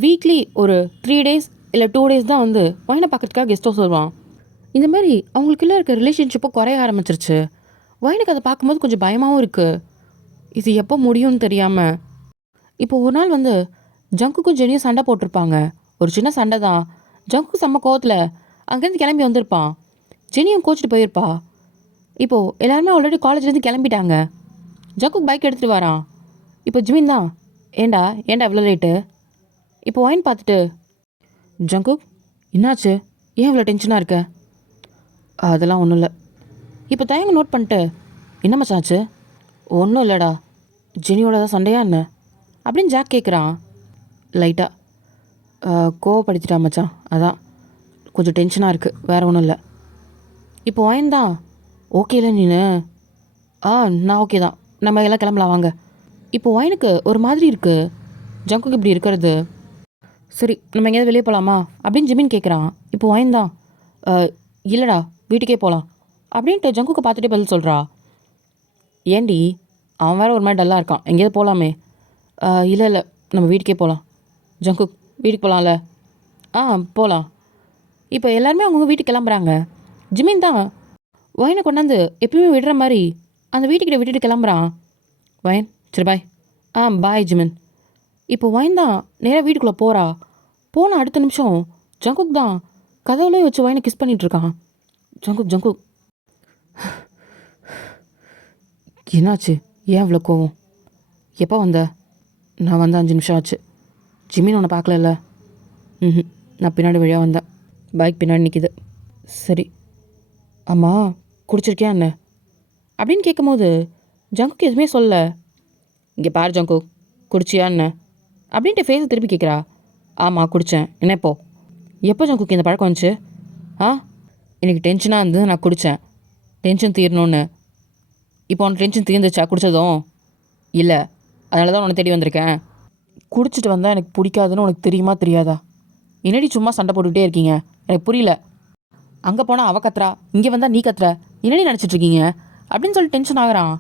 வீக்லி ஒரு 3 டேஸ் இல்லை 2 டேஸ் தான் வந்து வயனை பார்க்கறதுக்காக கெஸ்ட் ஹவுஸ் வருவான். இந்த மாதிரி அவங்களுக்குள்ள இருக்க ரிலேஷன்ஷிப்பும் குறைய ஆரம்பிச்சிருச்சு. வயனுக்கு அதை பார்க்கும்போது கொஞ்சம் பயமாகவும் இருக்குது. இது எப்போ முடியும்னு தெரியாமல் இப்போ ஒரு நாள் வந்து ஜங்குக்கும் ஜெனியும் சண்டை போட்டிருப்பாங்க. ஒரு சின்ன சண்டை தான். ஜங்குக்கு செம்ம கோவத்தில் அங்கேருந்து கிளம்பி வந்திருப்பான். ஜெனியும் கோச்சிட்டு போயிருப்பா. இப்போது எல்லாருமே ஆல்ரெடி காலேஜ்லேருந்து கிளம்பிட்டாங்க. ஜங்குக் பைக் எடுத்துகிட்டு வரான். இப்போ ஜிமின் தான், ஏண்டா ஏண்டா இவ்வளோ லேட்டு? இப்போ ஒயின் பார்த்துட்டு, ஜங்குக் என்னாச்சு, ஏன் இவ்வளோ டென்ஷனாக இருக்க? அதெல்லாம் ஒன்றும் இல்லை. இப்போ தயங்க நோட் பண்ணிட்டு, என்ன மச்சாச்சு? ஒன்றும் இல்லைடா, ஜெனியோட தான் சண்டையா என்ன அப்படின்னு ஜாக் கேட்குறான். லைட்டாக கோவப்படுத்திட்டா மச்சான், அதான் கொஞ்சம் டென்ஷனாக இருக்குது, வேறு ஒன்றும் இல்லை. இப்போ ஒயின் தான், ஓகே இல்லை நீனு? நான் ஓகே தான், நம்ம எல்லாம் கிளம்பலாம் வாங்க. இப்போ ஒயினுக்கு ஒரு மாதிரி இருக்குது ஜங்குக்கு இப்படி இருக்கிறது. சரி நம்ம எங்கேயாவது வெளியே போகலாமா அப்படின்னு ஜிமின் கேட்குறான். இப்போ ஒயின் தான், இல்லைடா வீட்டுக்கே போகலாம் அப்படின்ட்டு ஜங்குக்கு பார்த்துட்டே பதில் சொல்கிறா. ஏண்டி அவன் வேறு ஒரு மாதிரி டல்லாக இருக்கான், எங்கேயாவது போகலாமே? இல்லை இல்லை நம்ம வீட்டுக்கே போகலாம். ஜங்குக் வீட்டுக்கு போகலாம்ல? போகலாம். இப்போ எல்லாருமே அவங்கவுங்க வீட்டுக்கு கிளம்புறாங்க. ஜிமின் தான் ஒயனை கொண்டாந்து எப்பயுமே விடுற மாதிரி அந்த வீட்டுக்கிட்ட விட்டுட்டு கிளம்புறான். ஒயன் சரி பாய். பாய் ஜிமின். இப்போ ஒயன் தான் நேராக வீட்டுக்குள்ளே போகிறா. போன அடுத்த நிமிஷம் ஜங்குக் தான் கதவுலேயே வச்சு ஒயனை கிஸ் பண்ணிகிட்ருக்கான். ஜங்குக் ஜங்குக் என்னாச்சு, ஏன் இவ்வளோ கோவம்? எப்போ வந்த? நான் வந்து 5 நிமிஷம் ஆச்சு. ஜிமின் உன்னை பார்க்கல? நான் பின்னாடி வழியாக வந்தேன், பைக் பின்னாடி நிற்கிது. சரி ஆமாம் குடிச்சிருக்கியா என்ன அப்படின்னு கேட்கும்போது ஜங்குக்கு எதுவுமே சொல்ல. இங்கே பாரு ஜங்குக், குடிச்சியா என்ன அப்படின்ட்டு ஃபேஸை திருப்பி கேட்குறா. ஆமாம் குடித்தேன், என்ன எப்போ ஜங்குக்கு இந்த பழக்கம் வந்துச்சு? எனக்கு டென்ஷனாக இருந்து நான் குடித்தேன், டென்ஷன் தீரணும்னு. இப்போ உனக்கு டென்ஷன் தீர்ந்துச்சா குடித்ததும்? இல்லை, அதனால தான் உன்னை தேடி வந்திருக்கேன். குடிச்சிட்டு வந்தால் எனக்கு பிடிக்காதுன்னு உனக்கு தெரியுமா தெரியாதா? என்னடி சும்மா சண்டை போட்டுக்கிட்டே இருக்கீங்க, எனக்கு புரியல. அங்கே போனால் அவ கத்துறா, இங்கே வந்தால் நீ கத்துற, என்னடி நினச்சிட்ருக்கீங்க அப்படின்னு சொல்லி டென்ஷன் ஆகிறான்.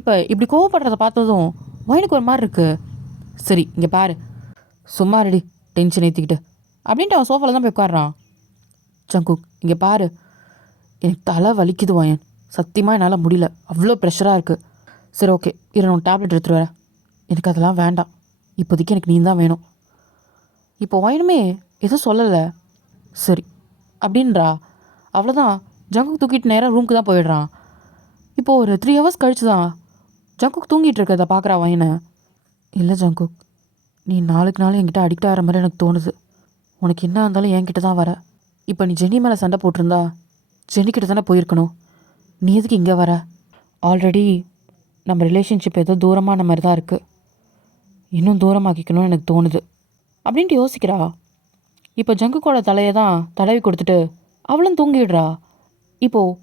இப்போ இப்படி கோவப்படுறத பார்த்ததும் வயனுக்கு ஒரு மாதிரி இருக்குது. சரி இங்கே பாரு, சும்மா ரெடி டென்ஷன் ஏற்றிக்கிட்டு அப்படின்ட்டு அவன் சோஃபாவில் தான் போய் உட்காடுறான். ஜங்குக் இங்கே பாரு, எனக்கு தலை வலிக்குது வயன், சத்தியமாக என்னால் முடியல, அவ்வளோ ப்ரெஷராக இருக்குது. சரி ஓகே இரு நான் டேப்லெட் எடுத்துகிட்டு வரேன். எனக்கு அதெல்லாம் வேண்டாம், இப்போதைக்கு எனக்கு நீ தான் வேணும். இப்போ வயனுமே எதுவும் சொல்லலை. சரி அப்படின்றா. அவ்வளோதான், ஜங்குக் தூக்கிட்டு நேராக ரூமுக்கு தான் போயிடுறான். இப்போது ஒரு 3 ஹவர்ஸ் கழிச்சு தான் ஜங்குக் தூங்கிட்டு இருக்கிறத பார்க்குறா வயனை. இல்லை ஜங்குக், நீ நாளுக்கு நாள் என்கிட்ட அடிக்ட் ஆகிற மாதிரி எனக்கு தோணுது. உனக்கு என்ன இருந்தாலும் என்கிட்ட தான் வர. இப்போ நீ ஜெனி மேலே சண்டை போட்டிருந்தா ஜெனிக்கிட்ட தானே போயிருக்கணும், நீ எதுக்கு இங்கே வர? ஆல்ரெடி நம்ம ரிலேஷன்ஷிப் ஏதோ தூரமான மாதிரி தான் இருக்குது, இன்னும் தூரமாக்கிக்கணும்னு எனக்கு தோணுது அப்படின்ட்டு யோசிக்கிறா. இப்போ ஜங்குக்கோட தலையை தான் தடவி கொடுத்துட்டு அவளும் தூங்கிடுறா. இப்போது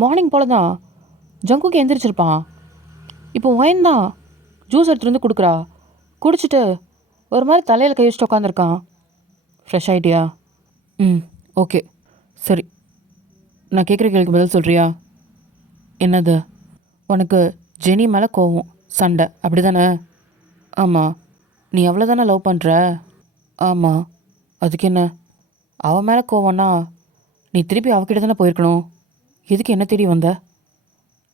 மார்னிங் போல தான் ஜங்குக்கு எந்திரிச்சிருப்பான். இப்போ ஒயன் தான் ஜூஸ் எடுத்துகிட்டு வந்து கொடுக்குறா. குடிச்சிட்டு ஒரு மாதிரி தலையில் கை வச்சுட்டு உட்காந்துருக்கான். ஃப்ரெஷ் ஆகிட்டியா? ஓகே சரி, நான் கேட்குற கேள்விக்கு பதில் சொல்கிறியா? என்னது? உனக்கு ஜெனி மேலே கோவம், சண்டை அப்படி தானே? ஆமாம். நீ அவ்வளோ தானே லவ் பண்ணுற? ஆமாம். அதுக்கு என்ன? அவன் மேலே கோவம்னா நீ திருப்பி அவகிட்ட தானே போயிருக்கணும், எதுக்கு என்ன தேடி வந்த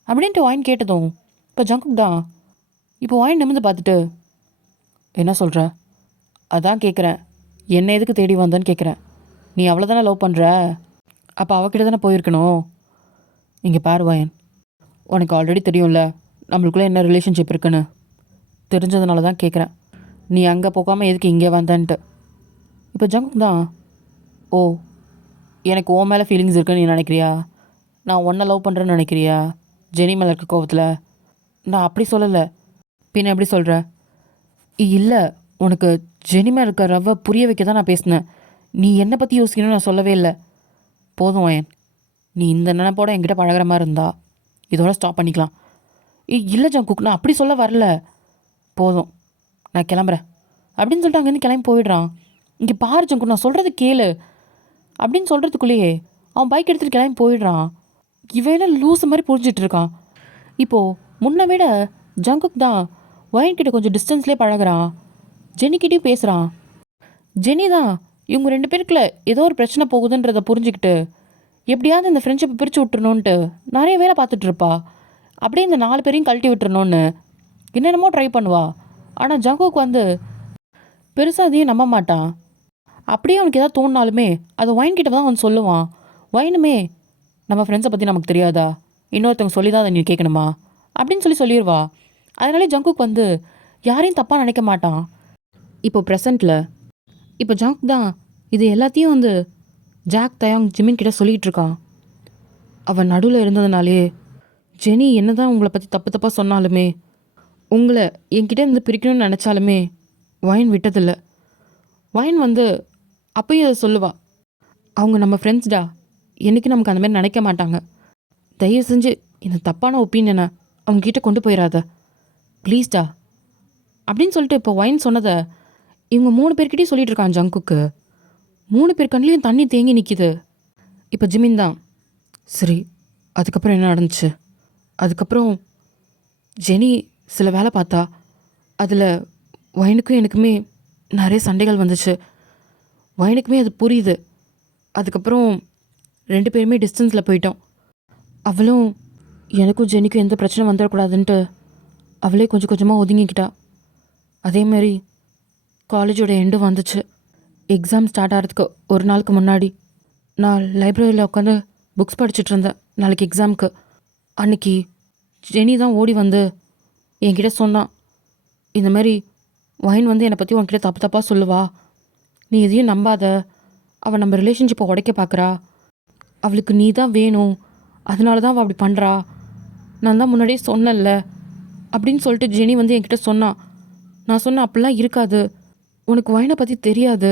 அப்படின்ட்டு வாயின் கேட்டதும் இப்போ ஜங்குக் தான் இப்போ வாயின் நிமிர்ந்து பார்த்துட்டு, என்ன சொல்கிற? அதான் கேட்குறேன், என்ன எதுக்கு தேடி வந்தேன்னு கேட்குறேன். நீ அவ்வளோ தானே லவ் பண்ணுற, அப்போ அவகிட்ட தானே போயிருக்கணும். இங்கே பாரு வாயன், உனக்கு ஆல்ரெடி தெரியும்ல நம்மளுக்குள்ளே என்ன ரிலேஷன்ஷிப் இருக்குன்னு, தெரிஞ்சதுனால தான் கேட்குறேன், நீ அங்கே போகாமல் எதுக்கு இங்கே வந்தேன்ட்டு. இப்போ ஜங்குக் தான், ஓ எனக்கு உன் மேலே ஃபீலிங்ஸ் இருக்குன்னு நீ நினைக்கிறியா? நான் உன்னை லவ் பண்ணுறேன்னு நினைக்கிறியா? ஜெனி மேலே இருக்க கோவத்தில்? நான் அப்படி சொல்லலை. பின்ன எப்படி சொல்கிற? இல்லை, உனக்கு ஜெனி மேலே இருக்க ரவ புரிய வைக்க தான் நான் பேசினேன், நீ என்னை பற்றி யோசிக்கணும்னு நான் சொல்லவே இல்லை. போதும் வயன், நீ இந்த நினைப்போட என்கிட்ட பழகிற மாதிரி இருந்தா இதோட ஸ்டாப் பண்ணிக்கலாம். இல்லை ஜங்குக், நான் அப்படி சொல்ல வரல. போதும், நான் கிளம்புறேன் அப்படின்னு சொல்லிட்டு அங்கேருந்து கிளம்பி போயிடுறான். இங்கே பாரு ஜங்குக், நான் சொல்கிறது கேளு அப்படின்னு சொல்கிறதுக்குள்ளேயே அவன் பைக் எடுத்துகிட்டு கிளம்பி போயிடுறான். இவன் லூஸ் மாதிரி புரிஞ்சிட்டு இருக்கான். இப்போது முன்ன விட ஜங்குக் தான் ஒயின் கிட்ட கொஞ்சம் டிஸ்டன்ஸ்லேயே பழகுறான். ஜெனிக்கிட்டையும் பேசுகிறான். ஜெனி தான் இவங்க 2 பேருக்குள்ள ஏதோ ஒரு பிரச்சனை போகுதுன்றதை புரிஞ்சுக்கிட்டு எப்படியாவது இந்த ஃப்ரெண்ட்ஷிப்பை பிரித்து விட்டுறணுன்ட்டு நிறைய வேலை பார்த்துட்டு இருப்பா. அப்படியே இந்த 4 பேரையும் கழட்டி விட்டுறணுன்னு என்னென்னமோ ட்ரை பண்ணுவா. ஆனால் ஜங்குக் வந்து பெருசாக அதையும் நம்ப மாட்டான். அப்படியே அவனுக்கு ஏதாவது தோணினாலுமே அதை ஒயின் கிட்ட தான் அவன் சொல்லுவான். ஒயினுமே நம்ம ஃப்ரெண்ட்ஸை பற்றி நமக்கு தெரியாதா, இன்னொருத்தவங்க சொல்லி தான் அதை நீ கேட்கணுமா அப்படின்னு சொல்லிடுவா. அதனாலே ஜங்குக் வந்து யாரையும் தப்பாக நினைக்க மாட்டான். இப்போ ப்ரெசண்ட்டில் இப்போ ஜங்குக் தான் இது எல்லாத்தையும் வந்து ஜாக், தயாங், ஜிமின் கிட்ட சொல்லிகிட்டு இருக்கான். அவன் நடுவில் இருந்ததுனாலே ஜெனி என்ன தான் உங்களை பற்றி தப்பு தப்பாக சொன்னாலுமே, உங்களை என்கிட்ட இருந்து பிரிக்கணும்னு நினச்சாலுமே ஒயின் விட்டதில்லை. ஒயின் வந்து அப்பயும் அதை சொல்லுவா, அவங்க நம்ம ஃப்ரெண்ட்ஸ்டா, என்றைக்கும் நமக்கு அந்த மாதிரி நினைக்க மாட்டாங்க. தயவு செஞ்சு இந்த தப்பான ஒப்பீனியனை அவங்கக்கிட்ட கொண்டு போயிடாத ப்ளீஸ்டா அப்படின்னு சொல்லிட்டு இப்போ ஒயின் சொன்னதை இவங்க 3 பேர்கிட்டையும் சொல்லிட்டு இருக்கான் ஜங்குக்கு. 3 பேர் கண்ணிலையும் தண்ணி தேங்கி நிற்கிது. இப்போ ஜிமின் தான், சரி அதுக்கப்புறம் என்ன நடந்துச்சு? அதுக்கப்புறம் ஜெனி சில வேலை பார்த்தா, அதில் ஒயினுக்கும் எனக்குமே நிறைய சண்டைகள் வந்துச்சு. ஒயினுக்குமே அது புரியுது. அதுக்கப்புறம் 2 பேருமே டிஸ்டன்ஸில் போயிட்டோம். அவளும் எனக்கும் ஜெனிக்கும் எந்த பிரச்சனை வந்துடக்கூடாதுன்ட்டு அவளே கொஞ்சம் கொஞ்சமாக ஒதுங்கிக்கிட்டா. அதேமாரி காலேஜோட எண்டு வந்துச்சு. எக்ஸாம் ஸ்டார்ட் ஆகிறதுக்கு ஒரு நாளுக்கு முன்னாடி நான் லைப்ரரியில் உட்காந்து புக்ஸ் படிச்சுட்டு இருந்தேன் நாளைக்கு எக்ஸாமுக்கு. அன்றைக்கி ஜெனி தான் ஓடி வந்து என்கிட்ட சொன்னான், இந்த மாதிரி ஒயின் வந்து என்னை பற்றி உன்கிட்ட தப்பு தப்பாக சொல்லுவா, நீ எதையும் நம்பாத, அவள் நம்ம ரிலேஷன்ஷிப்பை உடைக்க பார்க்குறா, அவளுக்கு நீ தான் வேணும், அதனால தான் அவள் அப்படி பண்ணுறா, நான் தான் முன்னாடியே சொன்னல அப்படின்னு சொல்லிட்டு ஜெனி வந்து என்கிட்ட சொன்னான். நான் சொன்னேன், அப்படிலாம் இருக்காது, உனக்கு ஒயினை பற்றி தெரியாது,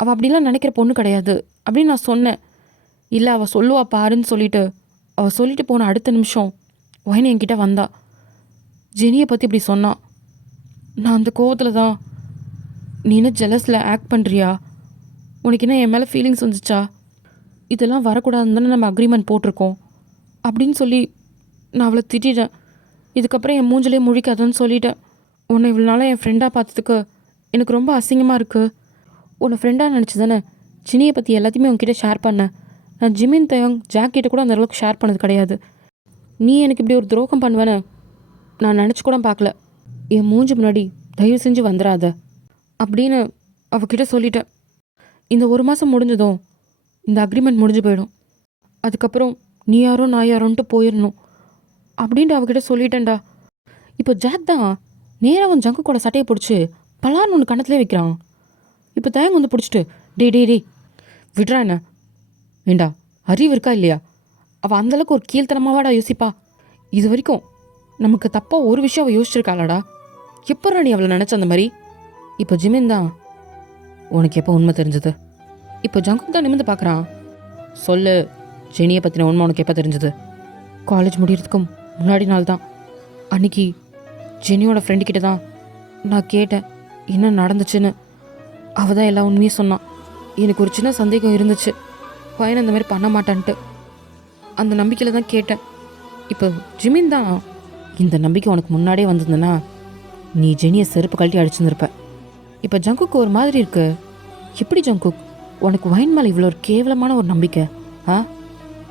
அவள் அப்படிலாம் நினைக்கிற பொண்ணு கிடையாது அப்படின்னு நான் சொன்னேன். இல்லை அவள் சொல்லுவா பாருன்னு சொல்லிட்டு அவள் சொல்லிட்டு போன அடுத்த நிமிஷம் ஒயினை என்கிட்ட வந்தா. ஜெனியை பற்றி இப்படி சொன்னான். நான் அந்த கோவத்தில் தான், நீ என்ன ஜெலஸில் ஆக்ட் பண்ணுறியா, உனக்கு என்ன என் மேலே ஃபீலிங்ஸ் வந்துச்சா, இதெல்லாம் வரக்கூடாதுன்னு தானே நம்ம அக்ரிமெண்ட் போட்டிருக்கோம் அப்படின்னு சொல்லி நான் அவளை திட்டிட்டேன். இதுக்கப்புறம் என் மூஞ்சிலே முழிக்காதன்னு சொல்லிட்டேன். உன்னை இவ்வளோ நாளாக என் ஃப்ரெண்டாக பார்த்ததுக்கு எனக்கு ரொம்ப அசிங்கமாக இருக்குது. உன்னை ஃப்ரெண்டாக நினச்சி தானே ஜினியை பற்றி எல்லாத்தையுமே உன்கிட்ட ஷேர் பண்ணேன். நான் ஜிமின், தயாங், ஜாக் கிட்ட கூட அந்த அளவுக்கு ஷேர் பண்ணது கிடையாது. நீ எனக்கு இப்படி ஒரு துரோகம் பண்ணுவேன்னு நான் நினச்சி கூட பார்க்கல. என் மூஞ்சி முன்னாடி தயவு செஞ்சு வந்துடாத அப்படின்னு அவகிட்ட சொல்லிட்டேன். இந்த 1 மாதம் முடிஞ்சதும் இந்த அக்ரிமெண்ட் முடிஞ்சு போயிடும். அதுக்கப்புறம் நீ யாரோ நான் யாரோன்ட்டு போயிடணும் அப்படின்ட்டு அவகிட்ட சொல்லிட்டேன்டா. இப்போ ஜாக் தான் நேராக அவன் ஜங்கு கூட சட்டையை பிடிச்சி பலான்னு ஒன்று கணத்துலேயே வைக்கிறான். இப்போ தயங்க வந்து பிடிச்சிட்டு, டே டே டே விட்றா என்ன, வேண்டா அறிவு இருக்கா இல்லையா, அவள் அந்தளவுக்கு ஒரு கீழ்த்தனமாவாடா யோசிப்பா, இது வரைக்கும் நமக்கு தப்பாக ஒரு விஷயம் அவள் யோசிச்சிருக்காளாடா, எப்போ நீ அவளை நினச்ச அந்த மாதிரி. இப்போ ஜிமின் தான், உனக்கு எப்போ உண்மை தெரிஞ்சது? இப்போ ஜங்குக் தான் நிமிர்ந்து பார்க்குறான். சொல்லு, ஜெனியை பற்றின உண்மை உனக்கு எப்போ தெரிஞ்சது? காலேஜ் முடிகிறதுக்கும் முன்னாடி நாள் தான். அன்னைக்கு ஜெனியோட ஃப்ரெண்டுக்கிட்ட தான் நான் கேட்டேன் என்ன நடந்துச்சுன்னு. அவள் தான் எல்லா உண்மையும் சொன்னான். எனக்கு ஒரு சின்ன சந்தேகம் இருந்துச்சு, பையன் அந்த மாதிரி பண்ண மாட்டான்ட்டு. அந்த நம்பிக்கையில் தான் கேட்டேன். இப்போ ஜிமின் தான், இந்த நம்பிக்கை உனக்கு முன்னாடியே வந்திருந்தனா நீ ஜெனியை செருப்பு கழட்டி அடிச்சுருந்துருப்ப. இப்போ ஜங்குக்கு ஒரு மாதிரி இருக்கு. எப்படி ஜங்குக், உனக்கு வைன் மேலே இவ்வளோ ஒரு கேவலமான ஒரு நம்பிக்கை?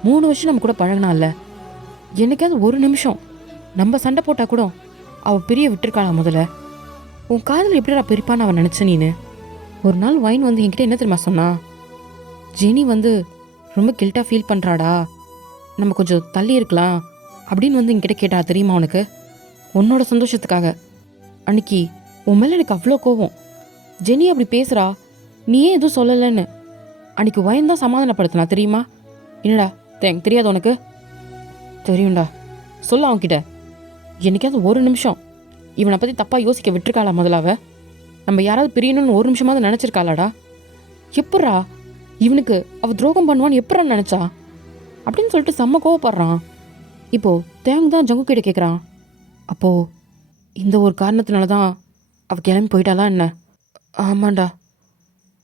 3 வருஷம் நம்ம கூட பழகினால, என்னைக்காவது ஒரு நிமிஷம் நம்ம சண்டை போட்டால் கூட அவள் பிரிய விட்டுருக்காளா? முதல்ல உன் காதல் எப்படிடா பிரிப்பான்னு அவன் நினச்ச நீனு? ஒரு நாள் வைன் வந்து என்கிட்ட என்ன தெரியுமா சொன்னா, ஜெனி வந்து ரொம்ப கில்ட்டாக ஃபீல் பண்ணுறாடா, நம்ம கொஞ்சம் தள்ளி இருக்கலாம் அப்படின்னு வந்து என்கிட்ட கேட்டா தெரியுமா உனக்கு? உன்னோட சந்தோஷத்துக்காக. அன்னைக்கு உன் மேலே எனக்கு அவ்வளோ கோவம், ஜெனி அப்படி பேசுகிறா நீயே எதுவும் சொல்லலைன்னு. அன்னைக்கு வைன் தான் சமாதானப்படுத்தினா தெரியுமா? என்னடா எனக்கு தெரியாது உனக்கு? தெரியும்டா, சொல்ல அவன்கிட்ட. என்னைக்காவது ஒரு நிமிஷம் இவனை பற்றி தப்பாக யோசிக்க விட்டுருக்காளா? முதலாவ நம்ம யாராவது பிரியணும்னு ஒரு நிமிஷமாவது நினச்சிருக்காளாடா? எப்பட்றா இவனுக்கு அவள் துரோகம் பண்ணுவான்னு எப்பட்றா நினச்சா அப்படின்னு சொல்லிட்டு செம்ம கோவப்படுறான். இப்போது தேங் தான் ஜங்கு கிட்ட கேட்குறான், அப்போது இந்த ஒரு காரணத்தினால தான் அவள் கிளம்பி போயிட்டாளா என்ன? ஆமாண்டா,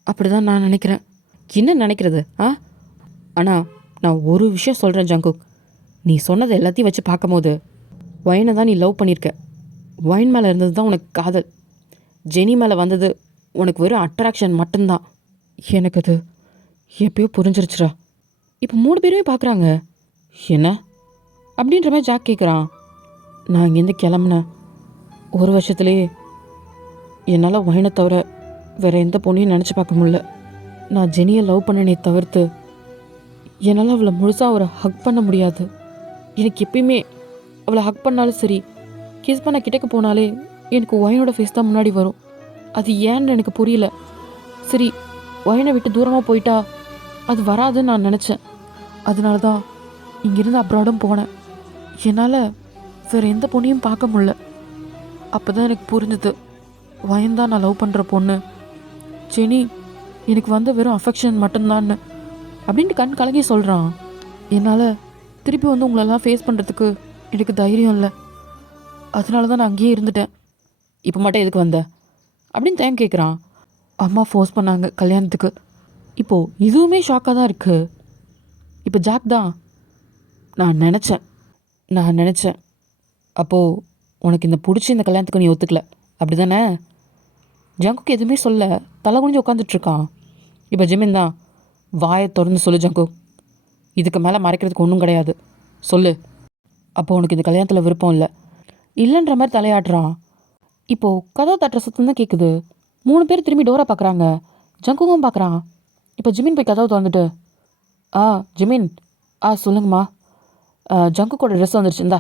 அப்படி தான் நான் நினைக்கிறேன். என்ன நினைக்கிறது? ஆனால் நான் ஒரு விஷயம் சொல்கிறேன் ஜங்குக், நீ சொன்னது எல்லாத்தையும் வச்சு பார்க்கும்போது ஒயினை தான் நீ லவ் பண்ணியிருக்க. ஒயின் மேலே இருந்தது தான் உனக்கு காதல். ஜெனி மேலே வந்தது உனக்கு வெறும் அட்ராக்ஷன் மட்டும்தான். எனக்கு அது எப்பயோ புரிஞ்சிருச்சுடா. இப்போ 3 பேருமே பார்க்குறாங்க. என்ன அப்படின்ற மாதிரி ஜாக் கேட்குறான். நான் இங்கேருந்து கிளம்புனேன் 1 வருஷத்துலேயே என்னால் ஒயினை தவிர வேறு எந்த பொண்ணையும் நினச்சி பார்க்க முடியல. நான் ஜெனியை லவ் பண்ணனே தவிர்த்து என்னால் அவளை முழுசாக அவரை ஹக் பண்ண முடியாது. எனக்கு எப்பயுமே அவளை ஹக் பண்ணாலும் சரி, கிஸ் பண்ண கிட்டக்க போனாலே எனக்கு ஒயினோட ஃபேஸ் தான் முன்னாடி வரும். அது ஏன்னு எனக்கு புரியல. சரி, ஒயினை விட்டு தூரமாக போயிட்டா அது வராதுன்னு நான் நினச்சேன். அதனால தான் இங்கேருந்து அப்ராடும் போனேன். என்னால் வேறு எந்த பொண்ணையும் பார்க்க முடில. அப்போ தான் எனக்கு புரிஞ்சுது, ஒயின் தான் நான் லவ் பண்ணுற பொண்ணு, ஜெனி எனக்கு வந்த வெறும் அஃபெக்ஷன் மட்டும்தான்னு அப்படின்ட்டு கண் கலங்கி சொல்கிறான். என்னால் திருப்பி வந்து உங்களெல்லாம் ஃபேஸ் பண்ணுறதுக்கு எனக்கு தைரியம் இல்லை. அதனால தான் நான் அங்கேயே இருந்துட்டேன். இப்போ மட்டும் எதுக்கு வந்த அப்படின்னு டைம் கேட்குறான். அம்மா ஃபோர்ஸ் பண்ணாங்க கல்யாணத்துக்கு. இப்போது இதுவுமே ஷாக்காக தான் இருக்குது. இப்போ ஜாக் தான் நான் நினச்சேன் அப்போது உனக்கு இந்த பிடிச்சி இந்த கல்யாணத்துக்கு நீ ஒத்துக்கல அப்படி தானே? ஜங்குக்கு எதுவுமே சொல்ல தலை குனிஞ்சு உட்காந்துட்ருக்கான். இப்போ ஜிமின் தான் வாயை திறந்து சொல்லு ஜங்கு, இதுக்கு மேலே மறைக்கிறதுக்கு ஒன்றும் கிடையாது, சொல்லு. அப்போ உனக்கு இந்த கல்யாணத்தில் விருப்பம் இல்லைன்ற மாதிரி தலையாடுறான். இப்போது கதவை தட்டுற சத்தம் தான் கேட்குது. 3 பேர் திரும்பி டோரை பார்க்குறாங்க. ஜங்குவும் பார்க்குறான். இப்போ ஜிமின் போய் கதவை திறந்துட்டு, ஜிமின், சொல்லுங்கம்மா. ஜங்குக்கோட ட்ரெஸ் வந்துருச்சு, இந்தா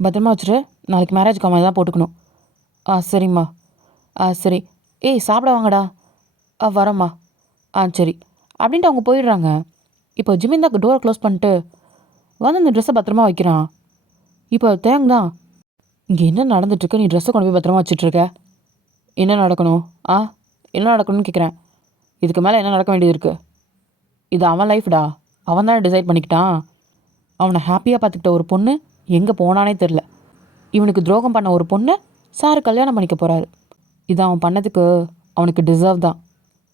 பத்திரமா வச்சுரு, நாளைக்கு மேரேஜ்க்கு அவன் தான் போட்டுக்கணும். சரிம்மா. சரி, சாப்பிட வாங்கடா. வரேம்மா. சரி அப்படின்ட்டு அவங்க போயிடுறாங்க. இப்போ ஜிமின் தான் டோரை க்ளோஸ் பண்ணிட்டு வந்து அந்த ட்ரெஸ்ஸை பத்திரமா வைக்கிறான். இப்போ தேங் தான், இங்கே என்ன நடந்துட்டுருக்கு? நீ ட்ரெஸ்ஸை கொண்டு போய் பத்திரமா வச்சிட்ருக்க. என்ன நடக்கணும்? என்ன நடக்கணும்னு கேட்குறேன். இதுக்கு மேலே என்ன நடக்க வேண்டியது இருக்குது? இது அவன் லைஃப்டா, அவன் தானே டிசைட் பண்ணிக்கிட்டான். அவனை ஹாப்பியாக பார்த்துக்கிட்ட ஒரு பொண்ணு எங்கே போனானே தெரில. இவனுக்கு துரோகம் பண்ண ஒரு பொண்ணை சார் கல்யாணம் பண்ணிக்க போகிறாரு. இது அவன் பண்ணதுக்கு அவனுக்கு டிசர்வ் தான்.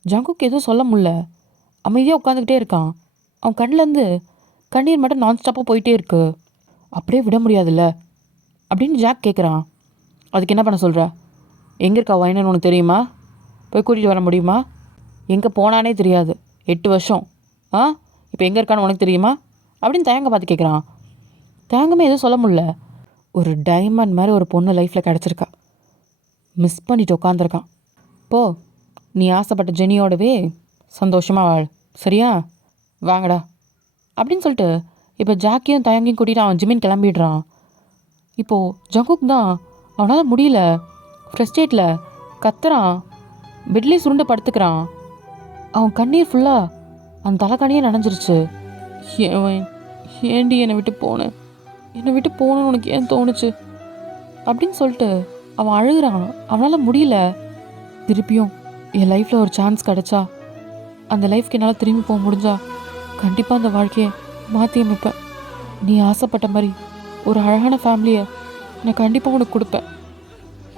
ஜங்குக்கு எதுவும் சொல்ல முடில, அமைதியாக உட்காந்துக்கிட்டே இருக்கான். அவன் கண்ணிலேருந்து கண்ணீர் மட்டும் நான் ஸ்டாப்பாக போயிட்டே இருக்கு. அப்படியே விட முடியாதுல்ல அப்படின்னு ஜாக் கேட்குறான். அதுக்கு என்ன பண்ண சொல்கிற? எங்கே இருக்கா ஒயின்னு உனக்கு தெரியுமா? போய் கூட்டிகிட்டு வர முடியுமா? எங்கே போனானே தெரியாது 8 வருஷம். இப்போ எங்கே இருக்கான்னு உனக்கு தெரியுமா அப்படின்னு தேங்க பார்த்து கேட்குறான். தேங்கமே எதுவும் சொல்ல முடில. ஒரு டைமண்ட் மாதிரி ஒரு பொண்ணு லைஃப்பில் கிடச்சிருக்கா, மிஸ் பண்ணிட்டு உட்காந்துருக்கான். நீ ஆசைப்பட்ட ஜெனியோடவே சந்தோஷமாக வாழ், சரியா? வாங்கடா அப்படின்னு சொல்லிட்டு இப்போ ஜாக்கியும் தயங்கியும் கூட்டிகிட்டு அவன் ஜிமின் கிளம்பிடுறான். இப்போது ஜங்குக் தான் அவனால் முடியல, ஃப்ரஸ்ட்ரேட்டில் கத்துறான். பெட்லேயே சுருண்டு படுத்துக்கிறான். அவன் கண்ணீர் ஃபுல்லாக அந்த தலைக்கண்ணியே நனைஞ்சிருச்சு. ஏண்டி என்னை விட்டு போகணுன்னு உனக்கு ஏன் தோணுச்சு அப்படின்னு சொல்லிட்டு அவன் அழுகிறான். அவனால் முடியல. திருப்பியும் என் லைஃப்பில் ஒரு சான்ஸ் கிடச்சா, அந்த லைஃப்க்கு என்னால் திரும்பி போக முடிஞ்சா கண்டிப்பாக அந்த வாழ்க்கையை மாற்றி அமைப்பேன். நீ ஆசைப்பட்ட மாதிரி ஒரு அழகான ஃபேமிலியை நான் கண்டிப்பாக உனக்கு கொடுப்பேன்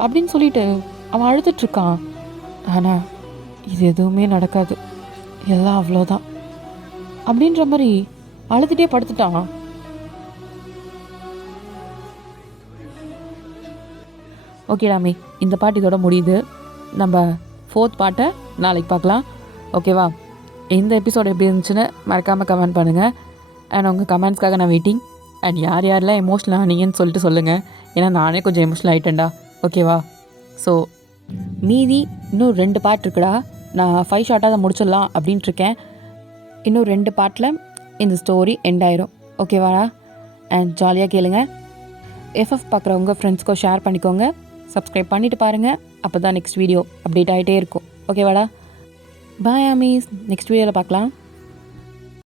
அப்படின்னு சொல்லிட்டு அவன் அழுதுட்ருக்கான். ஆனால் இது எதுவுமே நடக்காது, எல்லாம் அவ்வளோதான் அப்படின்ற மாதிரி அழுதுகிட்டே படுத்துட்டான். ஓகேடாமே, இந்த பாட்டு இதோட முடியுது. நம்ம 4th பாட்டை நாளைக்கு பார்க்கலாம், ஓகேவா? இந்த எபிசோட் எப்படி இருந்துச்சுன்னு மறக்காமல் கமெண்ட் பண்ணுங்கள். அண்ட் உங்கள் கமெண்ட்ஸ்க்காக நான் வெயிட்டிங். அண்ட் யாரெல்லாம் எமோஷ்னல் ஆனீங்கன்னு சொல்லிட்டு சொல்லுங்கள். ஏன்னா நானே கொஞ்சம் எமோஷ்னல் ஆகிட்டேன்டா, ஓகேவா? ஸோ மீதி இன்னும் 2 பாட்டு இருக்குடா. நான் 5 ஷார்ட்டாக அதை முடிச்சிடலாம் அப்படின்ட்டு இருக்கேன். இன்னும் 2 பாட்டில் இந்த ஸ்டோரி எண்ட் ஆயிரும், ஓகேவாடா? அண்ட் ஜாலியாக கேளுங்க. எஃப்எஃப் பார்க்குறவங்க ஃப்ரெண்ட்ஸ்க்கோ ஷேர் பண்ணிக்கோங்க. சப்ஸ்கிரைப் பண்ணிவிட்டு பாருங்கள், அப்போ தான் நெக்ஸ்ட் வீடியோ அப்டேட் ஆகிட்டே இருக்கும், ஓகேவாடா? பாய் ஆமீஸ், நெக்ஸ்ட் வீடியோவில் பார்க்கலாம்.